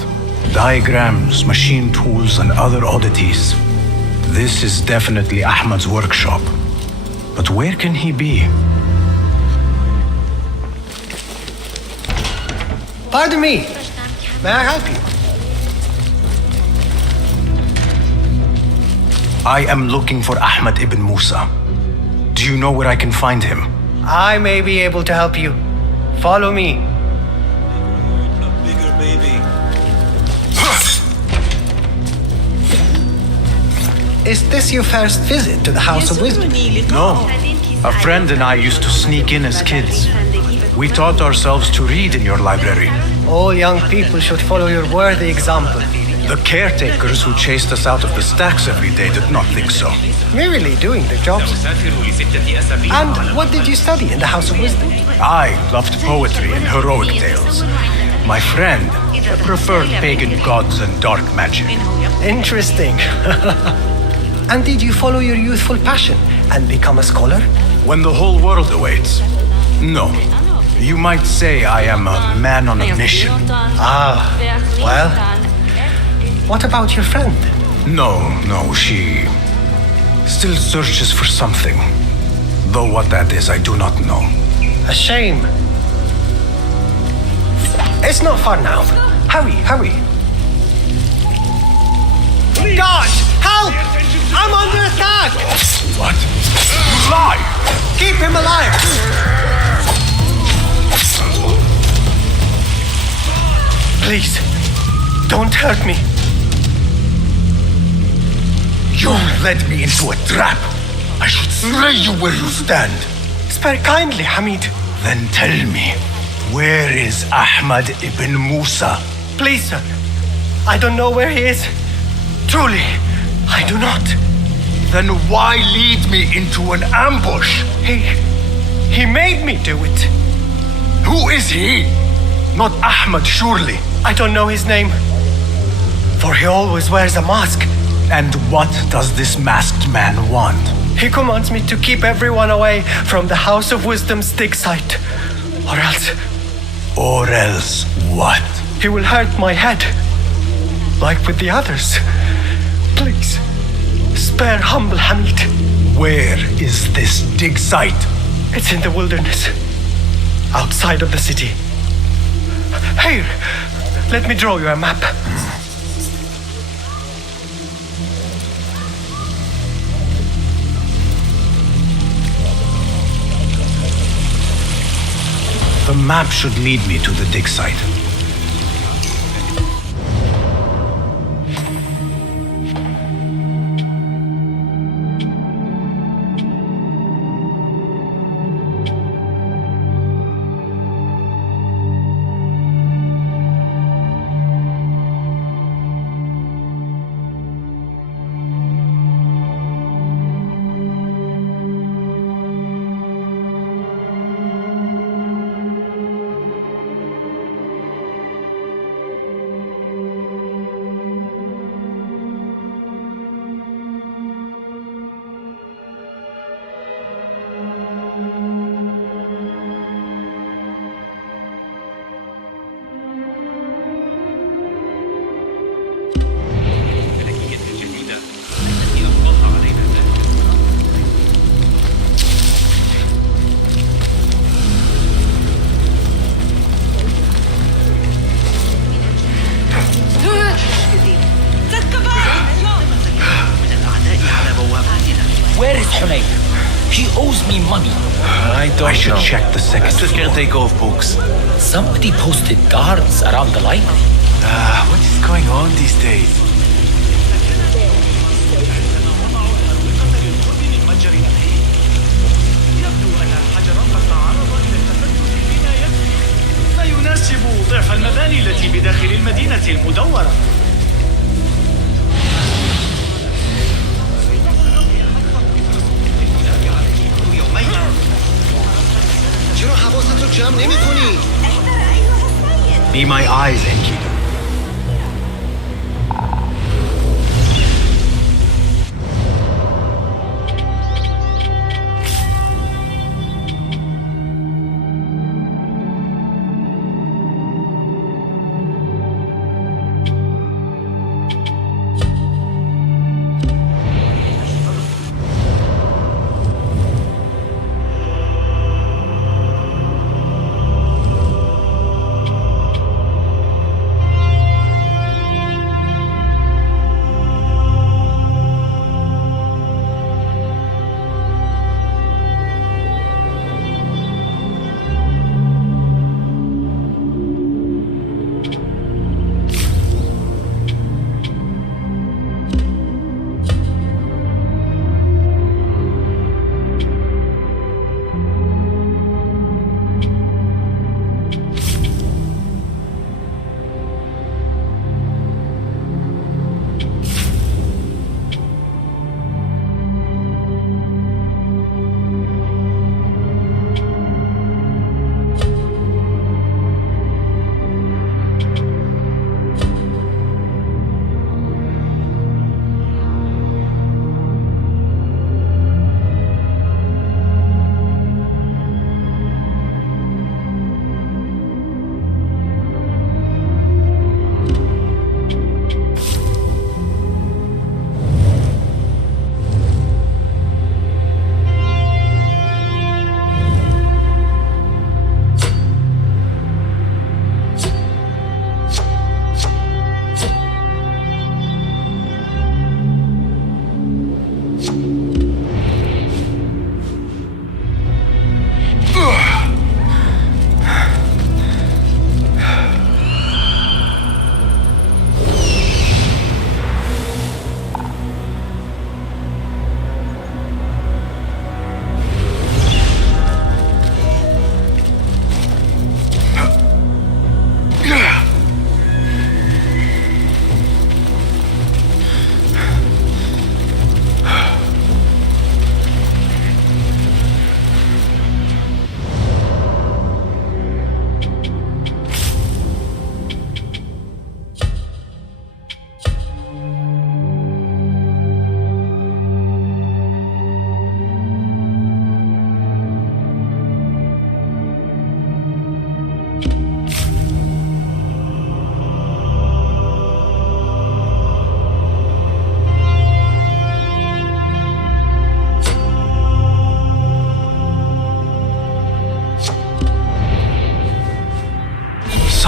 Diagrams, machine tools, and other oddities. This is definitely Ahmad's workshop. But where can he be? Pardon me. May I help you? I am looking for Ahmad ibn Musa. Do you know where I can find him? I may be able to help you. Follow me. Bigger baby. Is this your first visit to the House of Wisdom? No. A friend and I used to sneak in as kids. We taught ourselves to read in your library. All young people should follow your worthy example. The caretakers who chased us out of the stacks every day did not think so. Merely doing their jobs. And what did you study in the House of Wisdom? I loved poetry and heroic tales. My friend preferred pagan gods and dark magic. Interesting. And did you follow your youthful passion and become a scholar? When the whole world awaits. No. You might say I am a man on a mission. Ah, well. What about your friend? No, she still searches for something. Though what that is, I do not know. A shame. It's not far now. Hurry. God, help! I'm under attack! What? You lie! Keep him alive! Please, don't hurt me. You led me into a trap. I should slay you where you stand. Spare kindly, Hamid. Then tell me, where is Ahmad ibn Musa? Please, sir. I don't know where he is. Truly, I do not. Then why lead me into an ambush? He made me do it. Who is he? Not Ahmad, surely. I don't know his name. For he always wears a mask. And what does this masked man want? He commands me to keep everyone away from the House of Wisdom's dig site. Or else... Or else what? He will hurt my head. Like with the others. Please, spare humble Hamid. Where is this dig site? It's in the wilderness. Outside of the city. Here, let me draw you a map. The map should lead me to the dig site. Hunayn. He owes me money. I should check the second Just floor. can't take off, books. Somebody posted guards around the library. What is going on these days? ما يناسب ضعف المباني التي بداخل المدينة المدورة. چرا حواست رو جمع نمی کنی؟ Be my eyes, Enkidu.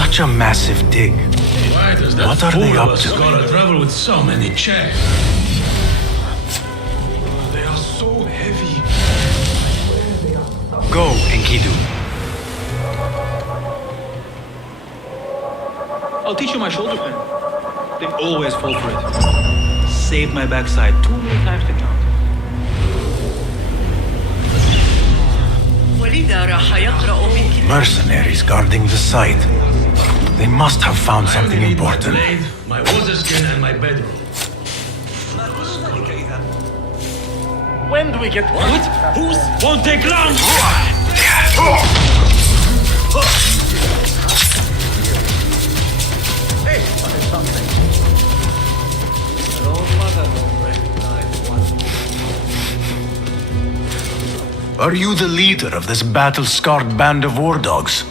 Such a massive dig. Why does that What are fool they of up a to? scholar travel with so many checks? They are so heavy. Go, Enkidu. I'll teach you my shoulder pen. They always fall for it. Saved my backside too many times to count. ولذا راح يقرأ من كتاب Mercenaries guarding the site. They must have found something important. My water skin and my bedroll. When do we get what? Who's won't take long? Hey, something. Your own mother don't recognize one. Are you the leader of this battle-scarred band of war dogs?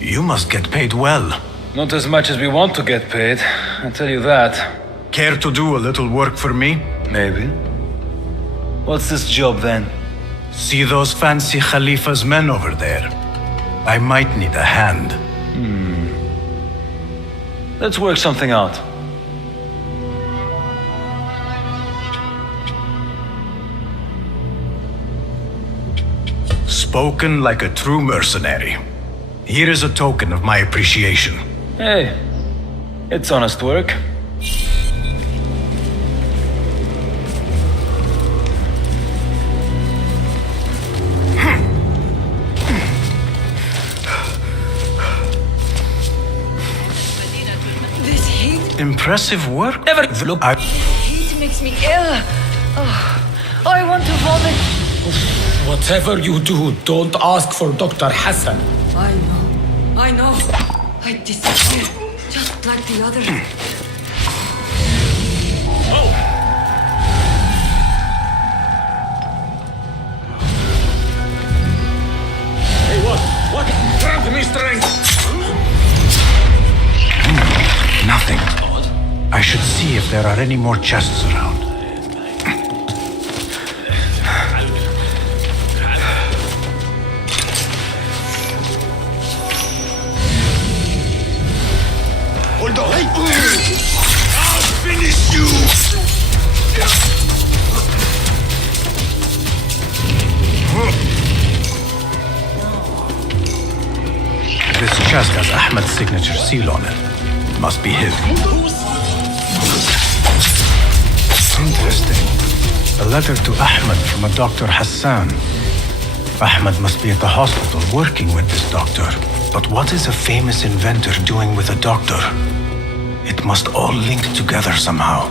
You must get paid well. Not as much as we want to get paid, I tell you that. Care to do a little work for me? Maybe. What's this job then? See those fancy Khalifa's men over there? I might need a hand. Let's work something out. Spoken like a true mercenary. Here is a token of my appreciation. Hey, it's honest work. This heat. Impressive work. Never look. Heat makes me ill. Oh, I want to vomit. Whatever you do, don't ask for Dr. Hassan. I know. I disappear, just like the others. Hey, what? Grant me strength! Nothing. I should see if there are any more chests around. Hold on. I'll finish you! This chest has Ahmed's signature seal on it. Must be his. Interesting. A letter to Ahmed from a Dr. Hassan. Ahmed must be at the hospital working with this doctor. But what is a famous inventor doing with a doctor? It must all link together somehow.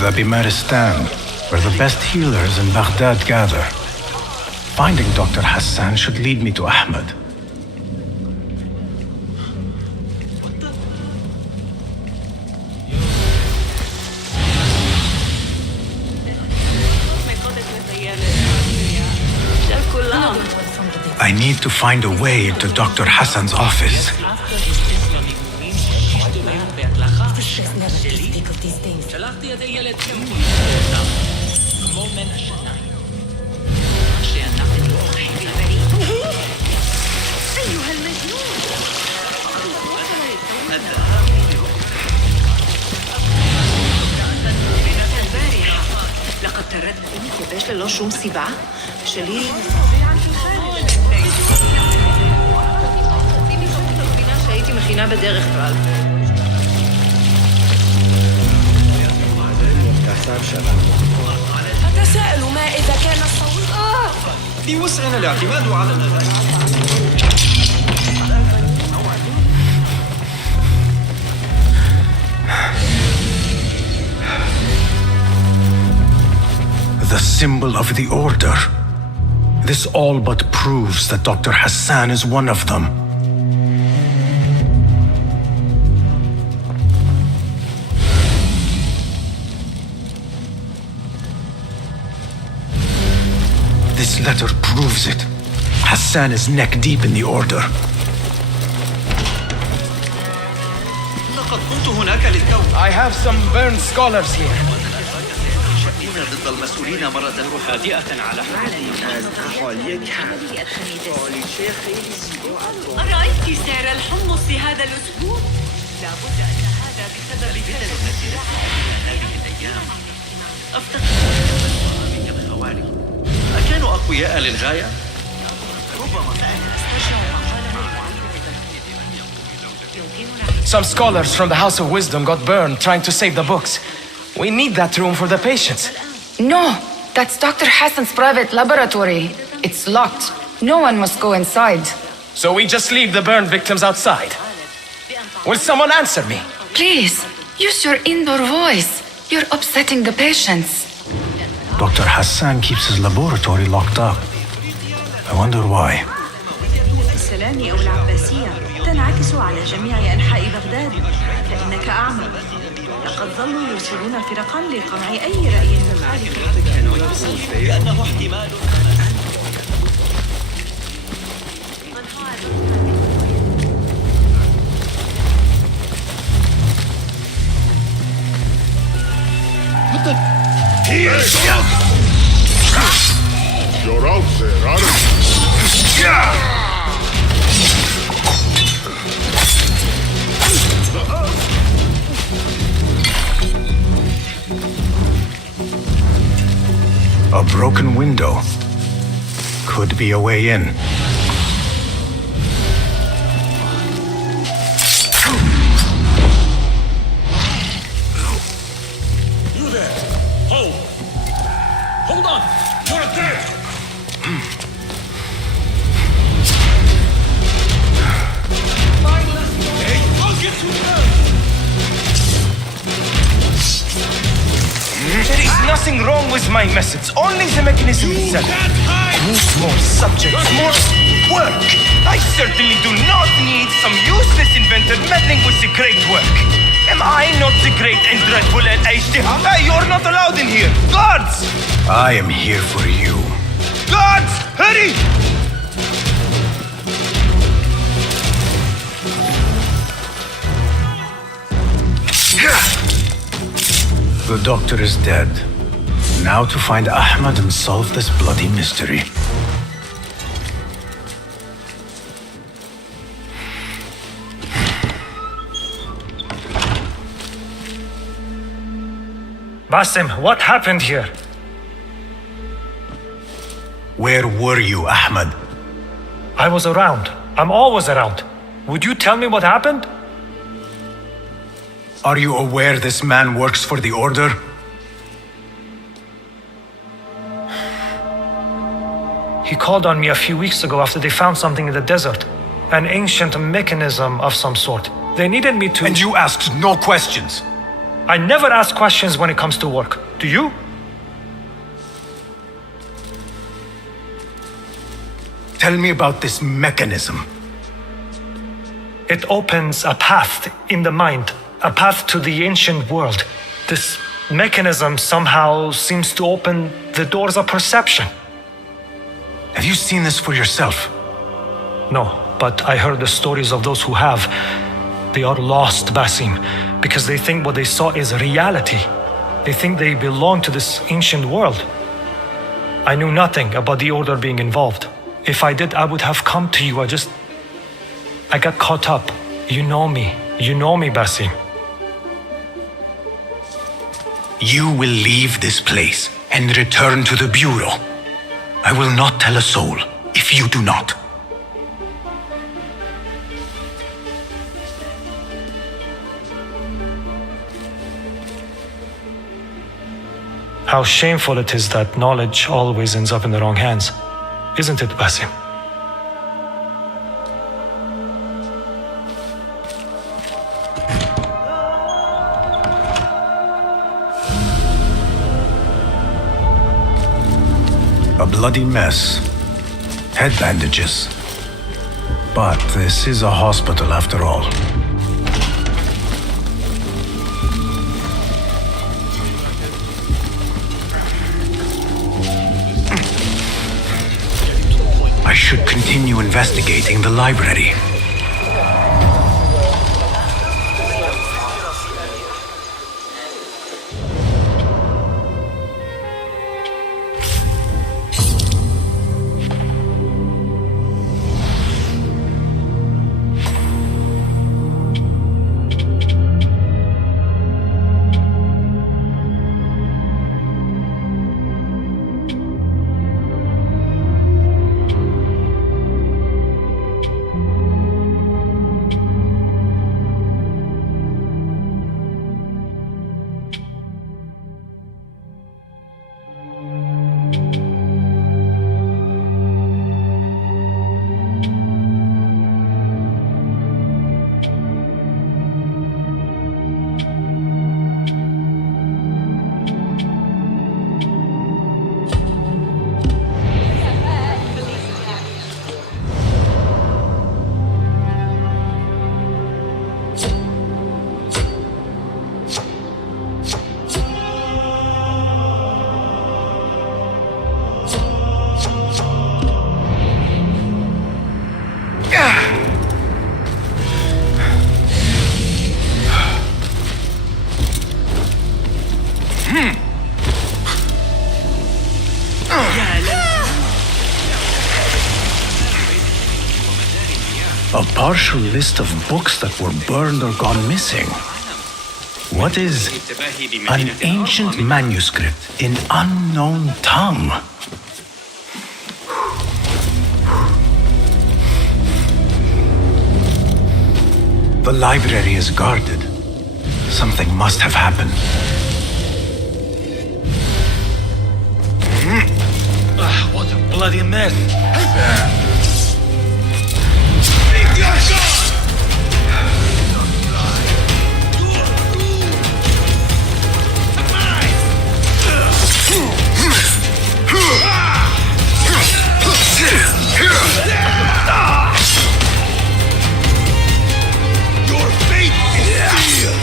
The Bimaristan, where the best healers in Baghdad gather. Finding Dr. Hassan should lead me to Ahmed. I need to find a way into Dr. Hassan's office. لقد تردد كيفاش للو شو مصيبة شلي شايتي مخينا بداغ اخترال أتساءل ما إذا كان الصوت بوسعنا الاعتماد على الأغاني. The symbol of the Order. This all but proves that Dr. Hassan is one of them. This letter proves it. Hassan is neck deep in the Order. لقد كنت هناك للتو. I have some burned scholars here. ضد المسؤولين مرة هادئة على أرأيت سعر الحمص هذا الأسبوع؟ لابد أن هذا بسبب كذا أفتقد بالخوارج. أكانوا أقوياء للغاية؟ Some scholars from the House of Wisdom got burned trying to save the books. We need that room for the patients. No, that's Dr. Hassan's private laboratory. It's locked. No one must go inside. So we just leave the burned victims outside. Will someone answer me? Please, use your indoor voice. You're upsetting the patients. Dr. Hassan keeps his laboratory locked up. I wonder why. السلام أو العباسية تنعكس على جميع أنحاء بغداد فإنك أعمى لقد ظلوا يرسلون فرقا لقمع أي رأي مخالف. لأنه احتمال He is gone! You're out there, aren't you? A broken window. Could be a way in. You there! Hold! Hold on! You're dead! Hey, I'll get you there! There is nothing wrong with my methods, only the mechanism itself. Needs more subjects, more work. I certainly do not need some useless inventor meddling with the great work. Am I not the great and dreadful El-Ajdi? Hey, you're not allowed in here. Guards! I am here for you. Guards, hurry! The doctor is dead. Now to find Ahmad and solve this bloody mystery. Basim, what happened here? Where were you, Ahmad? I was around. I'm always around. Would you tell me what happened? Are you aware this man works for the Order? He called on me a few weeks ago after they found something in the desert. An ancient mechanism of some sort. They needed me to... And you asked no questions? I never ask questions when it comes to work. Do you? Tell me about this mechanism. It opens a path in the mind. A path to the ancient world. This mechanism somehow seems to open the doors of perception. Have you seen this for yourself? No, but I heard the stories of those who have. They are lost, Basim, because they think what they saw is reality. They think they belong to this ancient world. I knew nothing about the Order being involved. If I did, I would have come to you. I got caught up. You know me. You know me, Basim. You will leave this place and return to the Bureau. I will not tell a soul if you do not. How shameful it is that knowledge always ends up in the wrong hands. Isn't it, Basim? A bloody mess. Head bandages. But this is a hospital after all. I should continue investigating the library. A partial list of books that were burned or gone missing. What is an ancient manuscript in unknown tongue? The library is guarded. Something must have happened. What a bloody mess. Your fate is sealed!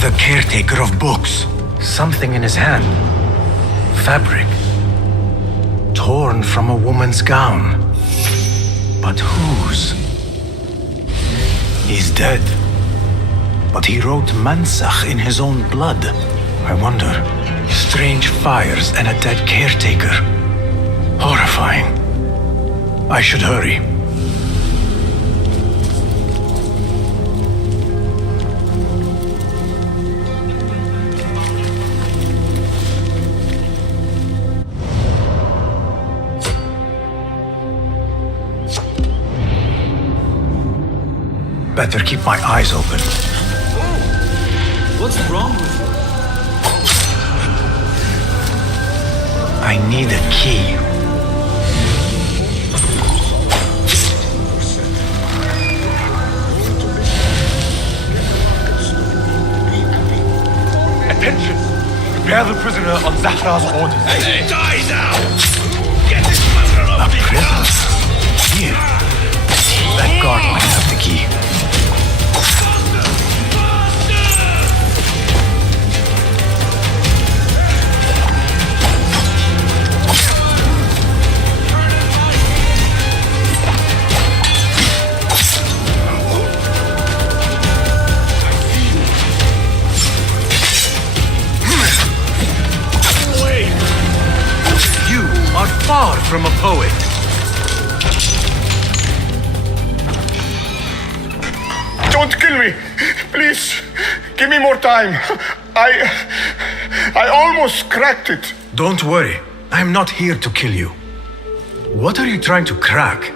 The caretaker of books. Something in his hand. Fabric. Torn from a woman's gown. But whose? He's dead. But he wrote Mansach in his own blood. I wonder. Strange fires and a dead caretaker. Horrifying. I should hurry. Better keep my eyes open. What's wrong with you? I need a key. Attention! Prepare the prisoner on Zahra's orders. Hey, die now! Get this mother of the prisoner? Here. That guard might have the key. Far from a poet. Don't kill me. Please, give me more time. I almost cracked it. Don't worry. I'm not here to kill you. What are you trying to crack?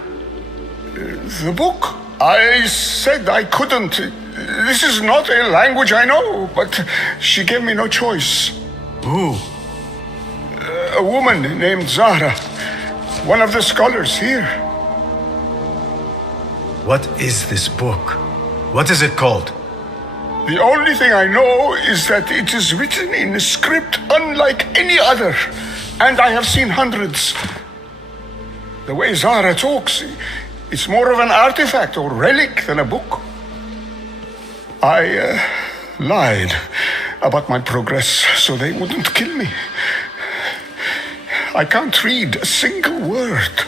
The book. I said I couldn't. This is not a language I know, but she gave me no choice. Who? A woman named Zahra. One of the scholars here. What is this book? What is it called? The only thing I know is that it is written in a script unlike any other. And I have seen hundreds. The way Zahra talks, it's more of an artifact or relic than a book. I lied about my progress so they wouldn't kill me. I can't read a single word.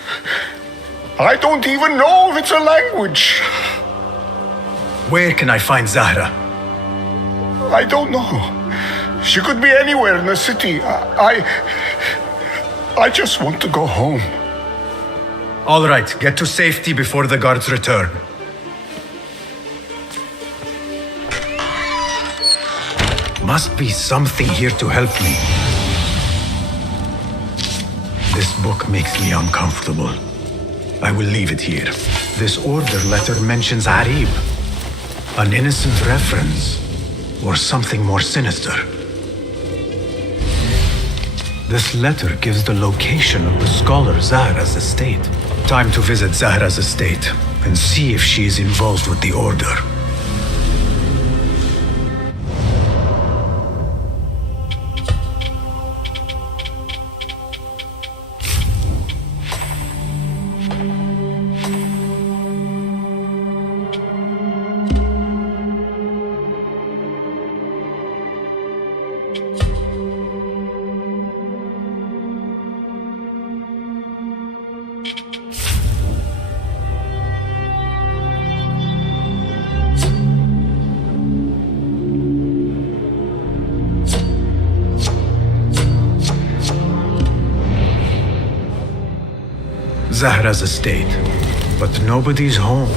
I don't even know if it's a language. Where can I find Zahra? I don't know. She could be anywhere in the city. I just want to go home. All right, get to safety before the guards return. Must be something here to help me. This book makes me uncomfortable. I will leave it here. This order letter mentions Arib. An innocent reference, or something more sinister. This letter gives the location of the scholar Zahra's estate. Time to visit Zahra's estate and see if she is involved with the order. Zahra's estate, but nobody's home.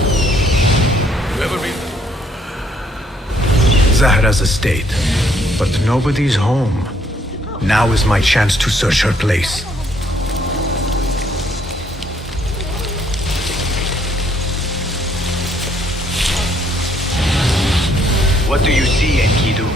Zahra's estate, but nobody's home. Now is my chance to search her place. What do you see, Enkidu?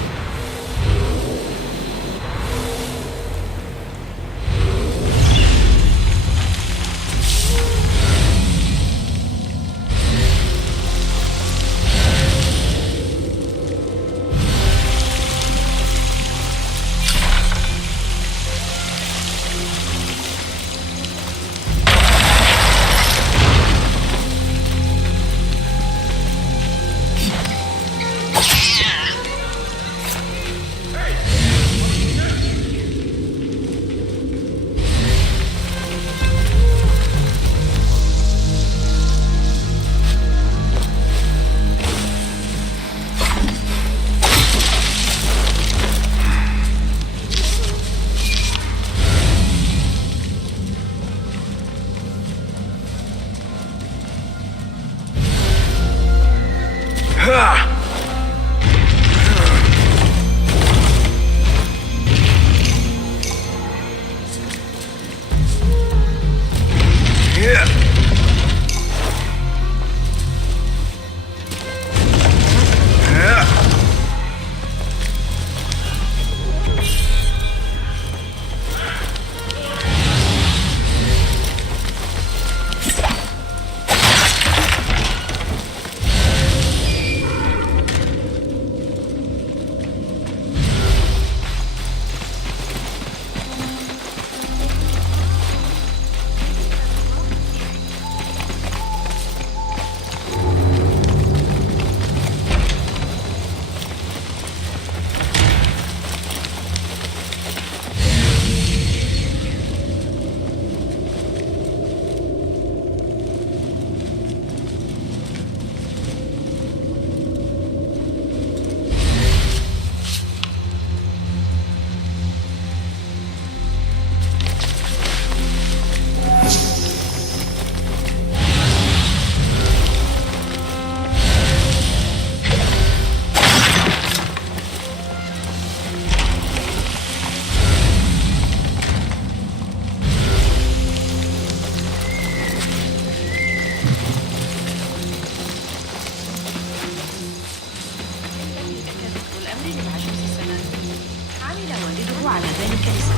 على ذلك الاسم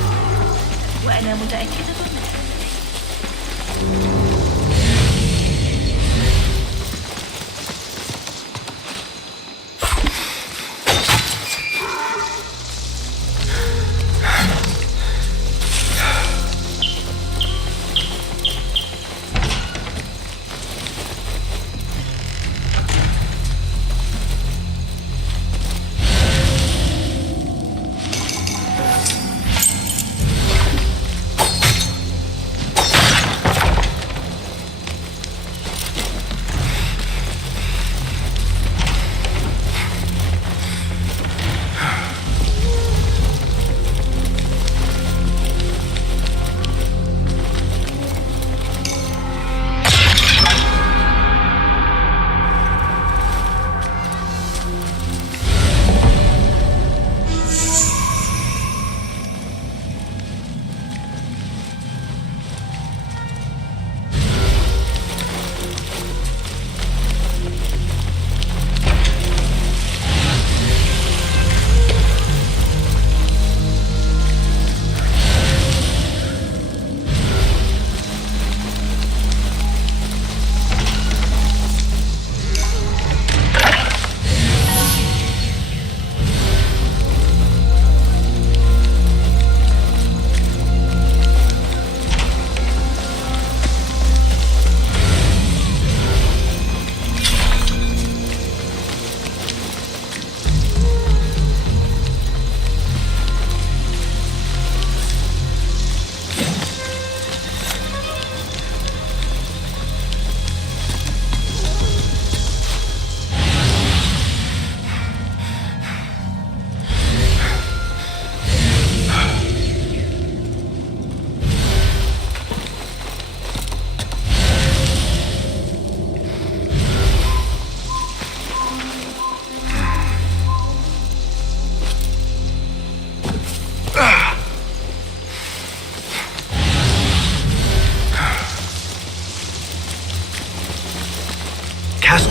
وأنا متأكدة من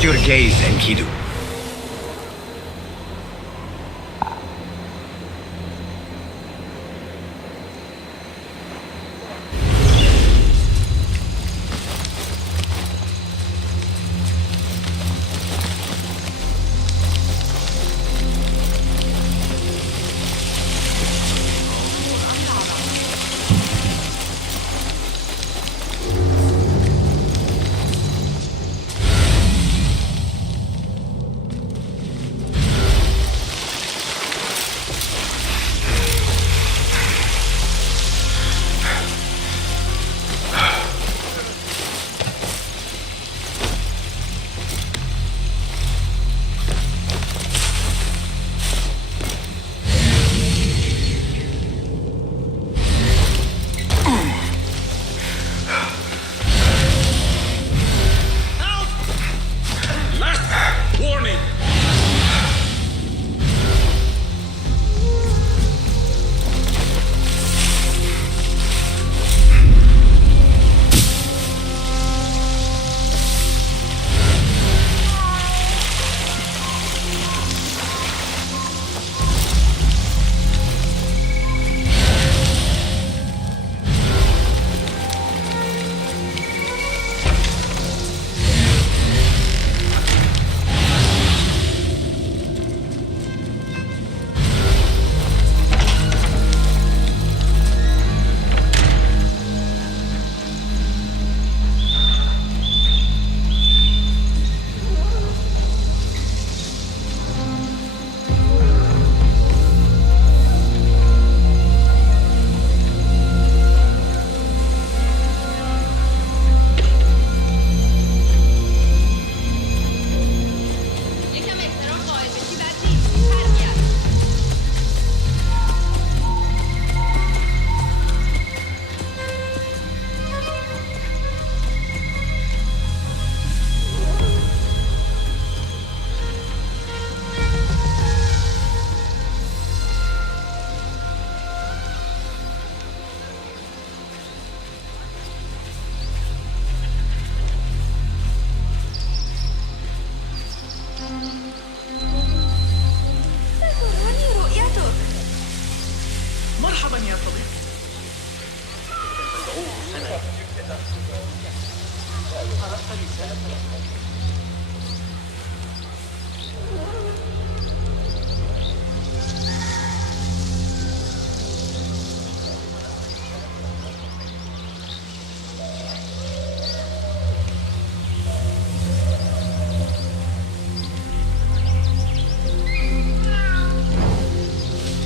your gaze, Enkidu.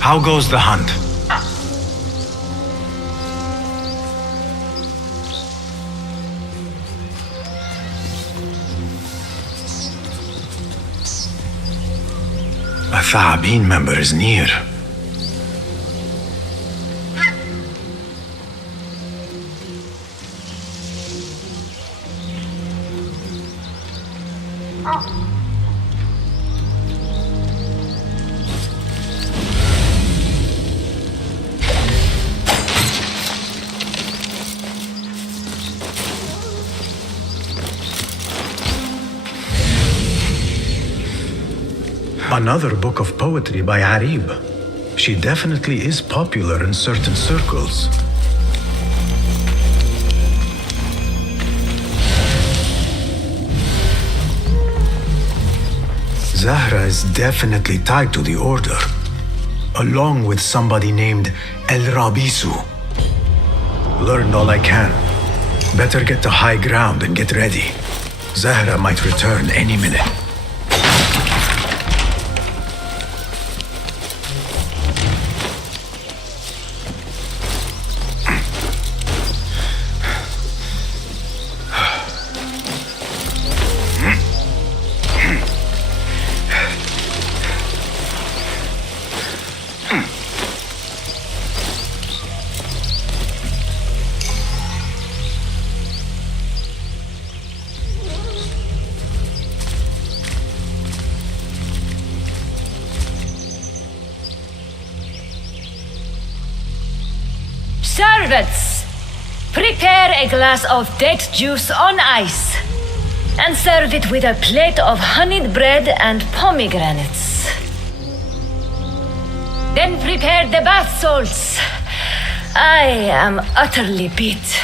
How goes the hunt? A Tha'abin member is near. Another book of poetry by Arib. She definitely is popular in certain circles. Zahra is definitely tied to the Order, along with somebody named El Rabisu. Learned all I can. Better get to high ground and get ready. Zahra might return any minute. Servants, prepare a glass of date juice on ice. and serve it with a plate of honeyed bread and pomegranates. Then prepare the bath salts. I am utterly beat.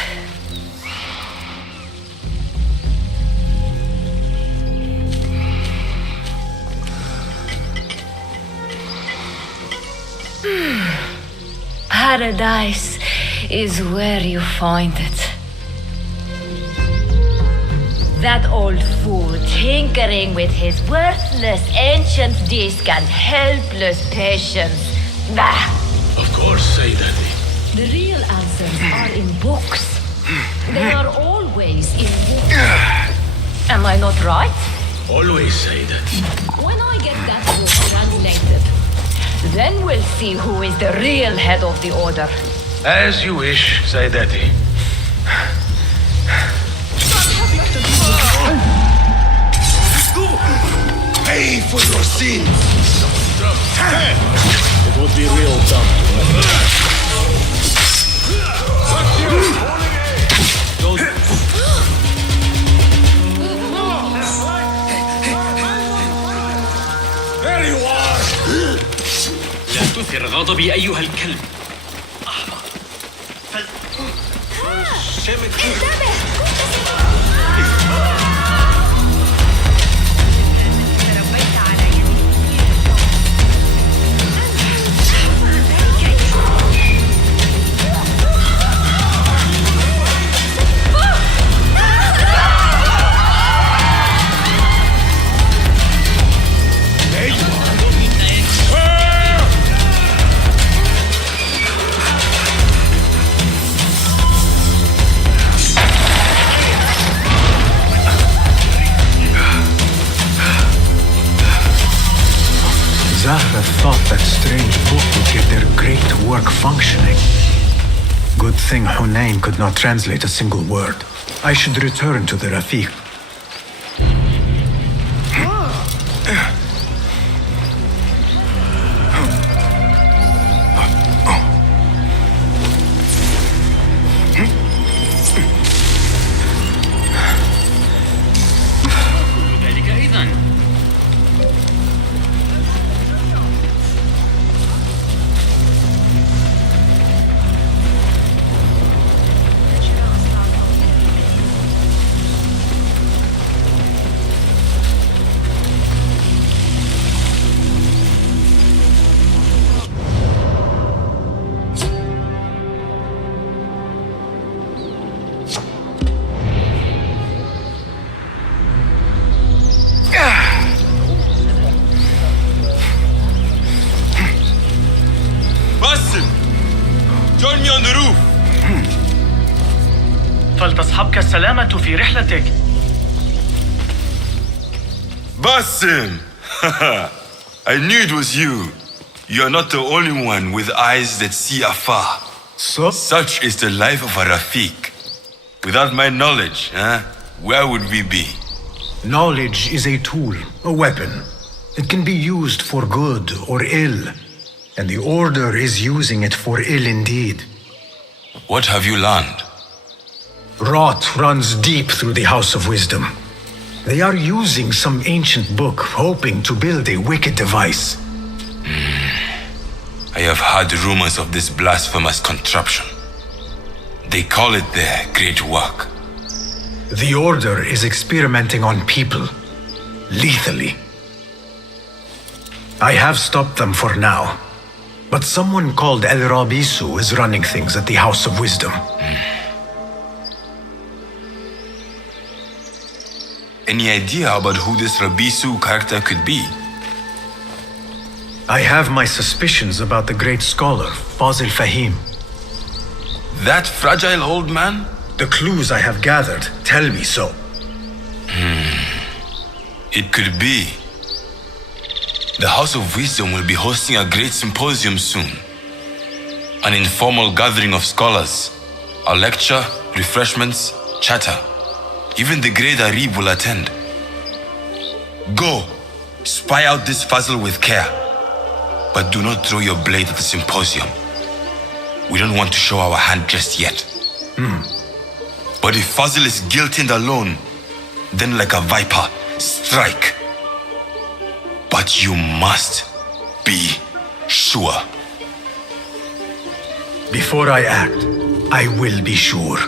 Paradise is where you find it. That old fool tinkering with his worthless ancient disc and helpless patience. Bah! Of course, say Daddy. The real answers are in books. They are always in books. Am I not right? Always say Daddy. When I get that book translated, then we'll see who is the real head of the order. As you wish, say Daddy. Pay for your sins! It would be real dumb. There you are! لا تثر غضبي أيها الكلب. Zahra thought that strange book would get their great work functioning. Good thing Hunayn could not translate a single word. I should return to the Rafiq. ذلك أيضا. Basim! Join me on the roof! فلتصحبك السلامة في رحلتك. Basim! I knew it was you. You're not the only one with eyes that see afar. So? Such is the life of a Rafiq. Without my knowledge, where would we be? Knowledge is a tool, a weapon. It can be used for good or ill. And the Order is using it for ill indeed. What have you learned? Rot runs deep through the House of Wisdom. They are using some ancient book, hoping to build a wicked device. I have heard rumors of this blasphemous contraption. They call it their great work. The Order is experimenting on people, lethally. I have stopped them for now. But someone called El Rabisu is running things at the House of Wisdom. Any idea about who this Rabisu character could be? I have my suspicions about the great scholar, Fazil Fahim. That fragile old man? The clues I have gathered tell me so. It could be. The House of Wisdom will be hosting a great symposium soon. An informal gathering of scholars. A lecture, refreshments, chatter. Even the great Arib will attend. Go, spy out this Fazil with care. But do not throw your blade at the symposium. We don't want to show our hand just yet. But if Fazil is guilty and alone, then like a viper, strike. But you must be sure. Before I act, I will be sure.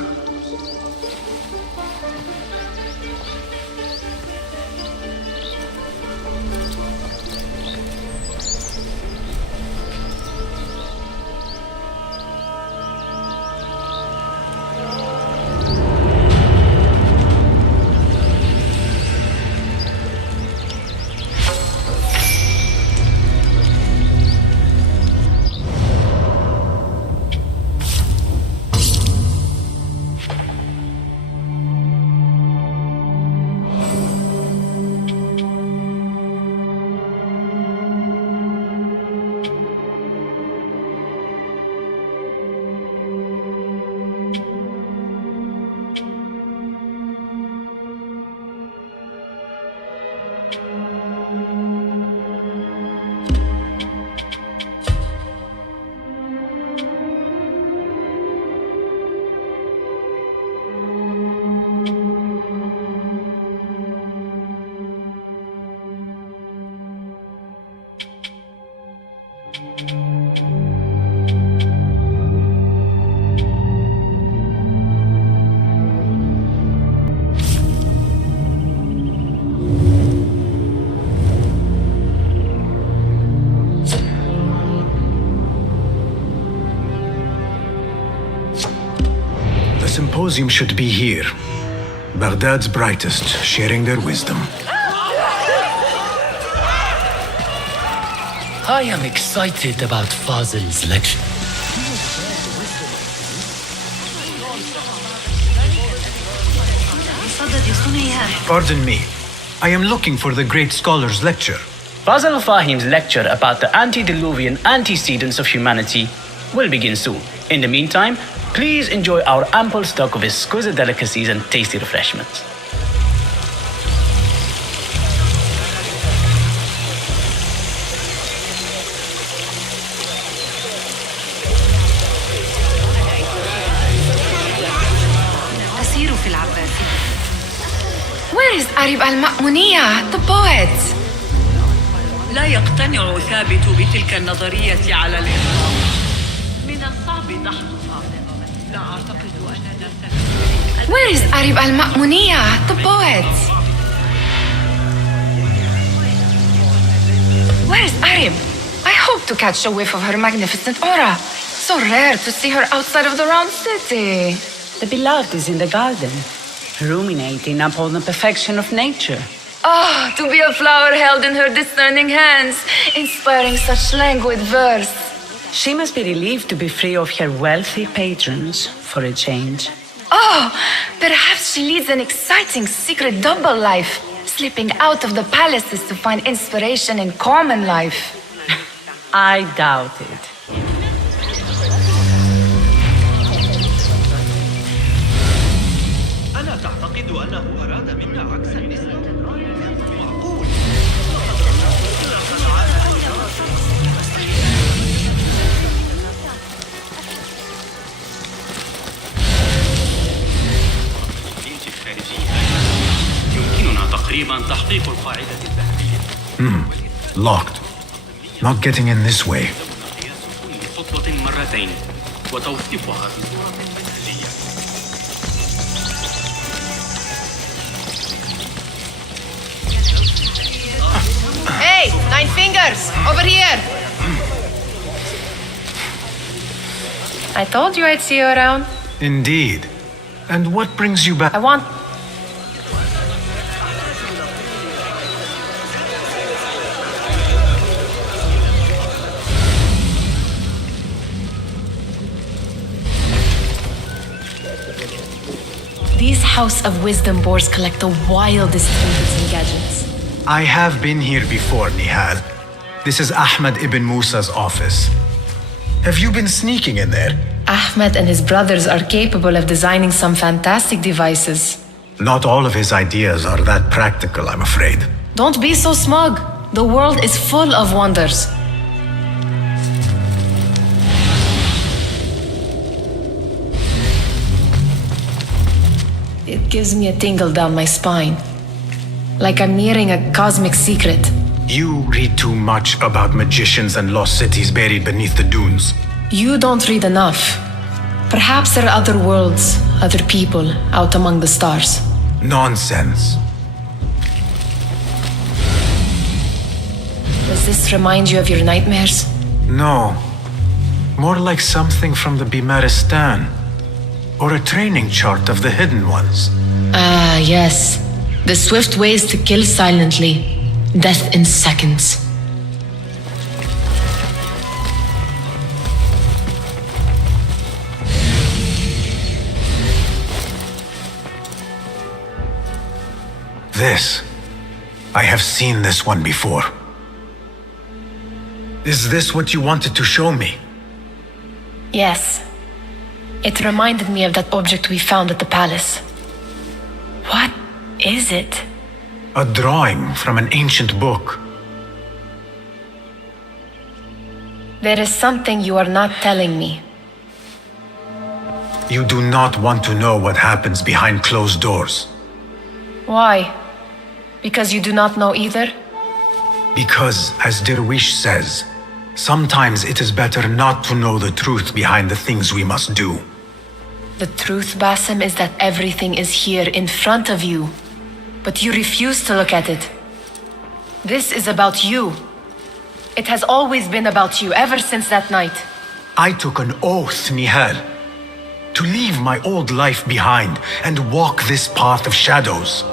The symposium should be here. Baghdad's brightest, sharing their wisdom. I am excited about Fazil's lecture. Pardon me. I am looking for the great scholar's lecture. Fazil Fahim's lecture about the antediluvian antecedents of humanity will begin soon. In the meantime, please enjoy our ample stock of exquisite delicacies and tasty refreshments. Where is Arib al-Ma'muniyah, the poet? لا يقتنع ثابت بتلك النظرية على الإطلاق. من الصعب دحضها. لا أعتقد أننا Where is Arib al-Ma'muniyah, the poet? Where is Arib? I hope to catch a whiff of her magnificent aura. So rare to see her outside of the round city. The beloved is in the garden, ruminating upon the perfection of nature. Oh, to be a flower held in her discerning hands, inspiring such languid verse. She must be relieved to be free of her wealthy patrons for a change. Oh, perhaps she leads an exciting secret double life, slipping out of the palaces to find inspiration in common life. I doubt it. أنا تعتقد أنه أراد منا عكس النسبة. معقول. يمكننا تقريبا تحقيق القاعدة الذهبية. Locked. Not getting in this way. خطوة مرتين وتوثيقها بصورة مثالية. Hey, 9 fingers, over here. I told you I'd see you around. Indeed. And what brings you back? I want... These House of Wisdom boars collect the wildest trinkets and gadgets. I have been here before, Nihal. This is Ahmed ibn Musa's office. Have you been sneaking in there? Ahmed and his brothers are capable of designing some fantastic devices. Not all of his ideas are that practical, I'm afraid. Don't be so smug. The world is full of wonders. It gives me a tingle down my spine. Like I'm nearing a cosmic secret. You read too much about magicians and lost cities buried beneath the dunes. You don't read enough. Perhaps there are other worlds, other people out among the stars. Nonsense. Does this remind you of your nightmares? No. More like something from the Bimaristan. Or a training chart of the Hidden Ones. Ah, yes. The swift ways to kill silently. Death in seconds. This. I have seen this one before. Is this what you wanted to show me? Yes. It reminded me of that object we found at the palace. What is it? A drawing from an ancient book. There is something you are not telling me. You do not want to know what happens behind closed doors. Why? Because you do not know either? Because, as Derwish says, sometimes it is better not to know the truth behind the things we must do. The truth, Basim, is that everything is here in front of you. But you refuse to look at it. This is about you. It has always been about you, ever since that night. I took an oath, Nihal, to leave my old life behind and walk this path of shadows.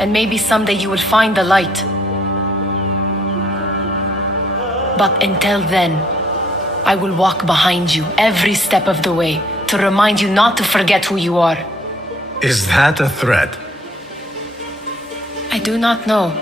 And maybe someday you will find the light. But until then, I will walk behind you every step of the way to remind you not to forget who you are. Is that a threat? I do not know.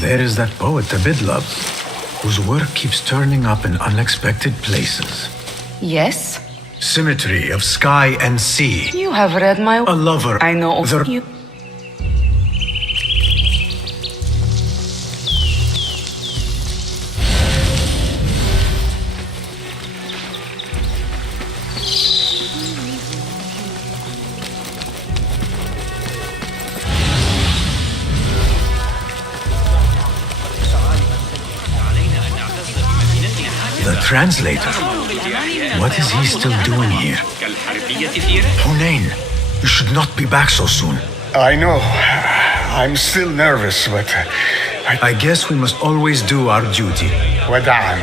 There is that poet Abid loves, whose work keeps turning up in unexpected places. Yes? Symmetry of sky and sea. You have read my... A lover. I know of you. The translator. What is he still doing here? Hunain, you should not be back so soon. I know. I'm still nervous, but I guess we must always do our duty. Wada'an.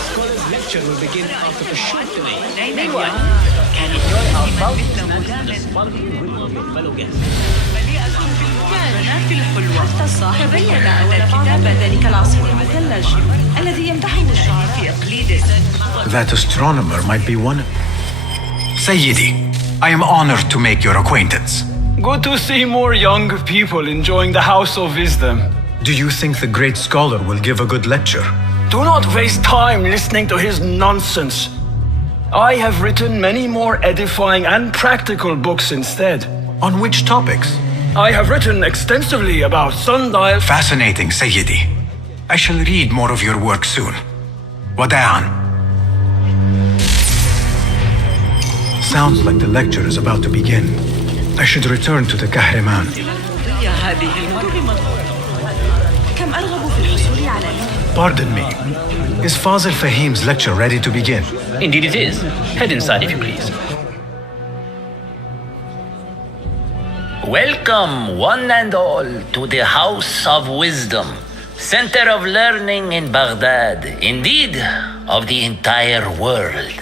Scholar's lecture will begin after a short delay. Meanwhile, can enjoy our bounty fellow guests. كانت الحلوة حتى الصاحب تبين أن كتاب ذلك العصفور المثلج الذي يمدحه الشعراء في إقليده. That astronomer might be one. Sayyidi, I am honored to make your acquaintance. Good to see more young people enjoying the House of Wisdom. Do you think the great scholar will give a good lecture? Do not waste time listening to his nonsense. I have written many more edifying and practical books instead. On which topics? I have written extensively about sundial... Fascinating, Sayyidi. I shall read more of your work soon. Wada'an. Sounds like the lecture is about to begin. I should return to the Kahraman. Pardon me. Is Fazil Fahim's lecture ready to begin? Indeed it is. Head inside if you please. Welcome, one and all, to the House of Wisdom, center of learning in Baghdad, indeed, of the entire world.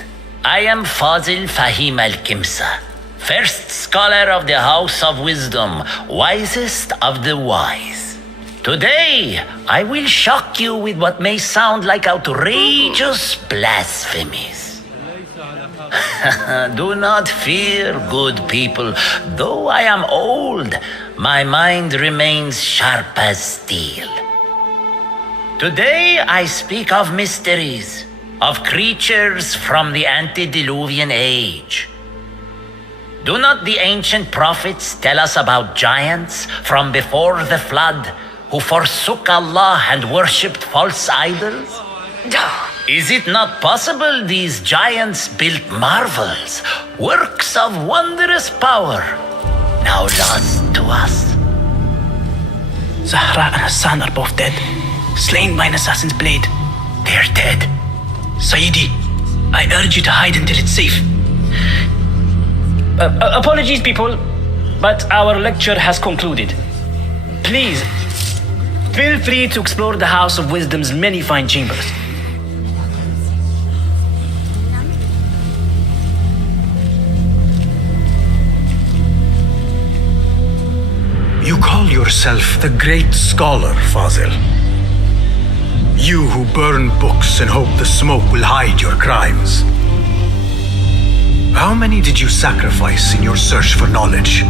I am Fazil Fahim al-Kimsa, first scholar of the House of Wisdom, wisest of the wise. Today, I will shock you with what may sound like outrageous blasphemies. Do not fear, good people. Though I am old, my mind remains sharp as steel. Today, I speak of mysteries, of creatures from the antediluvian age. Do not the ancient prophets tell us about giants from before the flood who forsook Allah and worshipped false idols? Is it not possible these giants built marvels, works of wondrous power, now lost to us? Zahra and Hassan are both dead, slain by an assassin's blade. They're dead. Saidi, I urge you to hide until it's safe. Apologies, people, but our lecture has concluded. Please, feel free to explore the House of Wisdom's many fine chambers. You call yourself the great scholar, Fazil. You who burn books and hope the smoke will hide your crimes. How many did you sacrifice in your search for knowledge?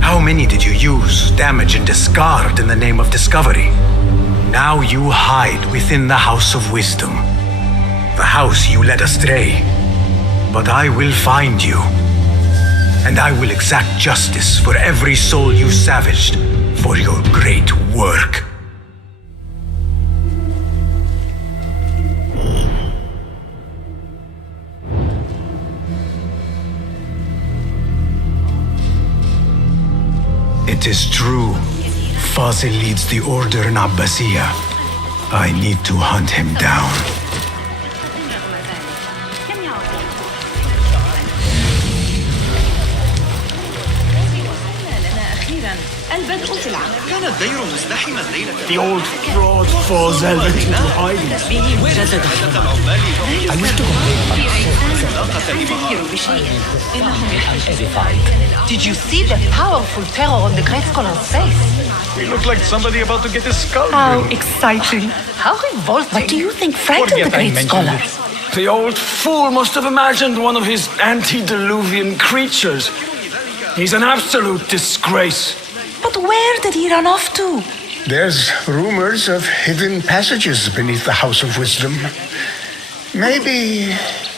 How many did you use, damage, and discard in the name of discovery? Now you hide within the House of Wisdom, the house you led astray. But I will find you, and I will exact justice for every soul you savaged for your great work. It is true. Fazil leads the order in Abbasiyah. I need to hunt him down. The old fraud Fazil went into hiding. I wish to Did you see the powerful terror on the great scholar's face? He looked like somebody about to get his skull How drilled. exciting. How revolting. What do you think frightened the great scholar? The old fool must have imagined one of his antediluvian creatures. He's an absolute disgrace. But where did he run off to? There's rumors of hidden passages beneath the House of Wisdom. Maybe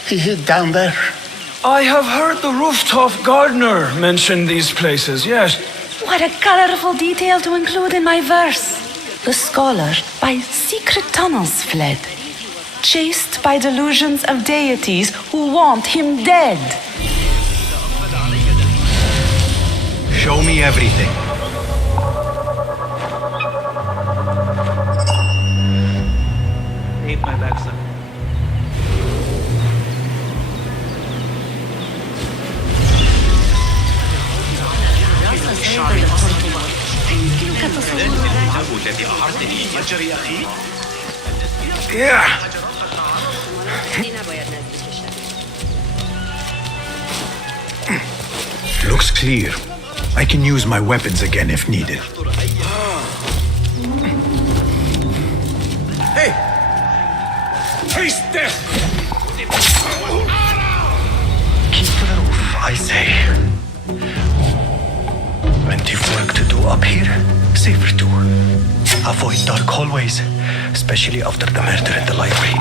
he hid down there. I have heard the rooftop gardener mention these places, yes. What a colorful detail to include in my verse. The scholar by secret tunnels fled, chased by delusions of deities who want him dead. Show me everything. Hate my backside. Yeah. Looks clear. I can use my weapons again if needed. Hey! Face death! Keep it off, I say. Plenty of work to do up here. Safer to avoid dark hallways, especially after the murder in the library.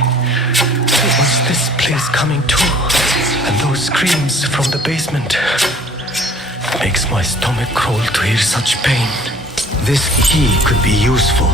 Was this place coming too? And those screams from the basement. Makes my stomach crawl to hear such pain. This key could be useful.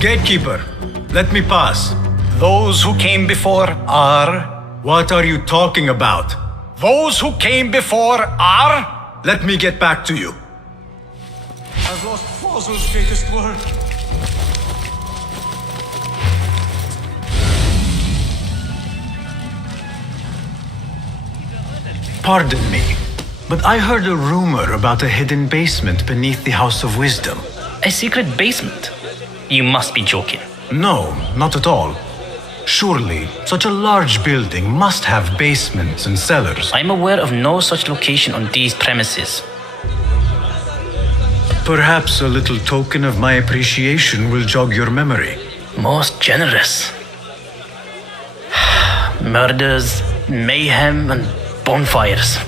Gatekeeper, let me pass. Those who came before are... What are you talking about? Those who came before are... Let me get back to you. I've lost Fossil's greatest work. Pardon me, but I heard a rumor about a hidden basement beneath the House of Wisdom. A secret basement? You must be joking. No, not at all. Surely, such a large building must have basements and cellars. I'm aware of no such location on these premises. Perhaps a little token of my appreciation will jog your memory. Most generous. Murders, mayhem, and bonfires.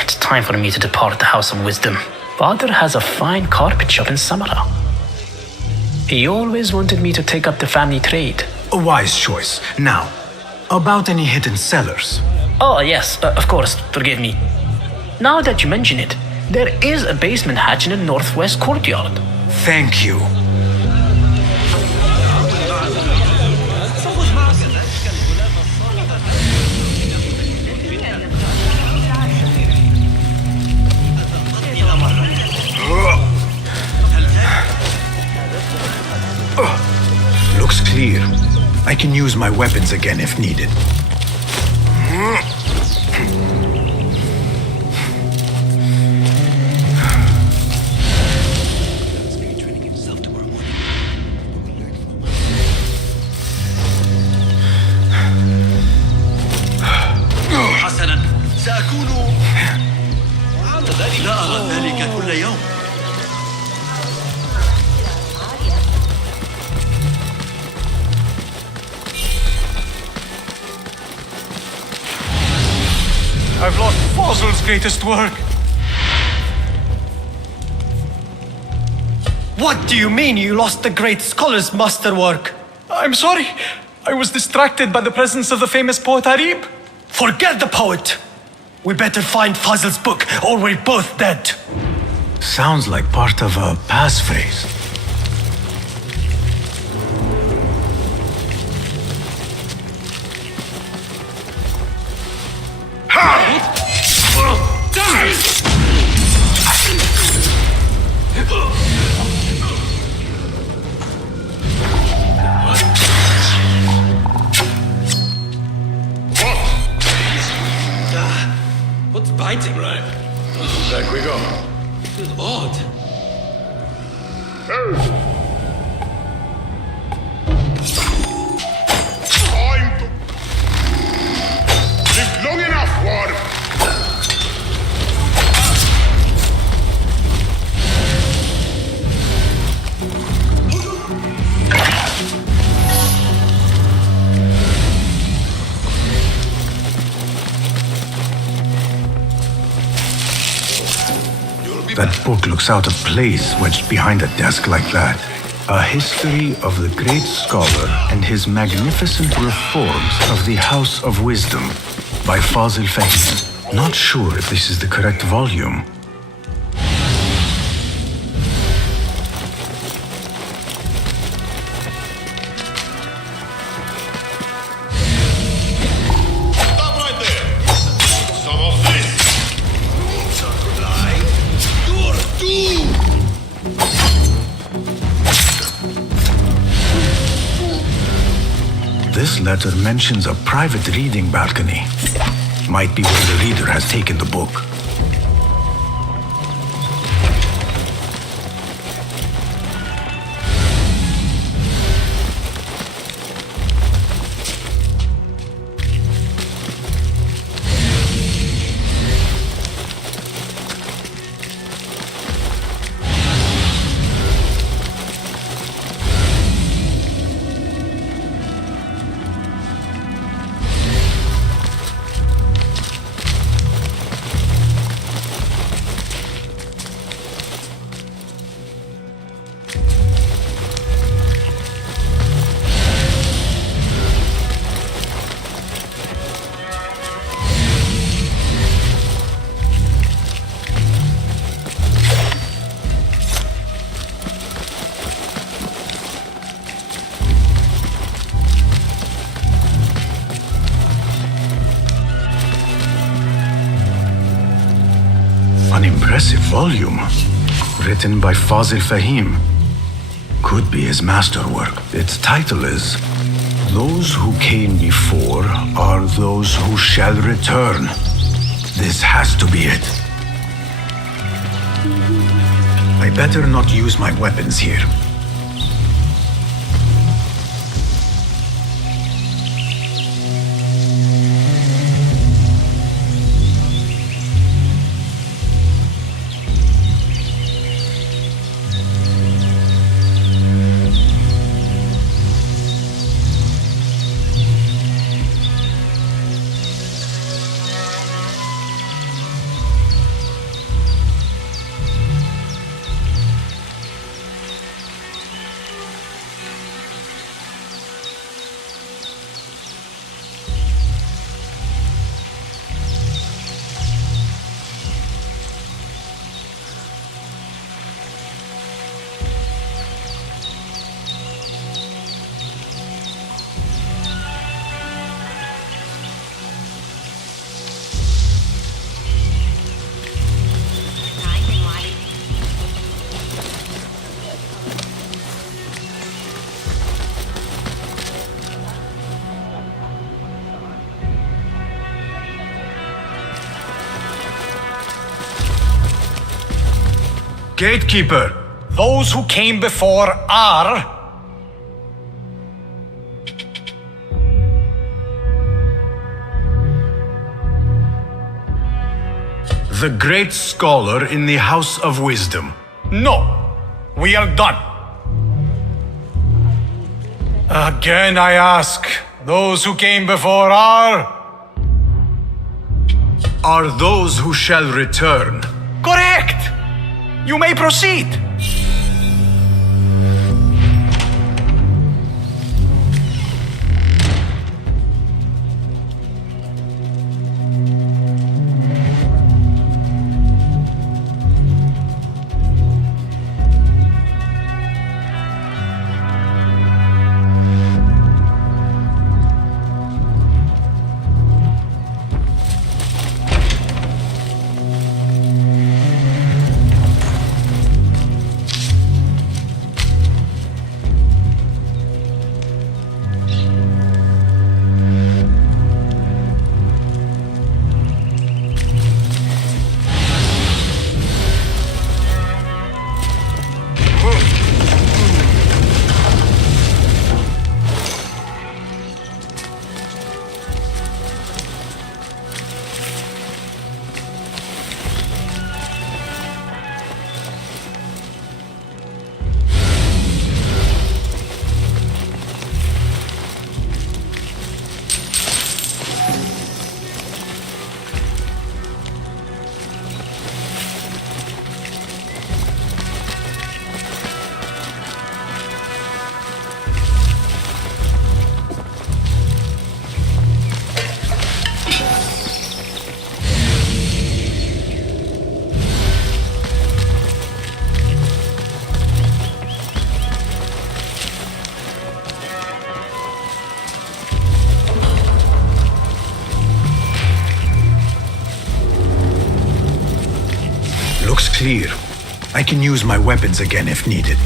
It's time for me to depart the House of Wisdom. Father has a fine carpet shop in Samara. He always wanted me to take up the family trade. A wise choice. Now, about any hidden cellars. Oh, yes, of course, forgive me. Now that you mention it, there is a basement hatch in the northwest courtyard. Thank you. Looks clear. I can use my weapons again if needed. حسنا سأكون لا أرى ذلك كل يوم. I've lost Fossil's greatest work. What do you mean you lost the great scholar's masterwork? I'm sorry. I was distracted by the presence of the famous poet Harib. Forget the poet. We better find Fazl's book or we're both dead. Sounds like part of a passphrase. What's biting? Right. Back we go. This is odd. Time to live long enough, Ward. That book looks out of place wedged behind a desk like that. A history of the great scholar and his magnificent reforms of the House of Wisdom by Fazil Fahim. Not sure if this is the correct volume. Stop right there. Some of this. You're doomed. This letter mentions a private reading balcony. Might be where the reader has taken the book. An impressive volume, written by Fazil Fahim. Could be his masterwork. Its title is Those Who Came Before Are Those Who Shall Return. This has to be it. I better not use my weapons here. Gatekeeper, those who came before are... The great scholar in the House of Wisdom. No, we are done. Again I ask, those who came before are... Are those who shall return. Correct! You may proceed. Looks clear. I can use my weapons again if needed.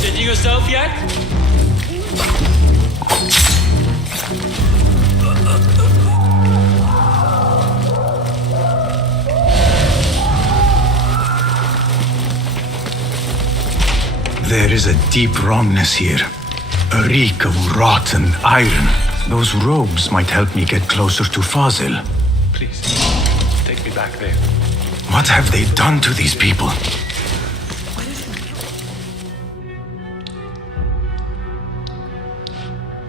Changing yourself yet? There is a deep wrongness here. A reek of rotten iron. Those robes might help me get closer to Fazil. Please, take me back there. What have they done to these people?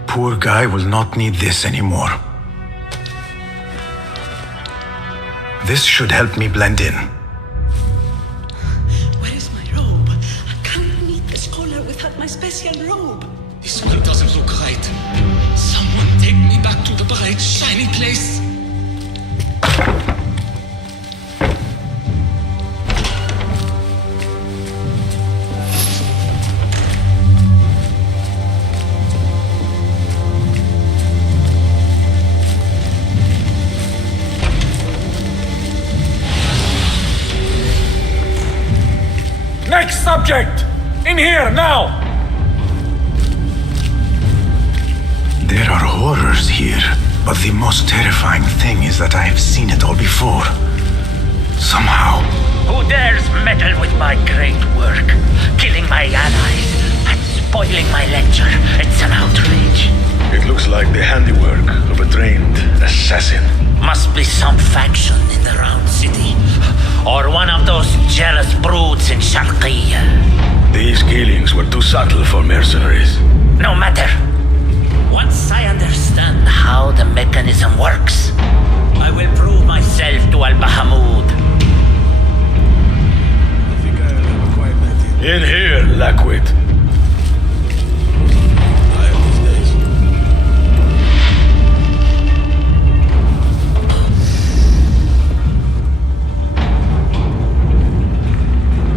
Poor guy will not need this anymore. This should help me blend in. Where is my robe? I can't meet the scholar without my special robe. This one doesn't look right. Someone take me back to the bright, shiny place. Next subject! In here, now! There are horrors here, but the most terrifying thing is that I have seen it all before. Somehow. Who dares meddle with my great work? Killing my allies and spoiling my lecture. It's an outrage. It looks like the handiwork of a trained assassin. Must be some faction in the Round City. Or one of those jealous broods in Sharqiyya. These killings were too subtle for mercenaries. No matter. Once I understand how the mechanism works, I will prove myself to Al-Bahamud. In here, Lackwit.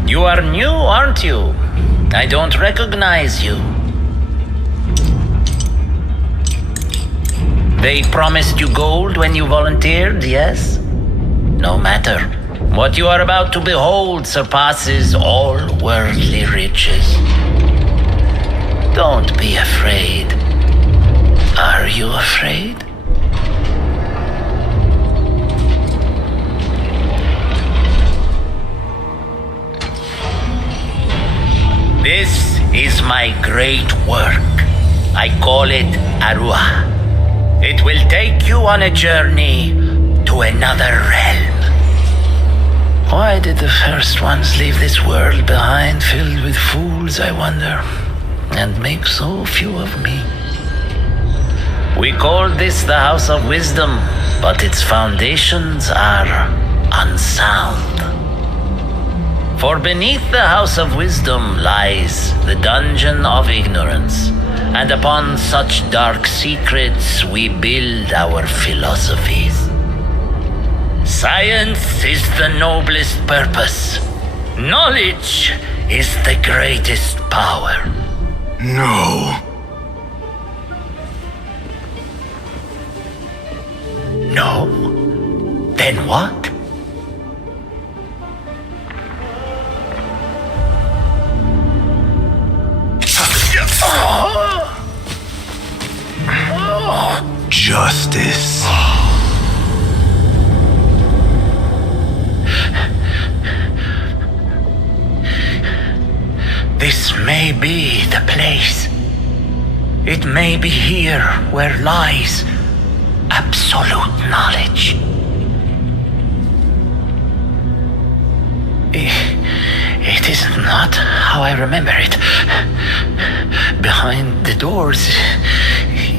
You are new, aren't you? I don't recognize you. They promised you gold when you volunteered, yes? No matter. What you are about to behold surpasses all worldly riches. Don't be afraid. Are you afraid? This is my great work. I call it Arwah. It will take you on a journey to another realm. Why did the first ones leave this world behind filled with fools, I wonder, and make so few of me? We called this the House of Wisdom, but its foundations are unsound. For beneath the House of Wisdom lies the Dungeon of Ignorance, and upon such dark secrets we build our philosophies. Science is the noblest purpose. Knowledge is the greatest power. No. No? Then what? Justice. This may be the place. It may be here where lies absolute knowledge. It is not how I remember it. Behind the doors,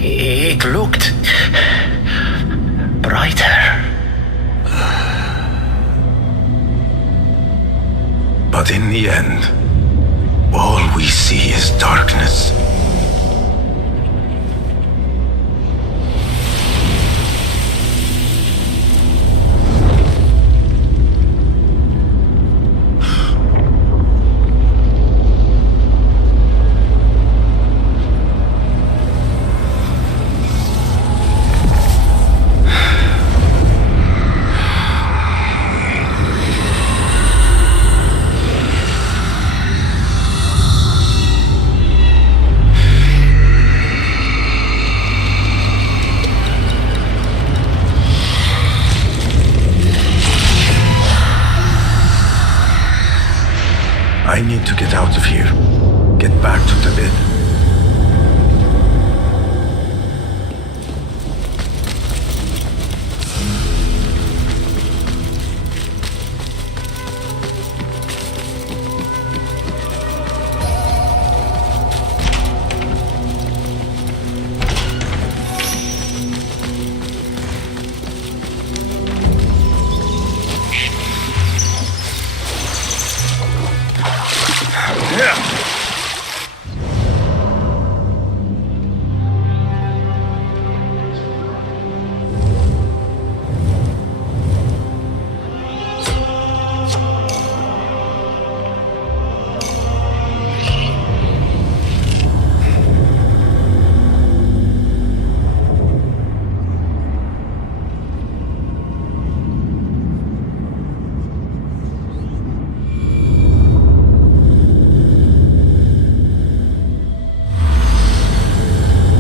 it looked brighter. But in the end, all we see is darkness. I need to get out of here. Get back to Tibet.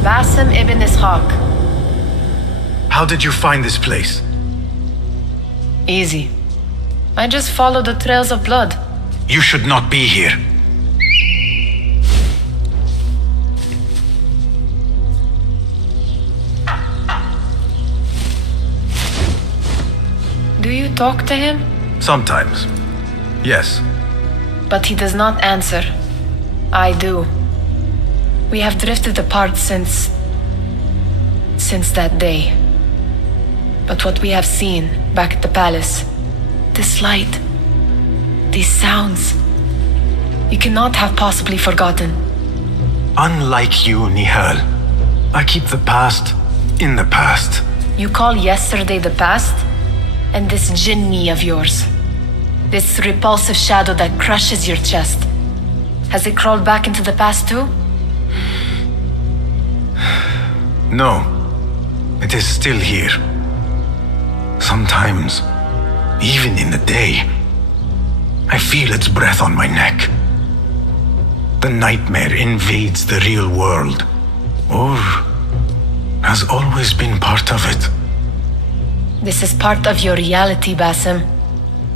Basim ibn Ishaq. How did you find this place? Easy. I just followed the trails of blood. You should not be here. Do you talk to him? Sometimes. Yes. But he does not answer. I do. We have drifted apart since that day. But what we have seen back at the palace, this light, these sounds, you cannot have possibly forgotten. Unlike you, Nihal, I keep the past in the past. You call yesterday the past? And this jinni of yours, this repulsive shadow that crushes your chest, has it crawled back into the past too? No, it is still here. Sometimes, even in the day, I feel its breath on my neck. The nightmare invades the real world, or has always been part of it. This is part of your reality, Basim.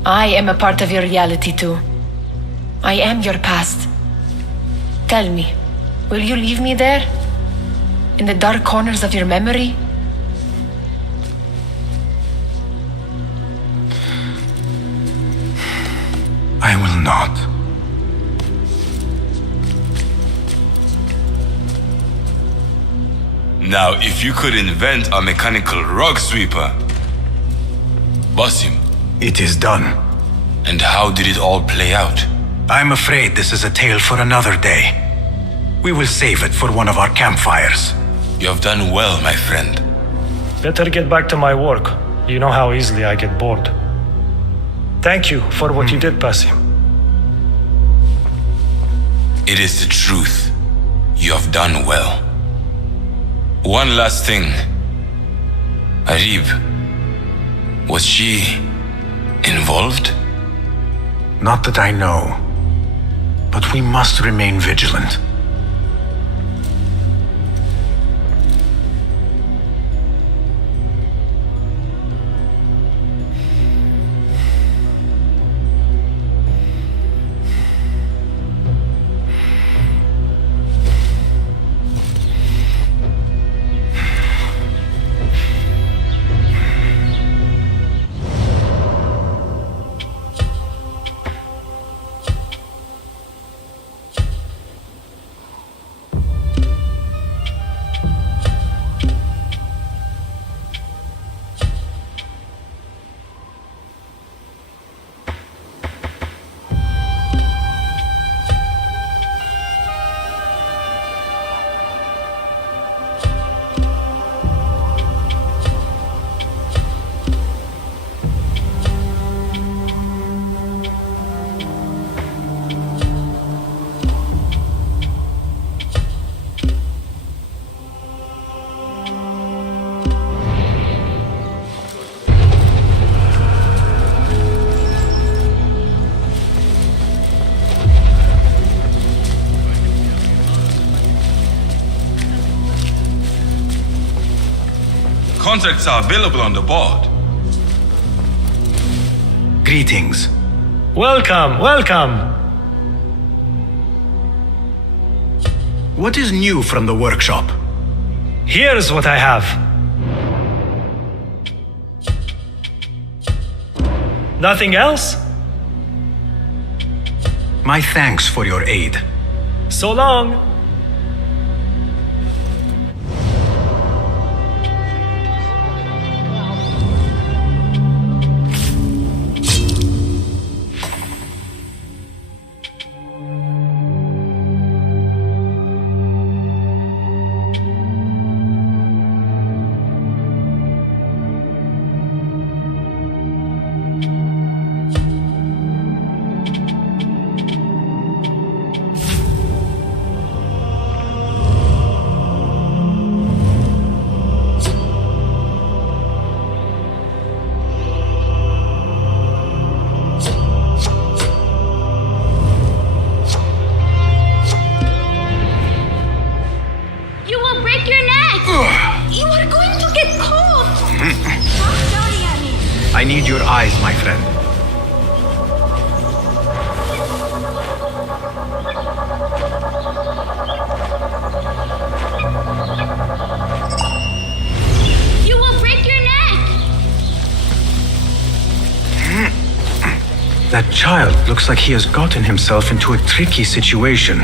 I am a part of your reality too. I am your past. Tell me, will you leave me there? In the dark corners of your memory? I will not. Now, if you could invent a mechanical rug sweeper, Basim. It is done. And how did it all play out? I'm afraid this is a tale for another day. We will save it for one of our campfires. You have done well, my friend. Better get back to my work. You know how easily I get bored. Thank you for what you did, Basim. It is the truth. You have done well. One last thing. Arib, was she involved? Not that I know. But we must remain vigilant. Contracts are available on the board. Greetings. Welcome, welcome. What is new from the workshop? Here's what I have. Nothing else? My thanks for your aid. So long. I need your eyes, my friend. You will break your neck! That child looks like he has gotten himself into a tricky situation.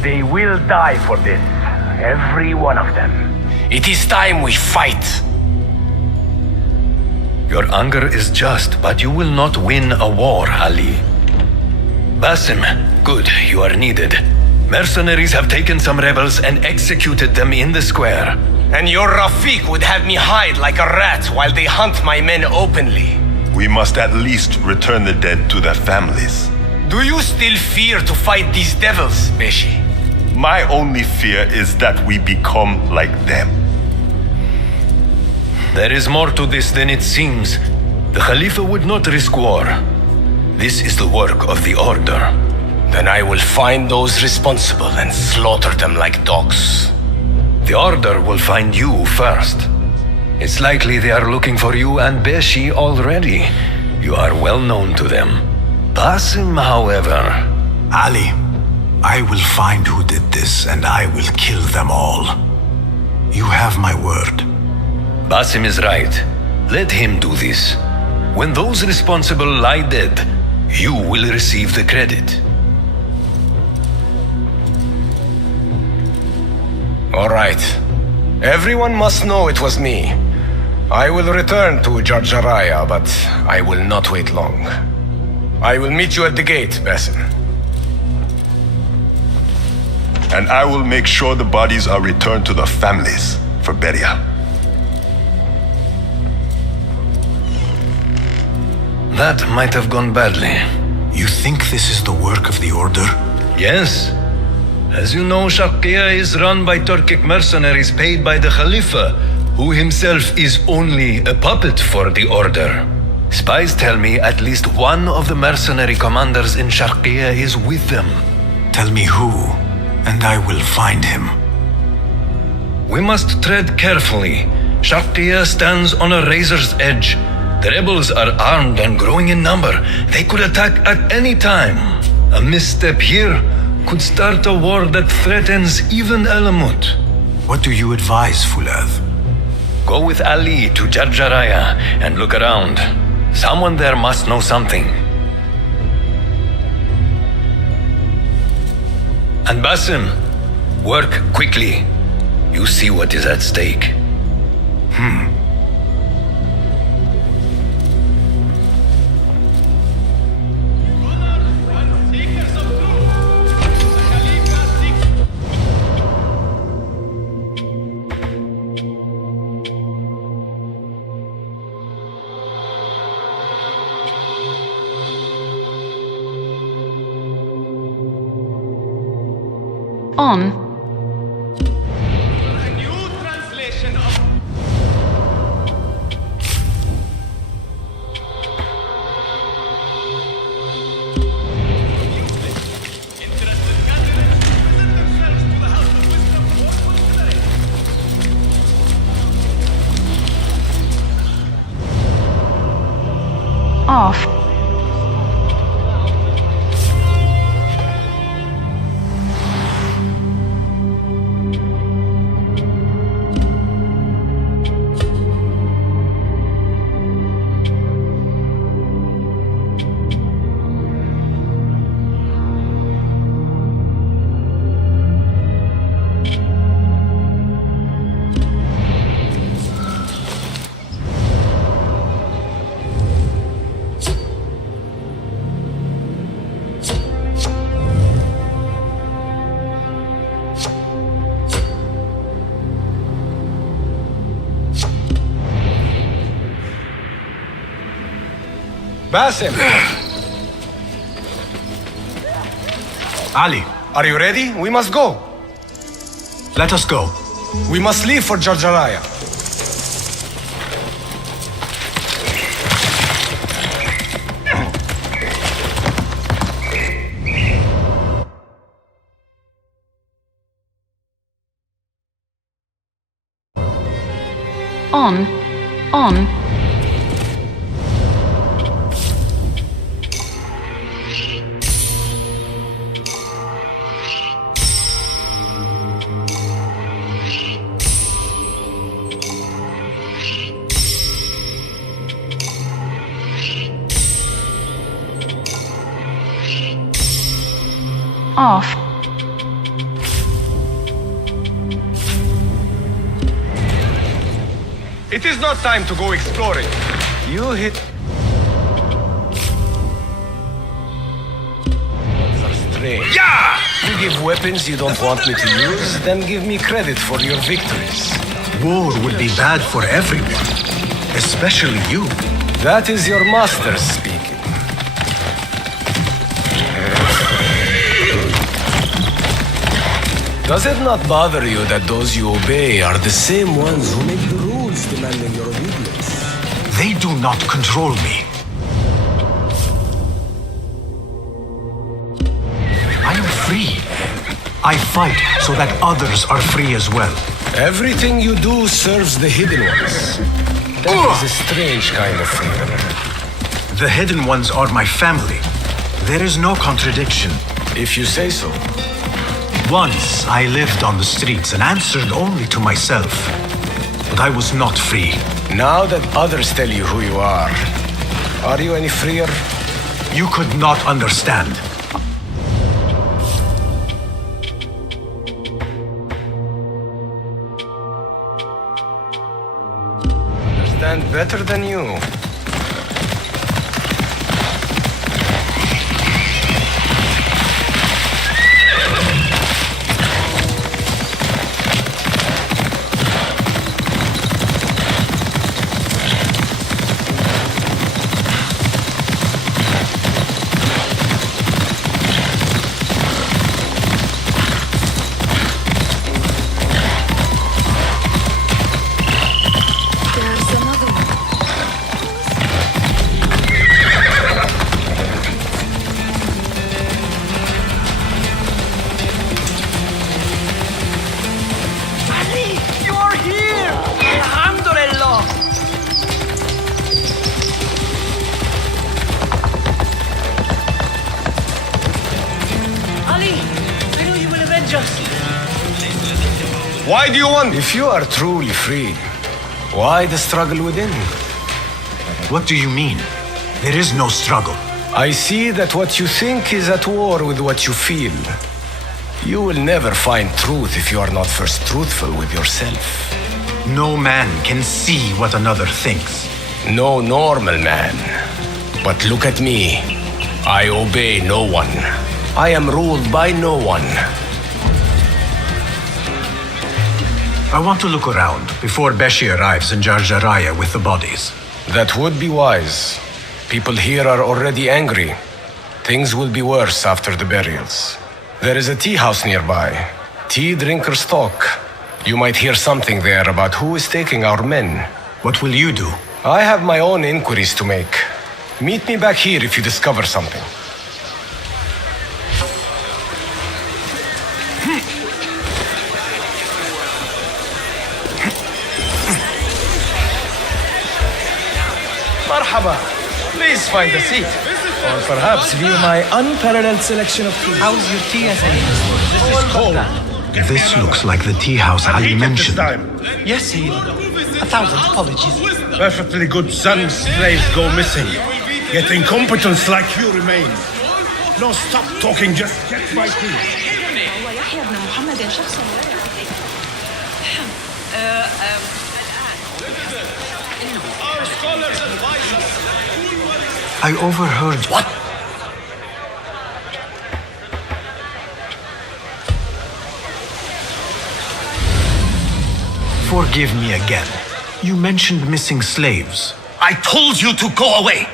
They will die for this. Every one of them. It is time we fight. Your anger is just, but you will not win a war, Ali. Basim, good, you are needed. Mercenaries have taken some rebels and executed them in the square. And your Rafiq would have me hide like a rat while they hunt my men openly. We must at least return the dead to their families. Do you still fear to fight these devils, Beshi? My only fear is that we become like them. There is more to this than it seems. The Khalifa would not risk war. This is the work of the Order. Then I will find those responsible and slaughter them like dogs. The Order will find you first. It's likely they are looking for you and Beshi already. You are well known to them. Basim, however... Ali, I will find who did this and I will kill them all. You have my word. Basim is right. Let him do this. When those responsible lie dead, you will receive the credit. All right. Everyone must know it was me. I will return to Jarjaraya, but I will not wait long. I will meet you at the gate, Basim. And I will make sure the bodies are returned to their families for burial. That might have gone badly. You think this is the work of the Order? Yes. As you know, Sharqiya is run by Turkic mercenaries paid by the Khalifa, who himself is only a puppet for the Order. Spies tell me at least one of the mercenary commanders in Sharqiya is with them. Tell me who, and I will find him. We must tread carefully. Sharqiya stands on a razor's edge. The rebels are armed and growing in number. They could attack at any time. A misstep here could start a war that threatens even Alamut. What do you advise, Fulad? Go with Ali to Jarjaraya and look around. Someone there must know something. And Basim, work quickly. You see what is at stake. On. Basim! Ali, Are you ready? We must go. let us go. We must leave for Jarjaraya. On. Off. It is not time to go exploring. You hit... are strange. Yeah! You give weapons you don't want me to use, then give me credit for your victories. War would be bad for everyone, especially you. That is your master speaking. Does it not bother you that those you obey are the same ones who make the rules demanding your obedience? They do not control me. I am free. I fight so that others are free as well. Everything you do serves the hidden ones. That is a strange kind of freedom. The hidden ones are my family. There is no contradiction. If you say so. Once I lived on the streets and answered only to myself. But I was not free. Now that others tell you who you are you any freer? You could not understand. Understand better than you. Why do you want... If you are truly free, why the struggle within? What do you mean? There is no struggle. I see that what you think is at war with what you feel. You will never find truth if you are not first truthful with yourself. No man can see what another thinks. No normal man. But look at me. I obey no one. I am ruled by no one. I want to look around before Beshi arrives in Jarjaraya with the bodies. That would be wise. People here are already angry. Things will be worse after the burials. There is a tea house nearby. Tea drinkers talk. You might hear something there about who is taking our men. What will you do? I have my own inquiries to make. Meet me back here if you discover something. Marhaba. Please find a seat. Or perhaps view my unparalleled selection of tea. How's your tea, This is cold. This looks like the tea house Ali mentioned. Yes, Sayyid. 1,000 apologies. Perfectly good sons, slaves go missing. Yet incompetence like you remain. No, stop talking, just get my tea. Our scholars advise us. I overheard... What? Forgive me again. You mentioned missing slaves. I told you to go away.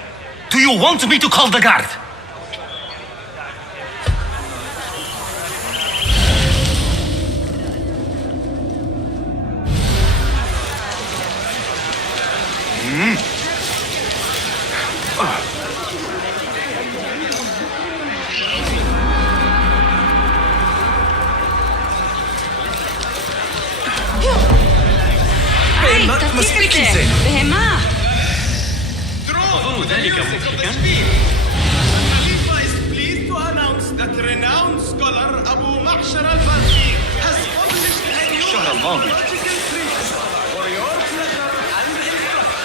Do you want me to call the guard? مسبيك زين فهماه أظن ذلك مضحكا. Khalifa is pleased to announce that renowned scholar Abu Ma'shar al-Farsi has published a new الشهر الماضي. astrological treatise for your pleasure and instruction.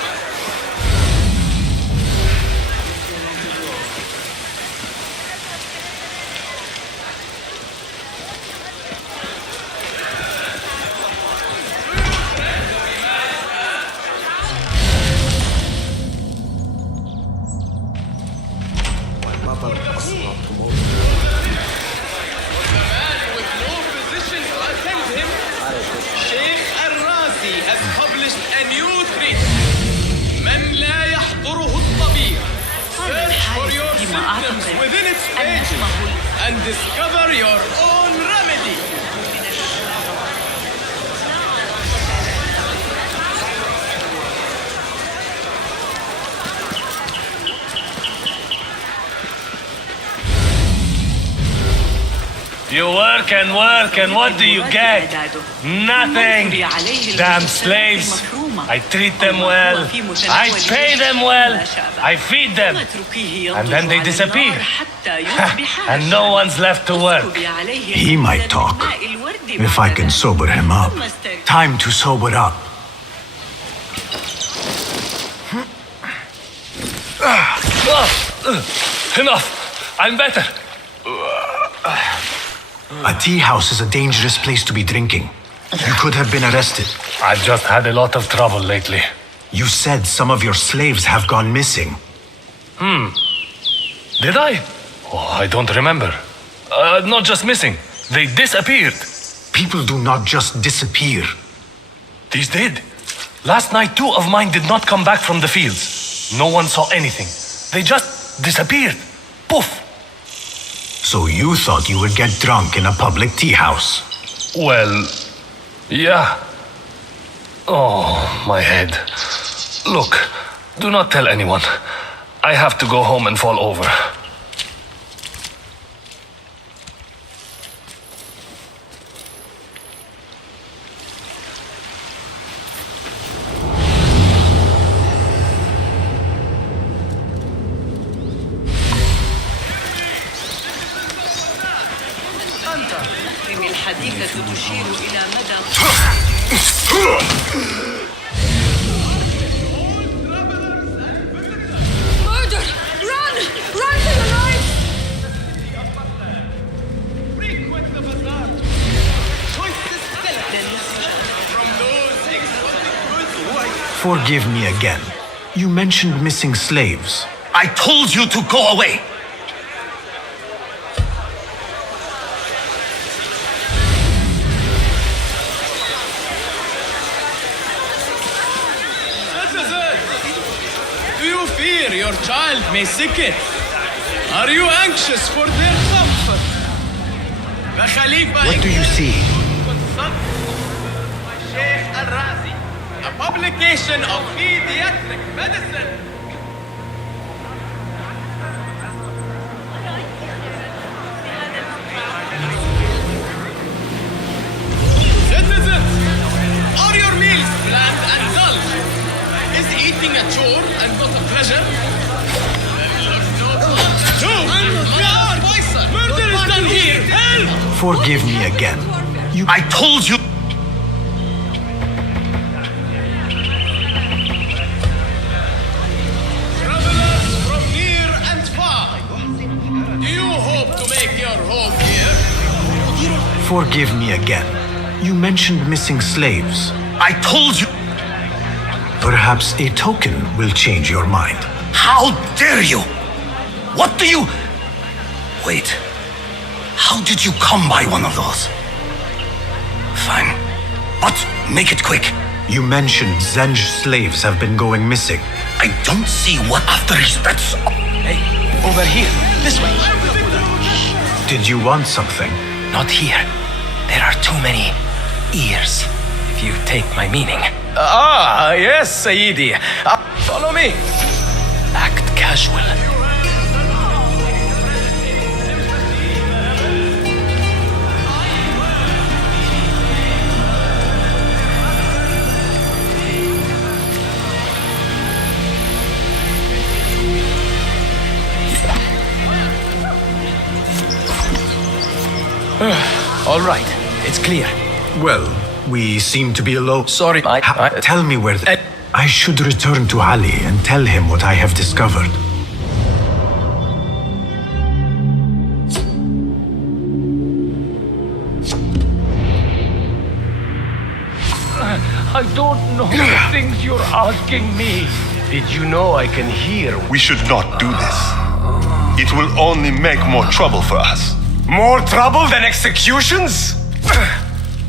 mother أصلا tomorrow. The man with no physician to attend him, Sheikh al-Razi has published a new treatise. من لا يحضره الطبيب. Search for your symptoms within its pages and discover your own remedy. You work, and what do you get? Nothing. Damn slaves. I treat them well. I pay them well. I feed them. And then they disappear. And no one's left to work. He might talk. If I can sober him up. Time to sober up. Enough. I'm better. A tea house is a dangerous place to be drinking. You could have been arrested. I've just had a lot of trouble lately. You said some of your slaves have gone missing. Did I? Oh, I don't remember. Not just missing. They disappeared. People do not just disappear. These did. Last night, 2 of mine did not come back from the fields. No one saw anything. They just disappeared. Poof. So you thought you would get drunk in a public tea house? Well, yeah. Oh, my head. Look, do not tell anyone. I have to go home and fall over. الحديثة تشير إلى مدى Murder! Run! Run for your life! Frequent the bazaar. Choicest skeletons from those exotic goods. Forgive me again. You mentioned missing slaves. I told you to go away. Your child may sicken. Are you anxious for their comfort? The Khalifa. What do you see? Consult by Sheikh al-Razi, a publication of pediatric medicine. Citizens, are your meals bland and dull? Is eating a chore and not a pleasure? Murder is done here! Help! Forgive me again. I told you. Travelers from near and far, do you hope to make your home here? Forgive me again. You mentioned missing slaves. I told you. Perhaps a token will change your mind. How dare you? What do you... Wait. How did you come by one of those? Fine. But make it quick. You mentioned Zenj slaves have been going missing. I don't see what after he spits. Hey, over here. This way. Did you want something? Not here. There are too many ears, if you take my meaning. Ah, yes, Sayyidi. Follow me. Act casual. All right, it's clear. Well, we seem to be alone. Sorry, tell me where... I should return to Ali and tell him what I have discovered. I don't know the things you're asking me. Did you know I can hear? We should not do this. It will only make more trouble for us. More trouble than executions?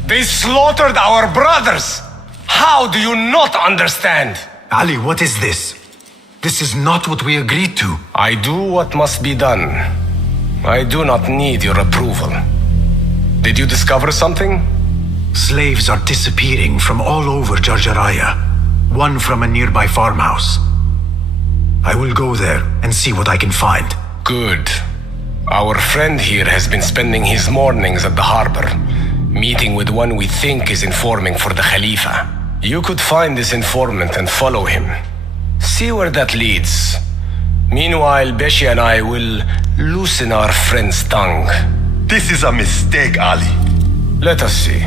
They slaughtered our brothers. How do you not understand? Ali, what is this? This is not what we agreed to. I do what must be done. I do not need your approval. Did you discover something? Slaves are disappearing from all over Jarjaraya. One from a nearby farmhouse. I will go there and see what I can find. Good. Our friend here has been spending his mornings at the harbor, meeting with one we think is informing for the Khalifa. You could find this informant and follow him. See where that leads. Meanwhile, Beshi and I will loosen our friend's tongue. This is a mistake, Ali. Let us see.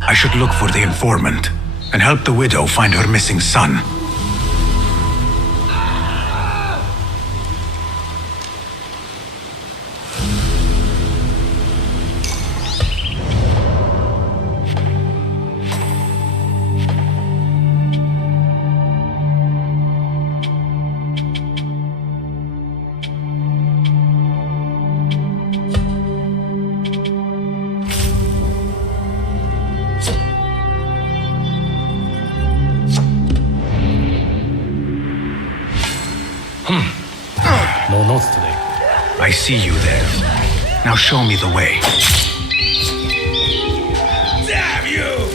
I should look for the informant and help the widow find her missing son. No notes today. I see you there. Now show me the way. Damn you!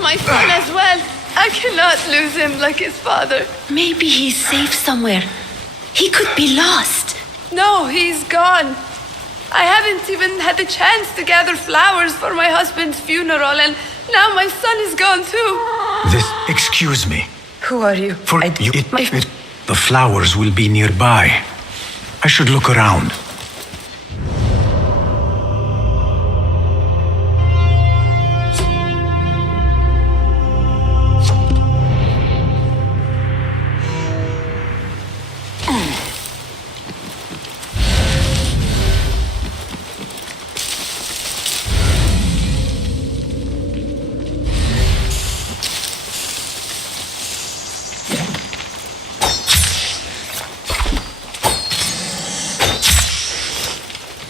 My son as well. I cannot lose him like his father. Maybe he's safe somewhere. He could be lost. No, he's gone. I haven't even had the chance to gather flowers for my husband's funeral, and now my son is gone too. Excuse me. Who are you? The flowers will be nearby. I should look around.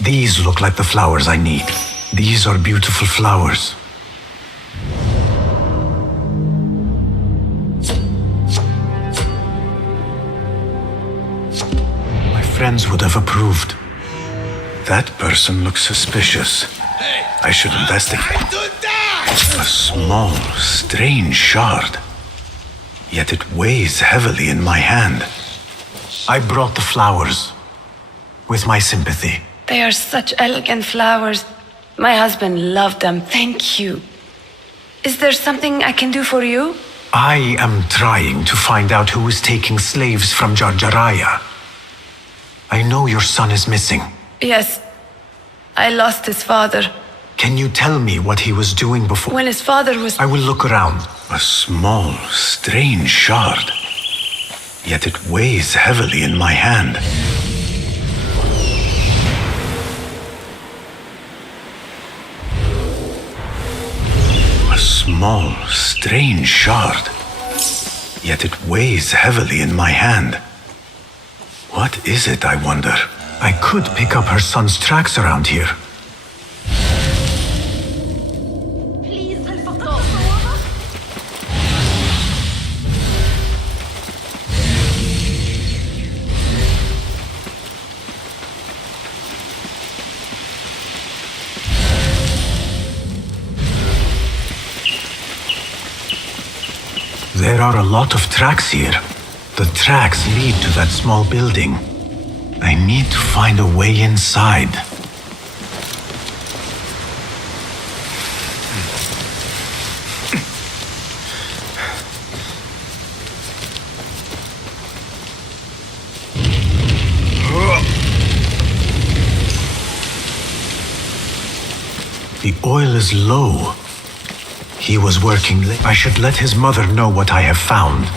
These look like the flowers I need. These are beautiful flowers. My friends would have approved. That person looks suspicious. I should investigate. A small, strange shard. Yet it weighs heavily in my hand. I brought the flowers with my sympathy. They are such elegant flowers. My husband loved them. Thank you. Is there something I can do for you? I am trying to find out who is taking slaves from Jarjaraya. I know your son is missing. Yes. I lost his father. Can you tell me what he was doing before? When his father was... I will look around. A small, strange shard. Yet it weighs heavily in my hand. A small, strange shard. Yet it weighs heavily in my hand. What is it, I wonder? I could pick up her son's tracks around here. There are a lot of tracks here. The tracks lead to that small building. I need to find a way inside. The oil is low. He was working late. I should let his mother know what I have found.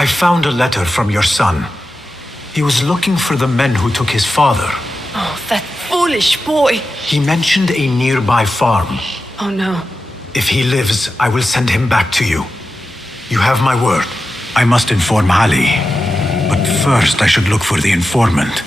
I found a letter from your son. He was looking for the men who took his father. Oh, that foolish boy. He mentioned a nearby farm. Oh, no. If he lives, I will send him back to you. You have my word. I must inform Ali. But first, I should look for the informant.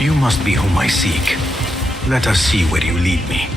You must be whom I seek. Let us see where you lead me.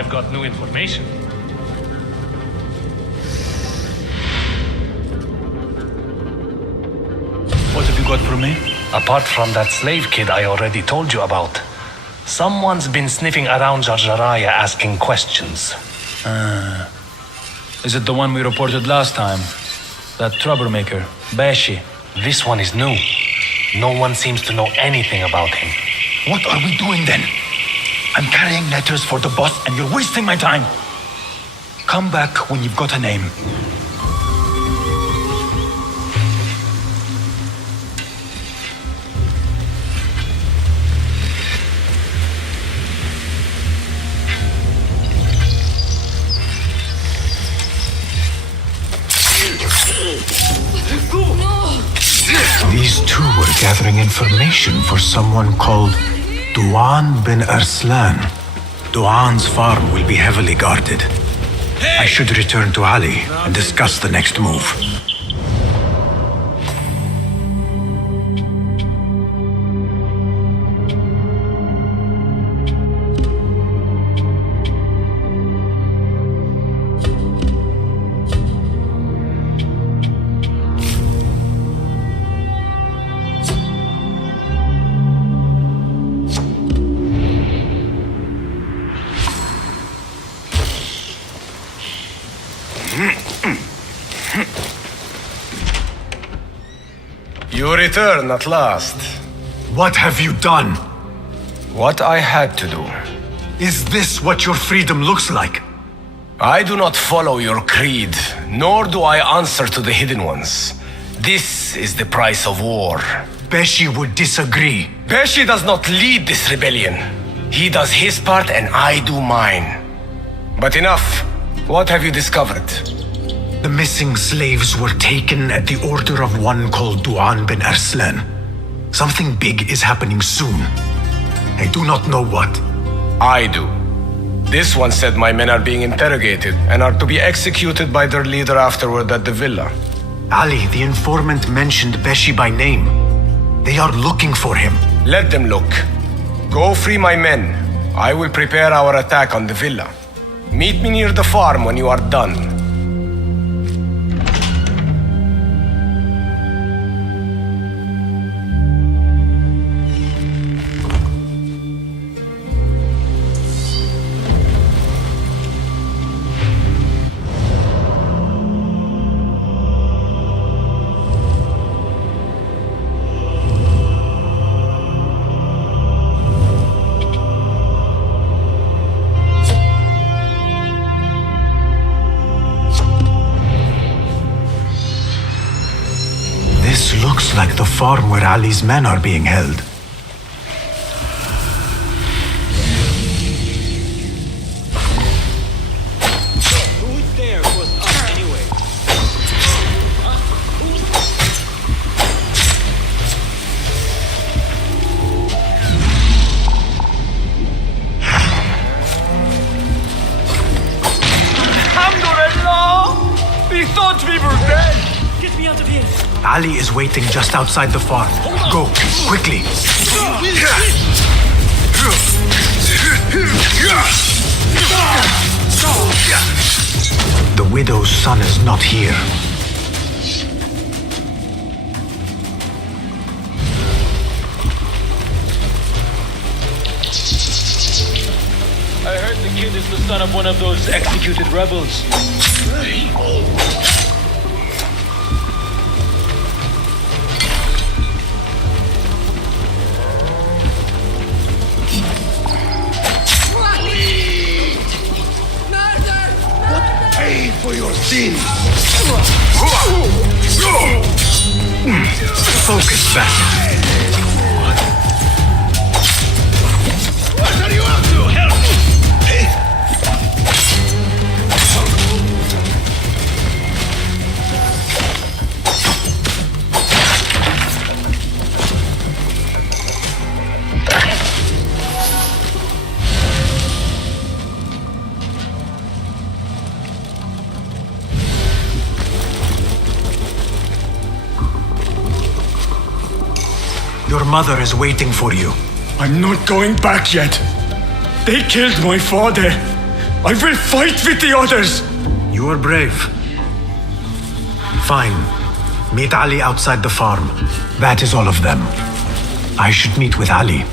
I've got new information. What have you got for me? Apart from that slave kid I already told you about, someone's been sniffing around Jarjaraya asking questions. Is it the one we reported last time? That troublemaker, Bashi. This one is new. No one seems to know anything about him. What are we doing then? I'm carrying letters for the boss and you're wasting my time. Come back when you've got a name. These two were gathering information for someone called Duan bin Arslan. Duan's farm will be heavily guarded. I should return to Ali and discuss the next move. You return at last. What have you done? What I had to do. Is this what your freedom looks like? I do not follow your creed, nor do I answer to the Hidden Ones. This is the price of war. Beshi would disagree. Beshi does not lead this rebellion. He does his part and I do mine. But enough. What have you discovered? The missing slaves were taken at the order of one called Duan bin Arslan. Something big is happening soon. I do not know what. I do. This one said my men are being interrogated and are to be executed by their leader afterward at the villa. Ali, the informant, mentioned Beshi by name. They are looking for him. Let them look. Go free my men. I will prepare our attack on the villa. Meet me near the farm when you are done. This looks like the farm where Ali's men are being held. Who's there was us anyway? Alhamdulillah! We thought we were dead! Get me out of here! Ali is waiting just outside the farm. Go, quickly. The widow's son is not here. I heard the kid is the son of one of those executed rebels. Pay for your sins. Focus back. What are you up to? Help me! Your mother is waiting for you. I'm not going back yet. They killed my father. I will fight with the others! You are brave. Fine. Meet Ali outside the farm. That is all of them. I should meet with Ali.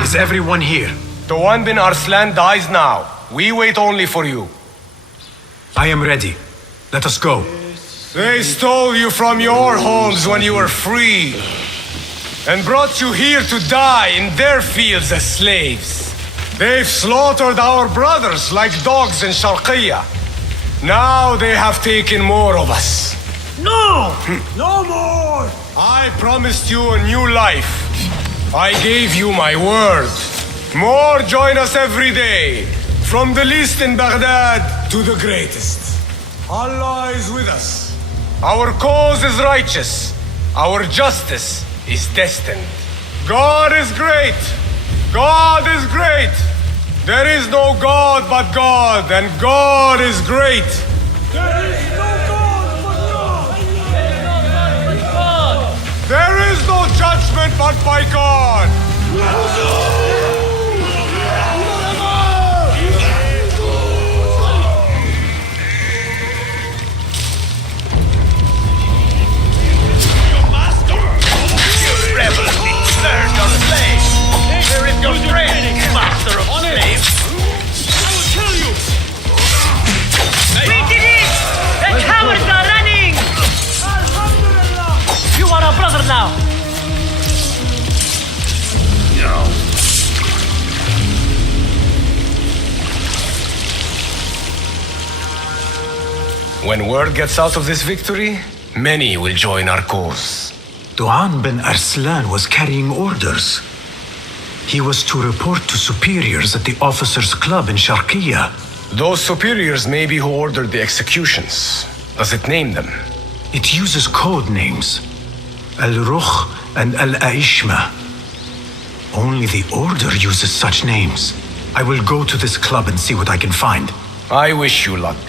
Is everyone here? The one bin Arslan dies now. We wait only for you. I am ready. Let us go. They stole you from your homes when you were free and brought you here to die in their fields as slaves. They've slaughtered our brothers like dogs in Sharqiyya. Now they have taken more of us. No! No more! I promised you a new life. I gave you my word. More join us every day, from the least in Baghdad to the greatest. Allah is with us. Our cause is righteous. Our justice is destined. God is great. God is great. There is no God but God, and God is great. There is no God but God! There is no judgment but by God. Learn your slave! Where is your training, master of slaves? I will kill you! We did it! The cowards are running! You are our brother now! No. When word gets out of this victory, many will join our cause. Du'an bin Arslan was carrying orders. He was to report to superiors at the officers' club in Sharqiyya. Those superiors may be who ordered the executions. Does it name them? It uses code names. Al-Rukh and Al-Aishma. Only the order uses such names. I will go to this club and see what I can find. I wish you luck.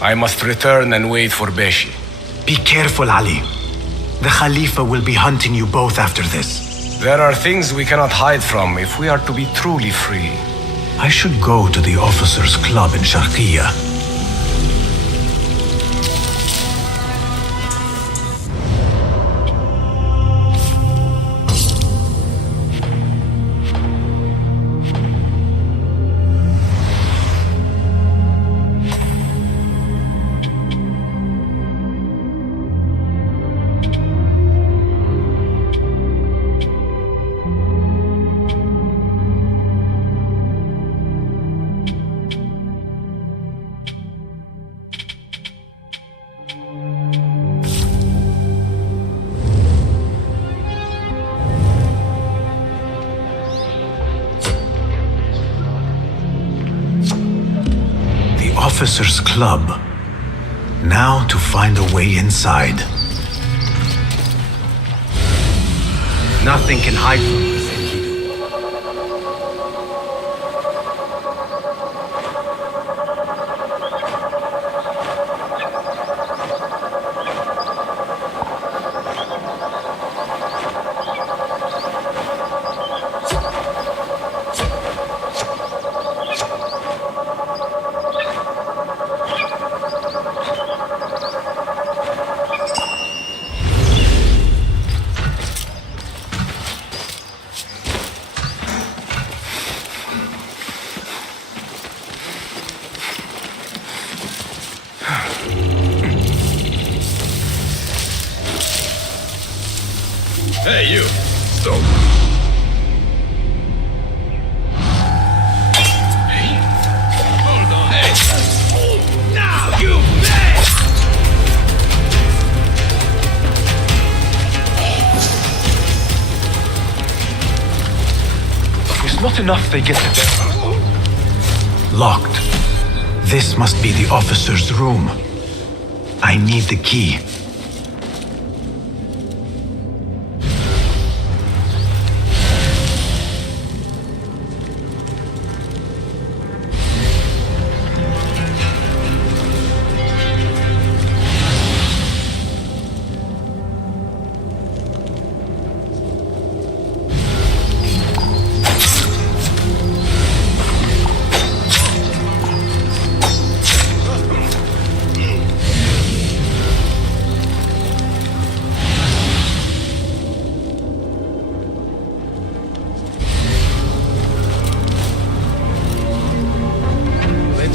I must return and wait for Beshi. Be careful, Ali. The Khalifa will be hunting you both after this. There are things we cannot hide from if we are to be truly free. I should go to the officers' club in Sharqiyya. Officers' Club. Now to find a way inside. Nothing can hide from this. Hey, you! Stop! Hey! Hold on! Hey! Now, you bitch! It's not enough they get to them. Locked. This must be the officer's room. I need the key.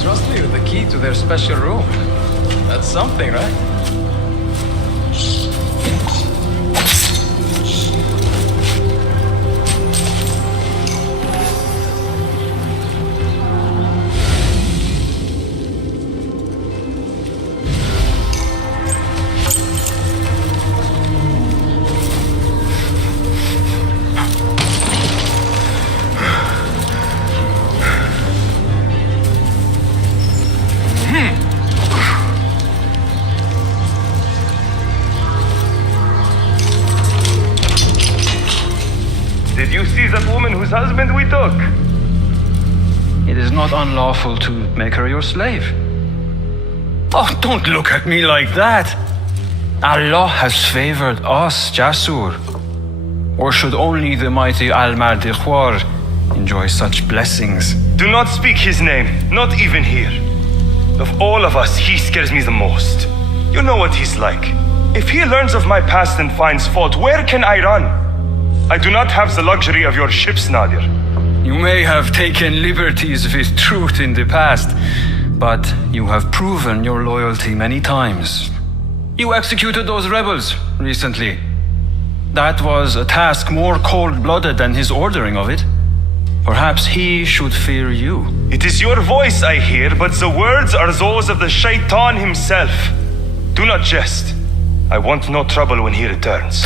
Trust me with the key to their special room. That's something, right? Did you see that woman whose husband we took? It is not unlawful to make her your slave. Oh, don't look at me like that. Allah has favored us, Jasur. Or should only the mighty Al-Mardikhwar enjoy such blessings? Do not speak his name, not even here. Of all of us, he scares me the most. You know what he's like. If he learns of my past and finds fault, where can I run? I do not have the luxury of your ships, Nadir. You may have taken liberties with truth in the past, but you have proven your loyalty many times. You executed those rebels recently. That was a task more cold-blooded than his ordering of it. Perhaps he should fear you. It is your voice I hear, but the words are those of the Shaitan himself. Do not jest. I want no trouble when he returns.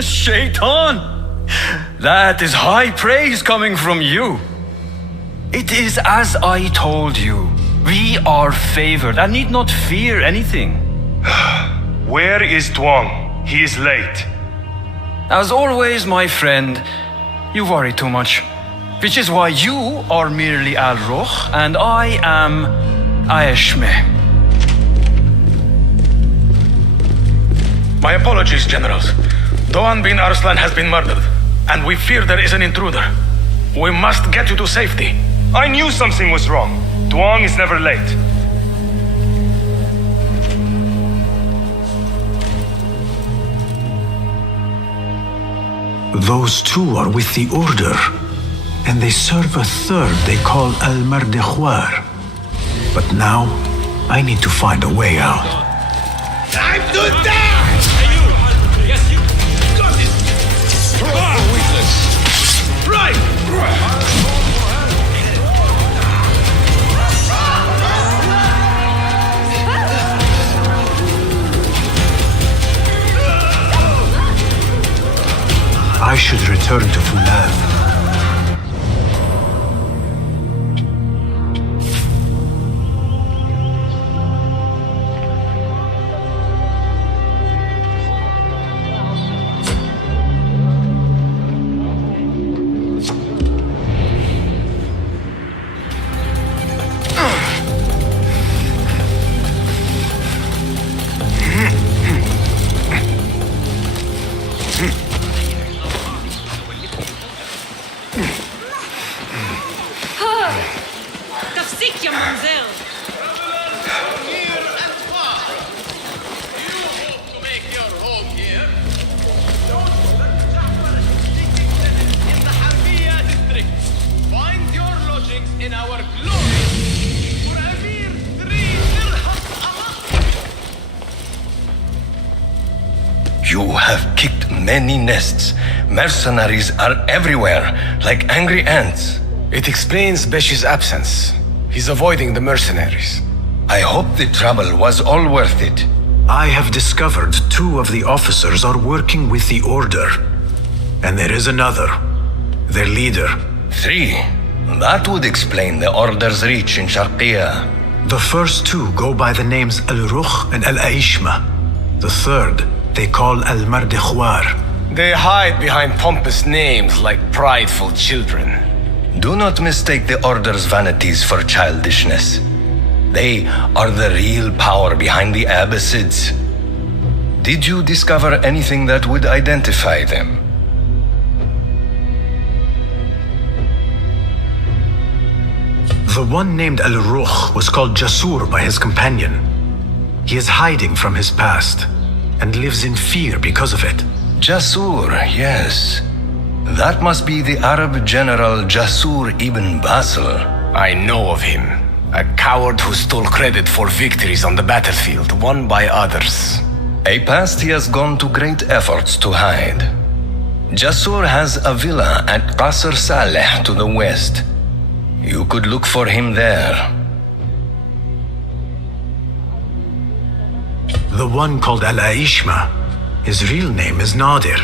Shaitan! That is high praise coming from you. It is as I told you. We are favored and need not fear anything. Where is Tuang? He is late. As always, my friend, you worry too much. Which is why you are merely Al-Rukh and I am Aeshme. My apologies, generals. Doan bin Arslan has been murdered, and we fear there is an intruder. We must get you to safety. I knew something was wrong. Tuang is never late. Those two are with the Order, and they serve a third they call Al-Mardikhwar. But now, I need to find a way out. Time to die! Yes, you got it! Weakness! Right! I should return to Fulan. تفسيك يا منزل. Find your lodgings in our glory. For Amir, 3 dirhams. You have kicked many nests. Mercenaries are everywhere, like angry ants. It explains Besh's absence. He's avoiding the mercenaries. I hope the trouble was all worth it. I have discovered 2 of the officers are working with the Order. And there is another, their leader. 3. That would explain the Order's reach in Sharqiya. The first 2 go by the names Al-Rukh and Al-Aishma. The third they call Al-Mardikhwar. They hide behind pompous names like prideful children. Do not mistake the Order's vanities for childishness. They are the real power behind the Abbasids. Did you discover anything that would identify them? The one named Al-Rukh was called Jasur by his companion. He is hiding from his past and lives in fear because of it. Jasur, yes. That must be the Arab general Jasur ibn Basil. I know of him. A coward who stole credit for victories on the battlefield, won by others. A past he has gone to great efforts to hide. Jasur has a villa at Qasr Saleh to the west. You could look for him there. The one called Al-Aishma. His real name is Nadir.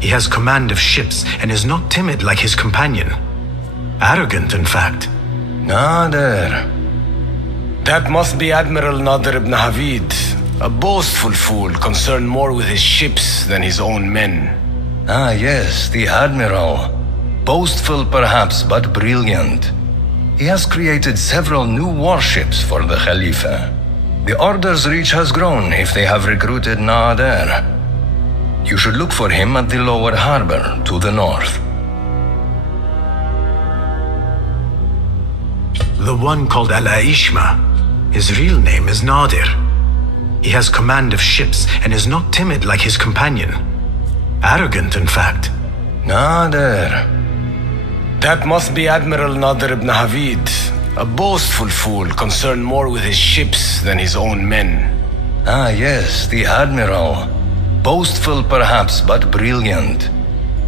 He has command of ships and is not timid like his companion. Arrogant, in fact. Nadir. That must be Admiral Nadir ibn Havid. A boastful fool concerned more with his ships than his own men. Ah, yes, the Admiral. Boastful perhaps, but brilliant. He has created several new warships for the Khalifa. The Order's reach has grown if they have recruited Nadir. You should look for him at the lower harbor to the north. The one called Al-Aishma. His real name is Nadir. He has command of ships and is not timid like his companion. Arrogant, in fact. Nadir. That must be Admiral Nadir ibn Havid. A boastful fool concerned more with his ships than his own men. Ah, yes, the Admiral. Boastful perhaps, but brilliant.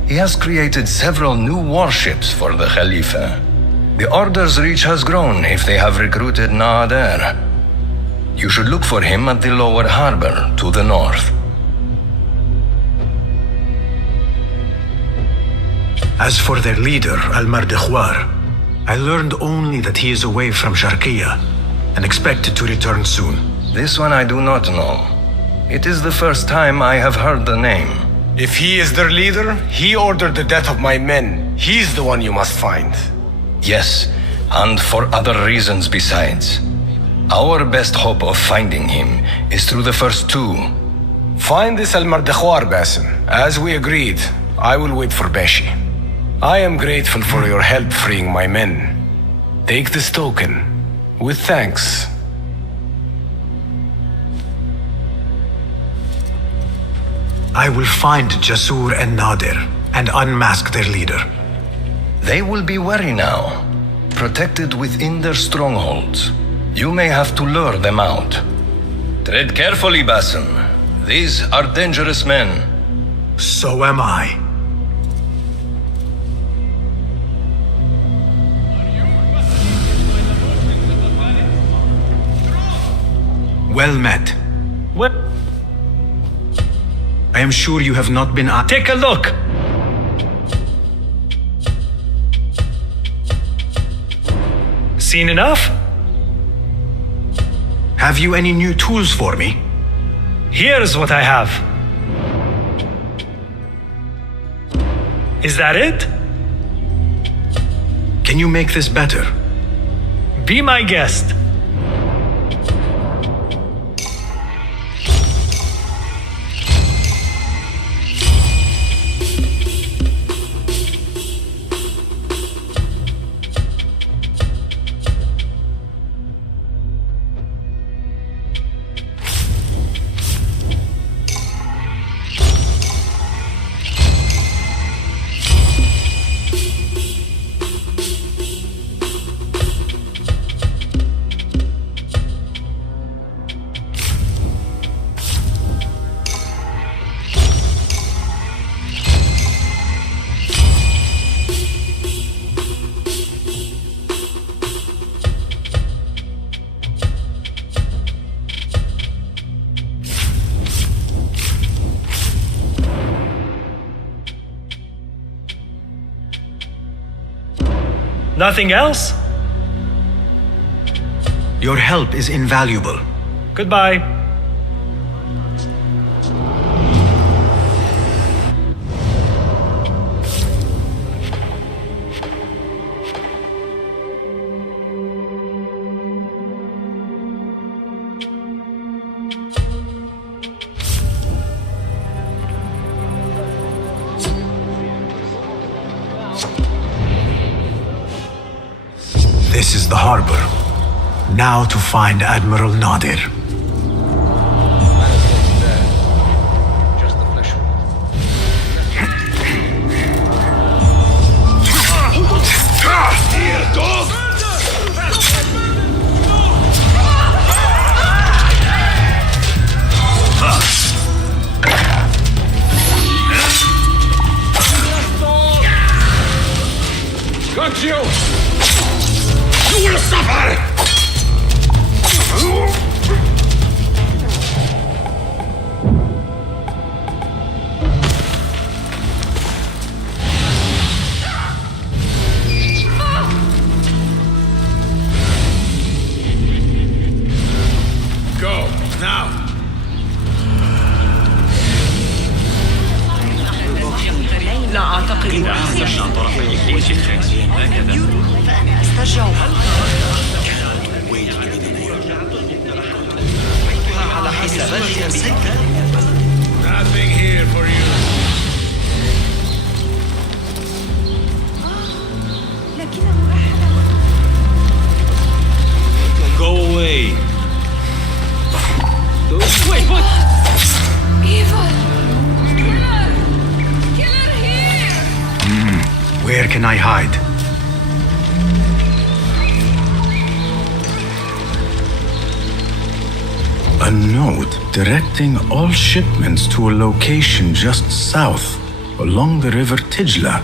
He has created several new warships for the Khalifa. The Order's reach has grown if they have recruited Nadir. You should look for him at the lower harbor to the north. As for their leader, Al-Mardikhwar, I learned only that he is away from Sharqiya and expected to return soon. This one I do not know. It is the first time I have heard the name. If he is their leader, he ordered the death of my men. He's the one you must find. Yes, and for other reasons besides. Our best hope of finding him is through the first two. Find this Al-Mardikhwar, Basim. As we agreed, I will wait for Beshi. I am grateful for your help freeing my men. Take this token, with thanks. I will find Jasur and Nadir and unmask their leader. They will be wary now, protected within their strongholds. You may have to lure them out. Tread carefully, Basim. These are dangerous men. So am I. Well met. What? I am sure you have not been... Take a look! Seen enough? Have you any new tools for me? Here's what I have. Is that it? Can you make this better? Be my guest. Nothing else? Your help is invaluable. Goodbye. This is the harbor. Now to find Admiral Nadir. Here, dog! can I hide? A note directing all shipments to a location just south, along the river Tijla.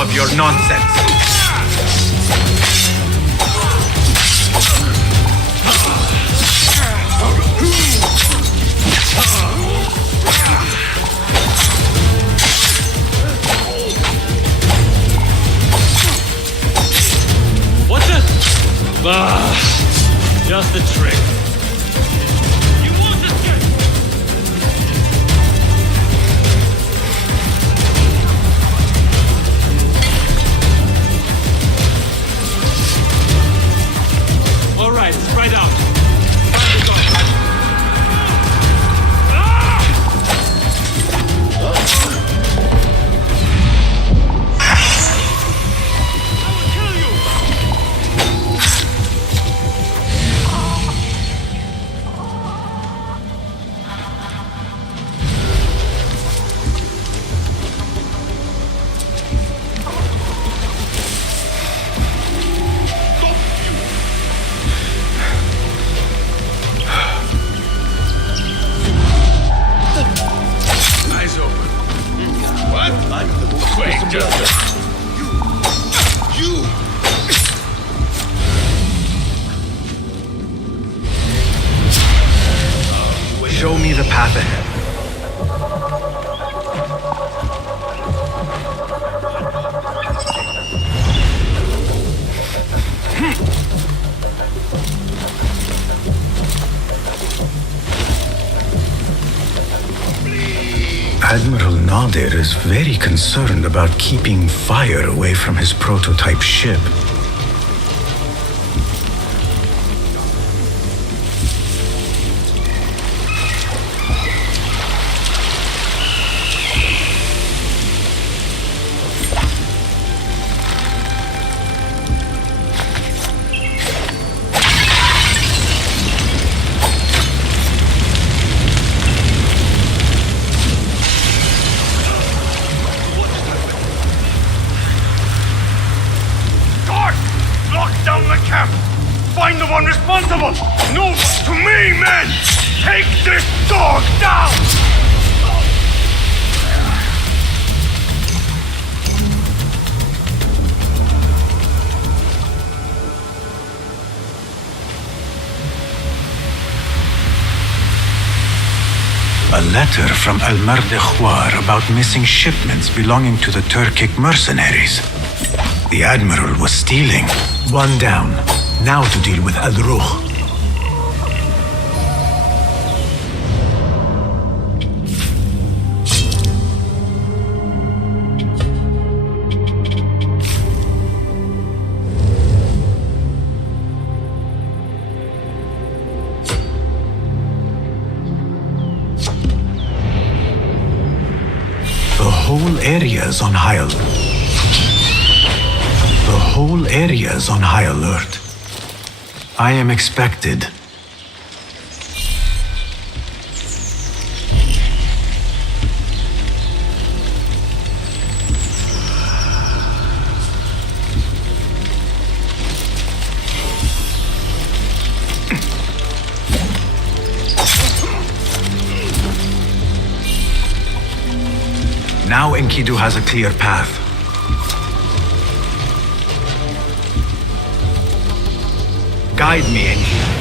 Of your nonsense. What the? Just a trick. You won't escape! All right, spread out. Time to go. Show me the path ahead. Admiral Nadir is very concerned about keeping fire away from his prototype ship. Find the one responsible! No, to me, men! Take this dog down! A letter from Al-Mardekhwar about missing shipments belonging to the Turkic mercenaries. The Admiral was stealing. One down. Now to deal with Al-Ruh. The whole area is on high alert. The whole area is on high alert. I am expected. Now Enkidu has a clear path. Guide me, Enkidu.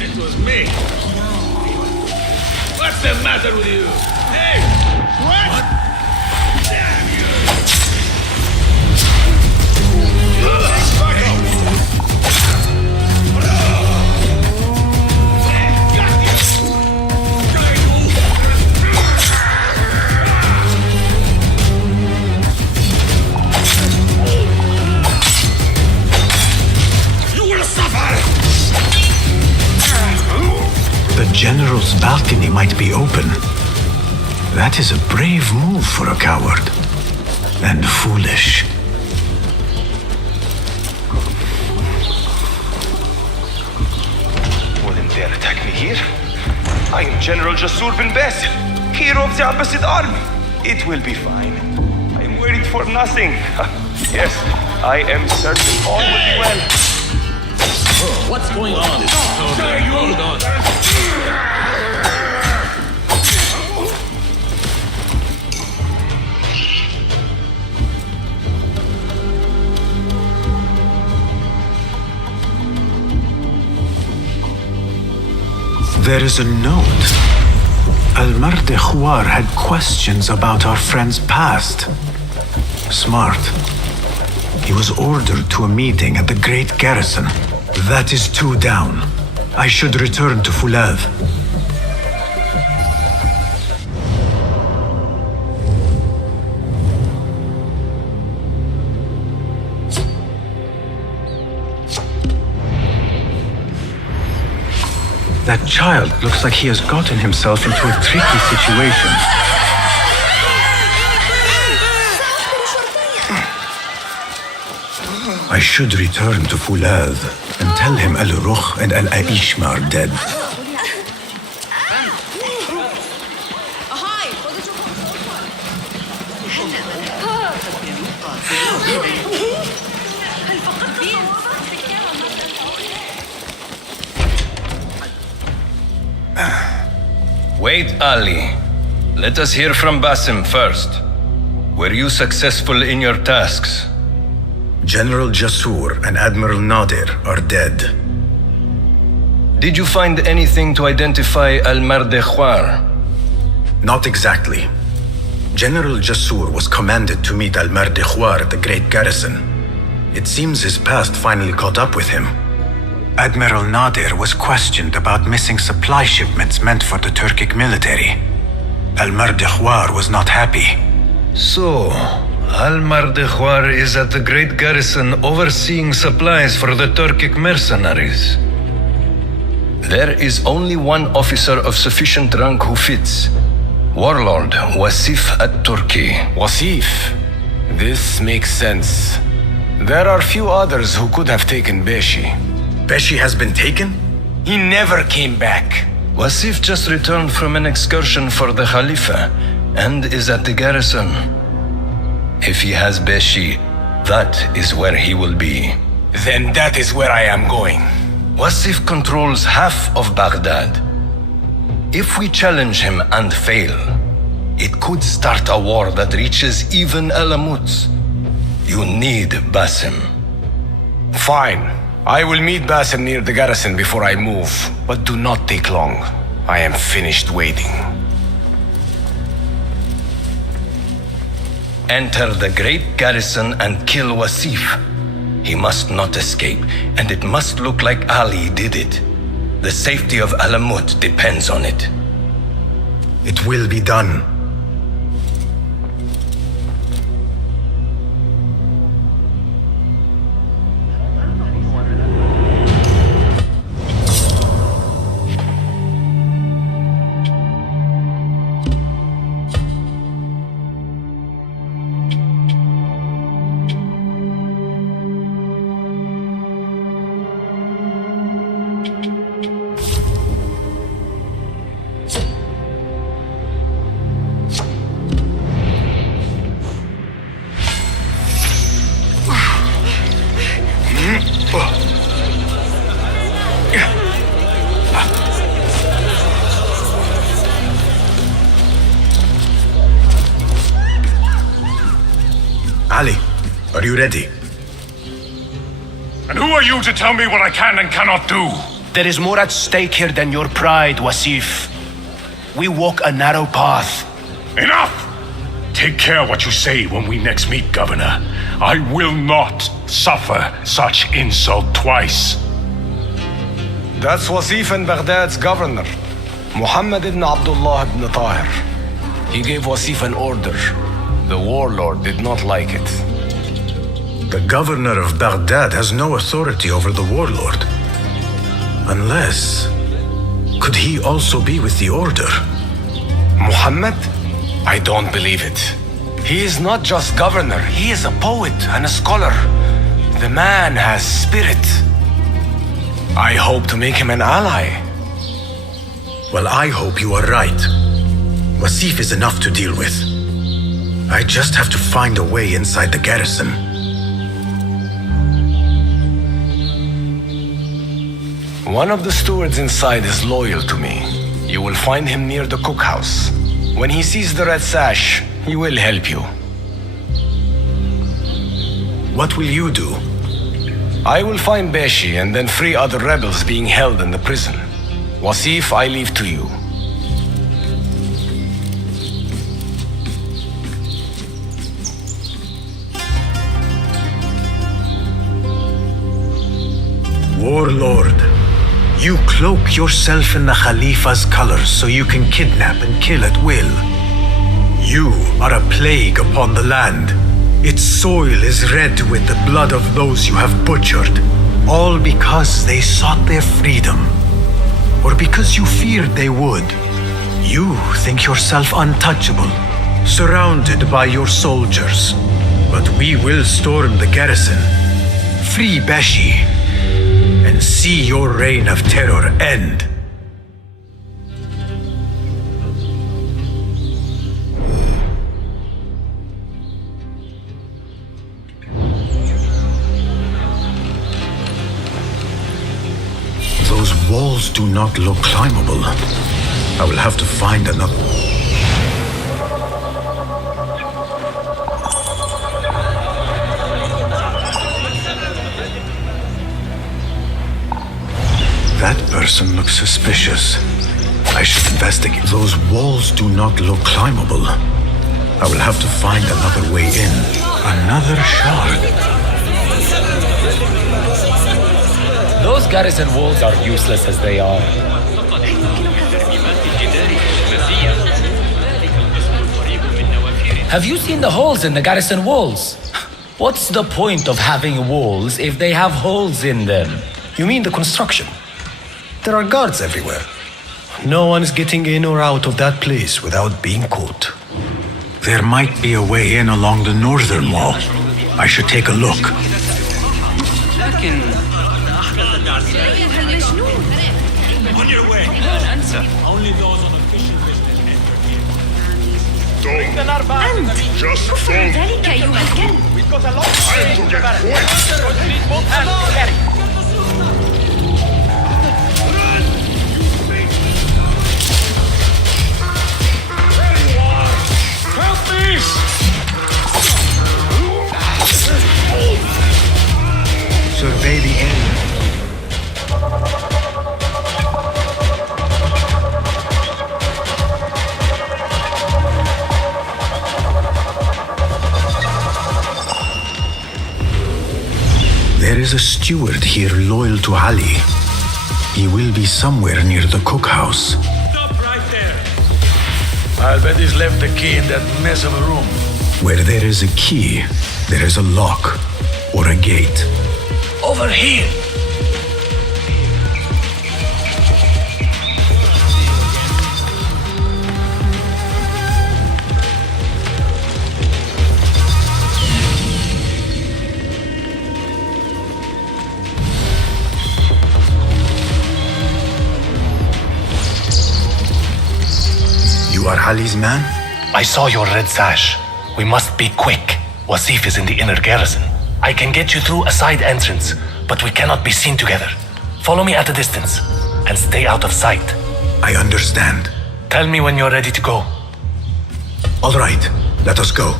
It was me. What's the matter with you? Hey! What? Damn you! Back up! You will suffer! The general's balcony might be open. That is a brave move for a coward. And foolish. Wouldn't dare attack me here. I am General Jasur bin Basil, hero of the Abbasid army. It will be fine. I am worried for nothing. Yes, I am certain all will be well. What's going on? Hold on. There is a note. Al-Marde Khwar had questions about our friend's past. Smart. He was ordered to a meeting at the Great Garrison. That is 2 down. I should return to Fulav. That child looks like he has gotten himself into a tricky situation. I should return to Fulav and tell him Al-Rukh and Al-Aishma are dead. Wait, Ali. Let us hear from Basim first. Were you successful in your tasks? General Jasur and Admiral Nadir are dead. Did you find anything to identify Al-Marde Khwar? Not exactly. General Jasur was commanded to meet Al-Marde Khwar at the Great Garrison. It seems his past finally caught up with him. Admiral Nadir was questioned about missing supply shipments meant for the Turkic military. Al-Marde Khwar was not happy. So, Al-Marde Khwar is at the Great Garrison overseeing supplies for the Turkic mercenaries. There is only one officer of sufficient rank who fits. Warlord Wasif at-Turki. Wasif? This makes sense. There are few others who could have taken Beshi. Beshi has been taken? He never came back. Wasif just returned from an excursion for the Khalifa and is at the garrison. If he has Beshi, that is where he will be. Then that is where I am going. Wasif controls half of Baghdad. If we challenge him and fail, it could start a war that reaches even Alamut. You need Basim. Fine. I will meet Basim near the garrison before I move, but do not take long. I am finished waiting. Enter the great garrison and kill Wasif. He must not escape, and it must look like Ali did it. The safety of Alamut depends on it. It will be done. Ali, are you ready? And who are you to tell me what I can and cannot do? There is more at stake here than your pride, Wasif. We walk a narrow path. Enough! Take care what you say when we next meet, Governor. I will not suffer such insult twice. That's Wasif and Baghdad's governor, Muhammad ibn Abdullah ibn Tahir. He gave Wasif an order. The warlord did not like it. The governor of Baghdad has no authority over the warlord. Unless... could he also be with the order? Muhammad? I don't believe it. He is not just governor, he is a poet and a scholar. The man has spirit. I hope to make him an ally. Well, I hope you are right. Wasif is enough to deal with. I just have to find a way inside the garrison. One of the stewards inside is loyal to me. You will find him near the cookhouse. When he sees the red sash, he will help you. What will you do? I will find Beshi and then free other rebels being held in the prison. Wasif, I leave to you. Warlord, you cloak yourself in the Khalifa's colors so you can kidnap and kill at will. You are a plague upon the land. Its soil is red with the blood of those you have butchered, all because they sought their freedom, or because you feared they would. You think yourself untouchable, surrounded by your soldiers. But we will storm the garrison, free Beshi, and see your reign of terror end. Those walls do not look climbable. I will have to find another. That person looks suspicious. I should investigate. Those walls do not look climbable. I will have to find another way in. Another shard. Those garrison walls are useless as they are. Have you seen the holes in the garrison walls? What's the point of having walls if they have holes in them? You mean the construction? There are guards everywhere. No one's getting in or out of that place without being caught. There might be a way in along the northern wall. I should take a look. On your way. Answer. Only those on official business enter here. Don't. Just كفر don't. ذلك أيها الكلب. Time to get quick. Help me! Survey the area. There is a steward here loyal to Ali. He will be somewhere near the cookhouse. Stop right there. I'll bet he's left the key in that mess of a room. Where there is a key, there is a lock or a gate. Over here. You are Ali's man? I saw your red sash. We must be quick. Wasif is in the inner garrison. I can get you through a side entrance, but we cannot be seen together. Follow me at a distance and stay out of sight. I understand. Tell me when you're ready to go. All right, let us go.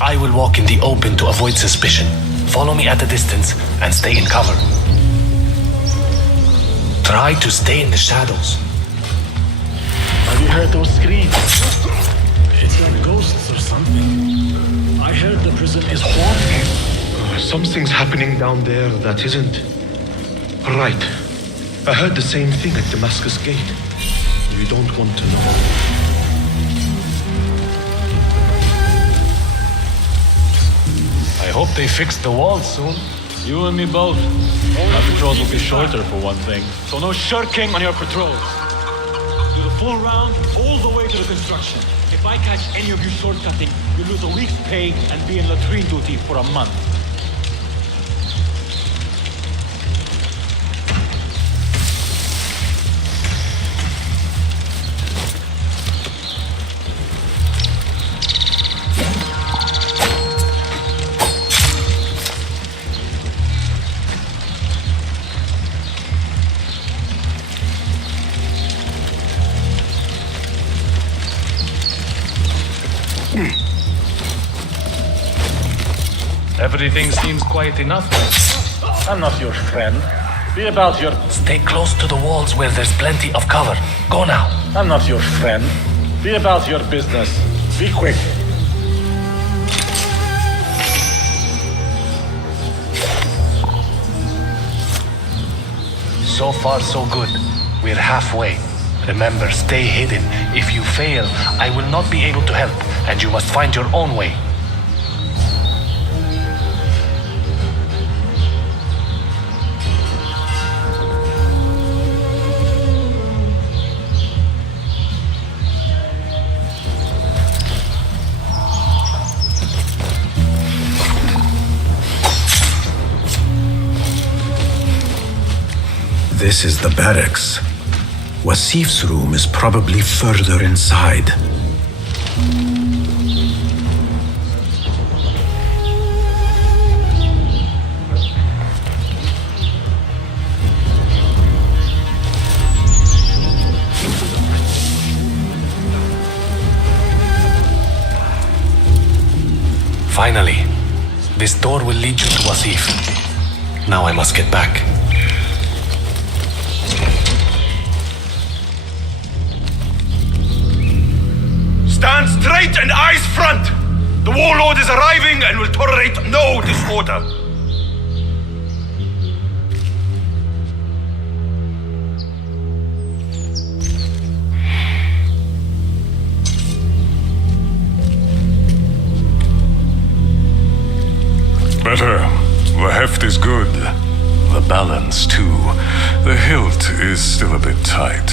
I will walk in the open to avoid suspicion. Follow me at a distance and stay in cover. Try to stay in the shadows. Have you heard those screams? It's like ghosts or something. I heard the prison is haunted. Something's happening down there that isn't right. I heard the same thing at Damascus Gate. You don't want to know. I hope they fix the walls soon. You and me both. Our patrols will be shorter for one thing. So no shirking on your patrols. Do the full round all the way to the construction. If I catch any of you shortcutting, you lose a week's pay and be in latrine duty for a month. Everything seems quiet enough. I'm not your friend. Be about your... Stay close to the walls where there's plenty of cover. Go now. I'm not your friend. Be about your business. Be quick. So far, so good. We're halfway. Remember, stay hidden. If you fail, I will not be able to help, and you must find your own way. This is the barracks. Wasif's room is probably further inside. Finally, this door will lead you to Wasif. Now I must get back. Stand straight and eyes front! The warlord is arriving and will tolerate no disorder. Better. The heft is good. The balance, too. The hilt is still a bit tight.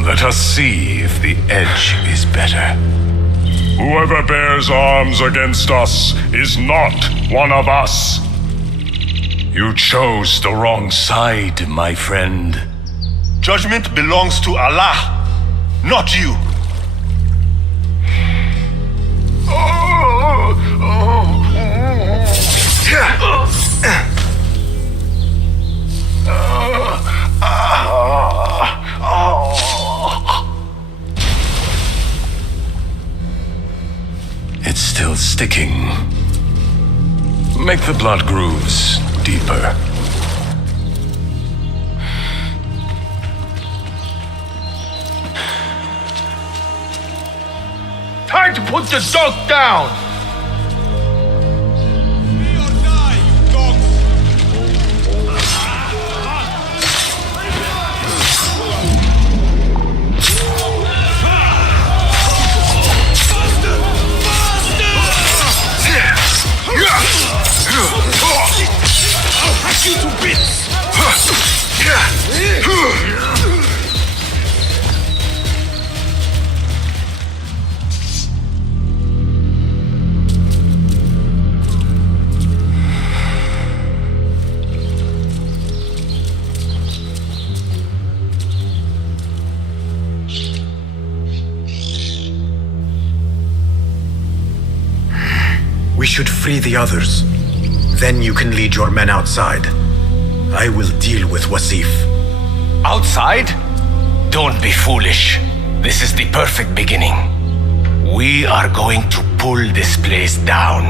Let us see if the edge is better. Whoever bears arms against us is not one of us. You chose the wrong side, my friend. Judgment belongs to Allah, not you. It's still sticking. Make the blood grooves deeper. Time to put the dog down! I'll hack you to bits! We should free the others. Then you can lead your men outside. I will deal with Wasif. Outside? Don't be foolish. This is the perfect beginning. We are going to pull this place down.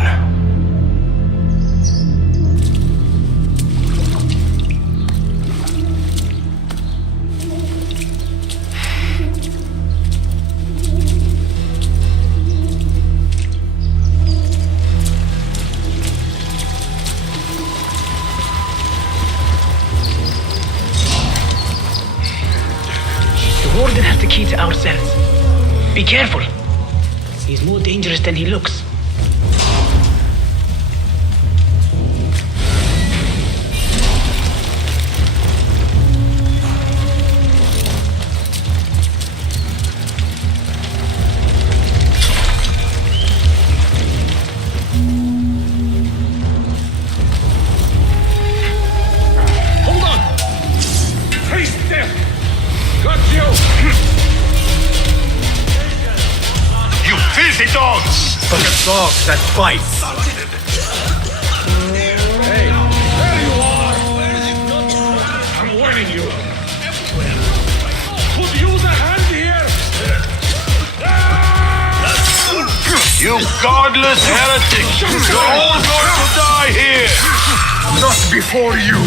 The warden has the key to our cells. Be careful. He's more dangerous than he looks. Hold on! Face them! Got you! You filthy dogs! But a dog that bites. Hey, there you are! I'm warning you. Could use a hand here! You godless heretic! You're all going to die here! Not before you!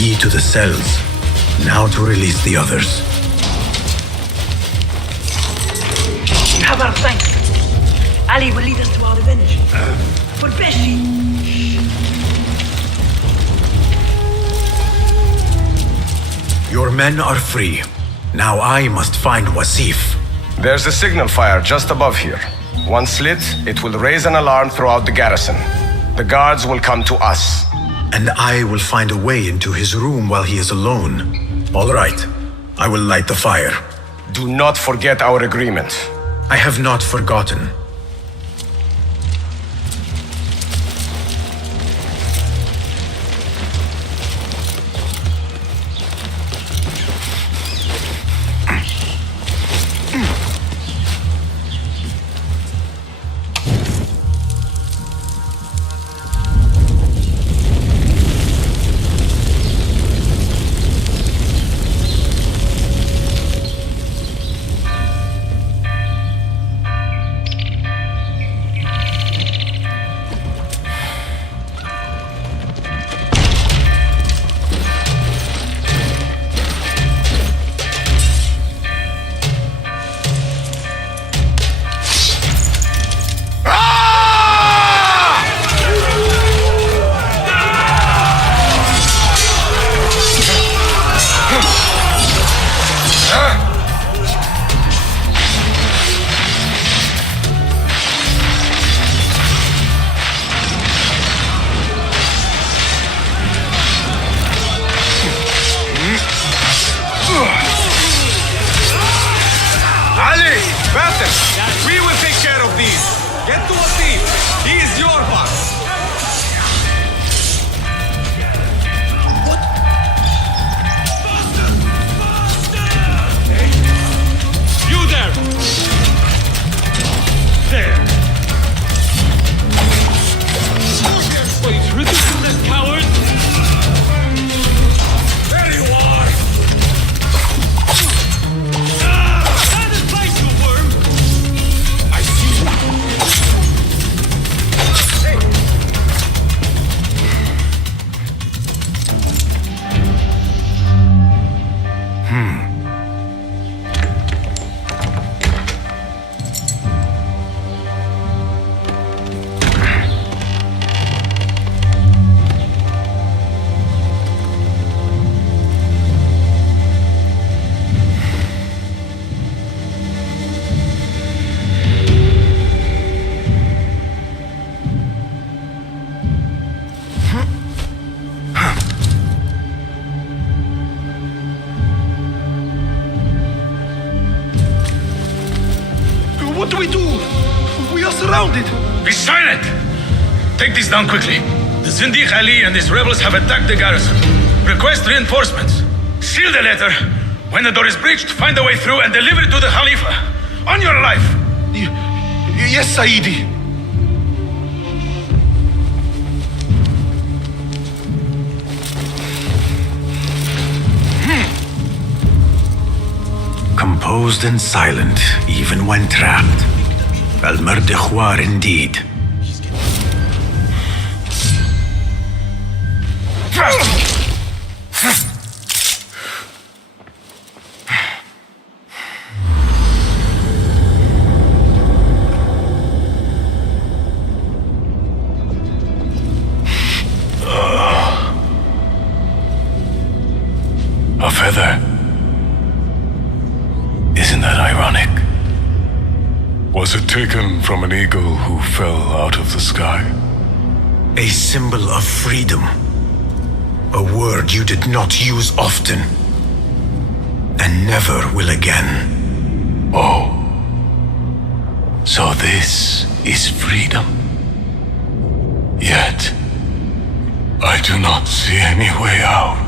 Key to the cells. Now to release the others. You have our thanks. Ali will lead us to our revenge. For Beshi. Your men are free. Now I must find Wasif. There's a signal fire just above here. Once lit, it will raise an alarm throughout the garrison. The guards will come to us. And I will find a way into his room while he is alone. All right. I will light the fire. Do not forget our agreement. I have not forgotten. We will take care of these. Get to Wasif. He is your boss. What What do? We are surrounded. Be silent! Take this down quickly. The Zindiq Ali and his rebels have attacked the garrison. Request reinforcements. Seal the letter. When the door is breached, find a way through and deliver it to the Khalifa. On your life! Yes, Saidi. Composed and silent, even when trapped. Al-Mardikhwar indeed. A feather. Isn't that ironic? Was it taken from an eagle who fell out of the sky? A symbol of freedom. A word you did not use often. And never will again. Oh. So this is freedom. Yet, I do not see any way out.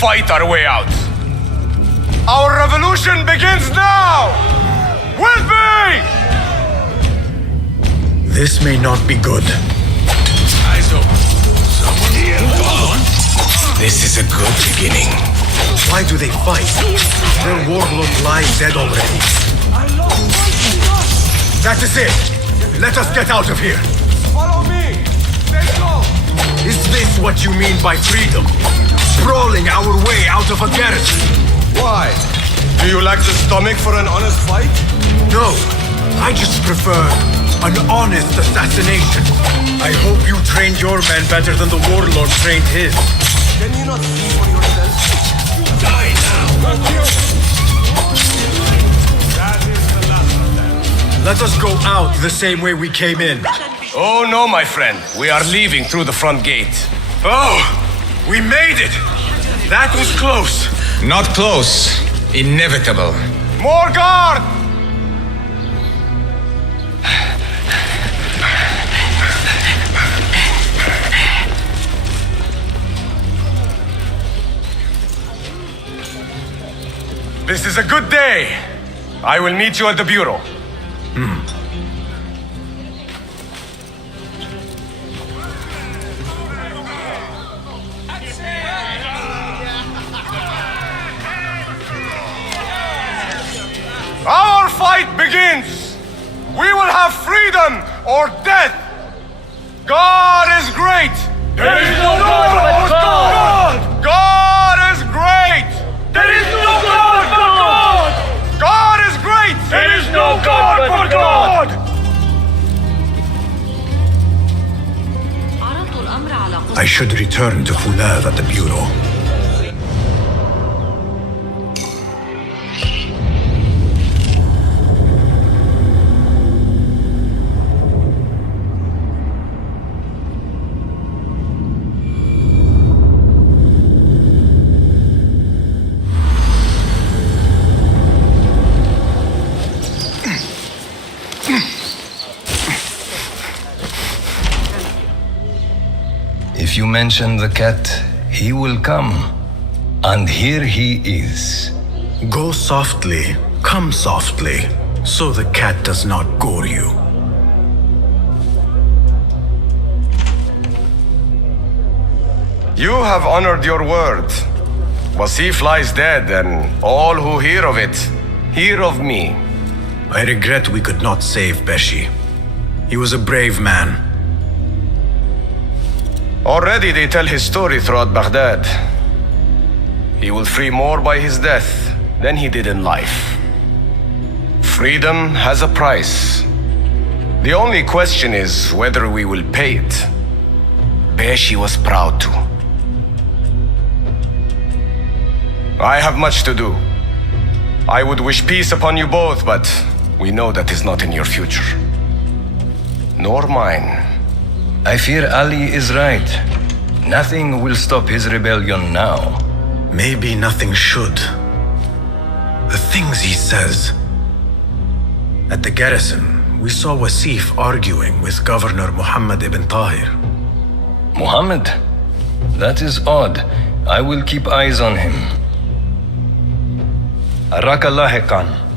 Fight our way out. Our revolution begins now! With me! This may not be good. Eyes open. Someone here. Go on. This is a good beginning. Why do they fight? Their warlord lies dead already. That is it! Let us get out of here! Follow me! Stay low! Is this what you mean by freedom? Sprawling our way out of a garrison. Why? Do you lack the stomach for an honest fight? No, I just prefer an honest assassination. I hope you trained your men better than the warlord trained his. Can you not see for yourself? You die now! That is the last of them. Let us go out the same way we came in. Oh no, my friend. We are leaving through the front gate. Oh! We made it! That was close. Not close. Inevitable. More guard! This is a good day. I will meet you at the bureau. Our fight begins! We will have freedom or death! God is great! There is no God but God! God is great! There is no God but God! God is great! There is no God but God! I should return to Fulad at the Bureau. If you mention the cat, he will come. And here he is. Go softly, come softly, so the cat does not gore you. You have honored your word. Wasif lies dead, and all who hear of it, hear of me. I regret we could not save Beshi. He was a brave man. Already they tell his story throughout Baghdad. He will free more by his death than he did in life. Freedom has a price. The only question is whether we will pay it. Beshi was proud to. I have much to do. I would wish peace upon you both, but we know that is not in your future. Nor mine. I fear Ali is right. Nothing will stop his rebellion now. Maybe nothing should. The things he says. At the garrison, we saw Wasif arguing with Governor Muhammad ibn Tahir. Muhammad? That is odd. I will keep eyes on him. Arakallah Khan.